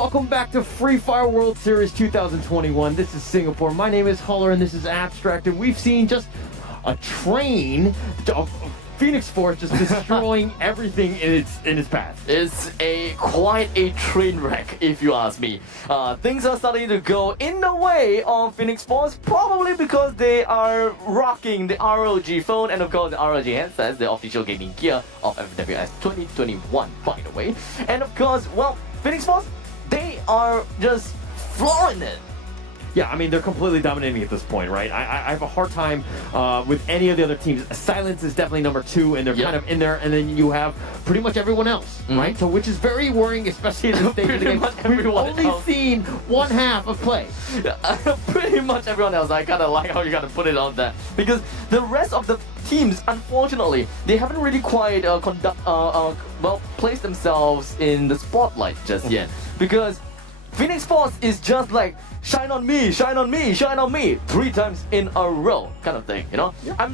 welcome back to Free Fire World Series 2021. This is Singapore. My name is Huller and this is Abstract, and we've seen just a train of Phoenix Force just destroying everything in its path. It's quite a train wreck, if you ask me. Things are starting to go in the way of Phoenix Force, probably because they are rocking the ROG phone and of course the ROG handsets, the official gaming gear of FWS 2021, by the way. And of course, well, Phoenix Force, they are just flooring it. Yeah, I mean, they're completely dominating at this point, right? I have a hard time with any of the other teams. Silence is definitely number 2, and they're kind of in there, and then you have pretty much everyone else, right? So, which is very worrying, especially in the stage of the game. We've only seen one half of play. Pretty much everyone else. I kind of like how you got to put it on there. Because the rest of the teams, unfortunately, they haven't really quite placed themselves in the spotlight just yet. Because Phoenix Force is just like, shine on me, shine on me, shine on me, 3 times in a row kind of thing, you know? Yeah.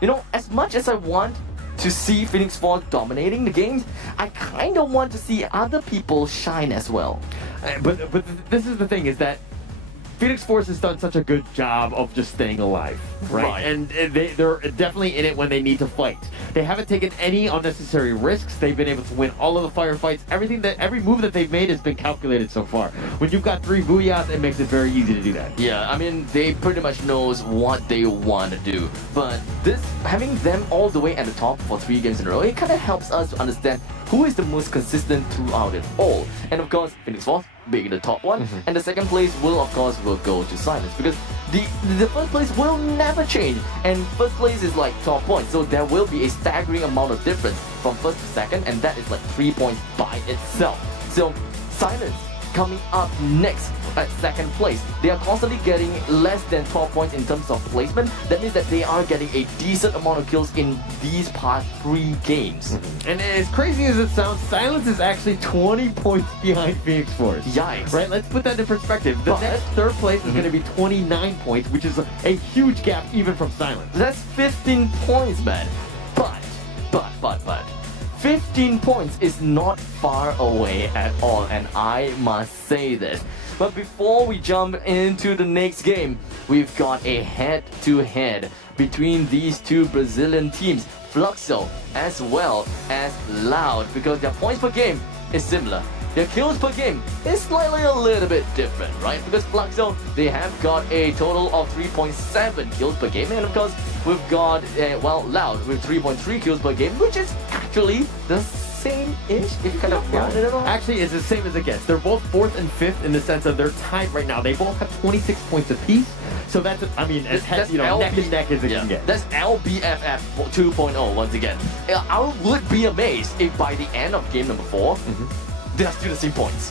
You know, as much as I want to see Phoenix Force dominating the games, I kind of want to see other people shine as well. But this is the thing, is that Phoenix Force has done such a good job of just staying alive, right? And they're definitely in it when they need to fight. They haven't taken any unnecessary risks. They've been able to win all of the firefights. Every move that they've made has been calculated so far. When you've got 3 Booyahs, it makes it very easy to do that. Yeah, I mean, they pretty much knows what they want to do. But having them all the way at the top for 3 games in a row, it kind of helps us to understand who is the most consistent throughout it all. And of course, Phoenix Force being the top one, and the second place will go to Silence, because the first place will never change, and first place is like 12 points, so there will be a staggering amount of difference from first to second, and that is like 3 points by itself. So Silence coming up next at second place. They are constantly getting less than 12 points in terms of placement. That means that they are getting a decent amount of kills in these past 3 games. And as crazy as it sounds, Silence is actually 20 points behind Phoenix Force. Yikes. Right, let's put that in perspective. The next third place is going to be 29 points, which is a huge gap even from Silence. That's 15 points, man. But 15 points is not far away at all, and I must say this. But before we jump into the next game, we've got a head-to-head between these 2 Brazilian teams, Fluxo as well as Loud, because their points per game is similar. Their kills per game is slightly a little bit different, right? Because Fluxo, they have got a total of 3.7 kills per game, and of course, we've got, Loud with 3.3 kills per game, which is actually the same-ish, if you kind of round it all. Actually, it's the same as it gets. They're both 4th and 5th in the sense of they're tied right now. They both have 26 points apiece. So that's, I mean, neck and neck as it can get. That's LBFF 2.0 once again. I would be amazed if by the end of game number 4, they are still the same points.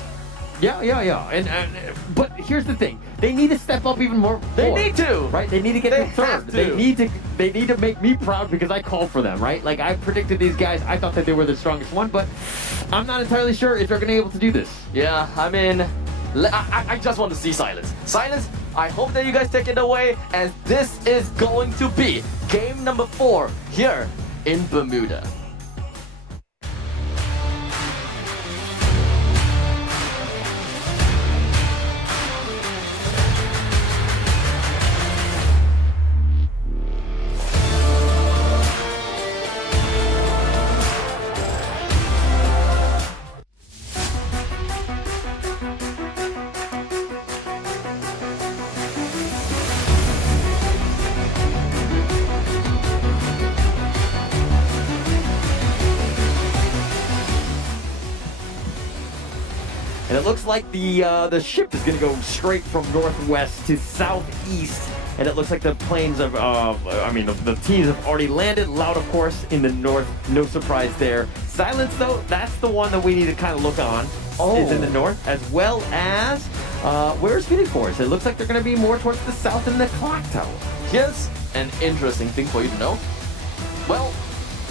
Yeah. But here's the thing: they need to step up even more. They need to, right? They need to get to 3rd. They need to make me proud because I called for them, right? Like I predicted these guys. I thought that they were the strongest one, but I'm not entirely sure if they're going to be able to do this. Yeah, I mean, I just want to see Silence. Silence, I hope that you guys take it away, as this is going to be game number 4 here in Bermuda. And it looks like the ship is going to go straight from northwest to southeast. And it looks like the planes of, the teams have already landed. Loud, of course, in the north. No surprise there. Silence, though, that's the one that we need to kind of look on. Is in the north, as well as, where's Phoenix Force? It looks like they're going to be more towards the south in the clock tower. Here's an interesting thing for you to know. Well,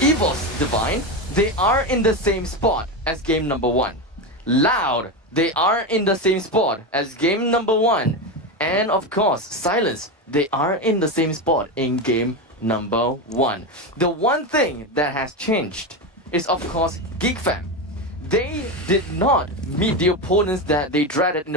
EVOS Divine, they are in the same spot as game number 1. Loud, they are in the same spot as game number 1. And of course, Silence, they are in the same spot in game number 1. The one thing that has changed is, of course, GeekFam. they did not meet the opponents that they dreaded in the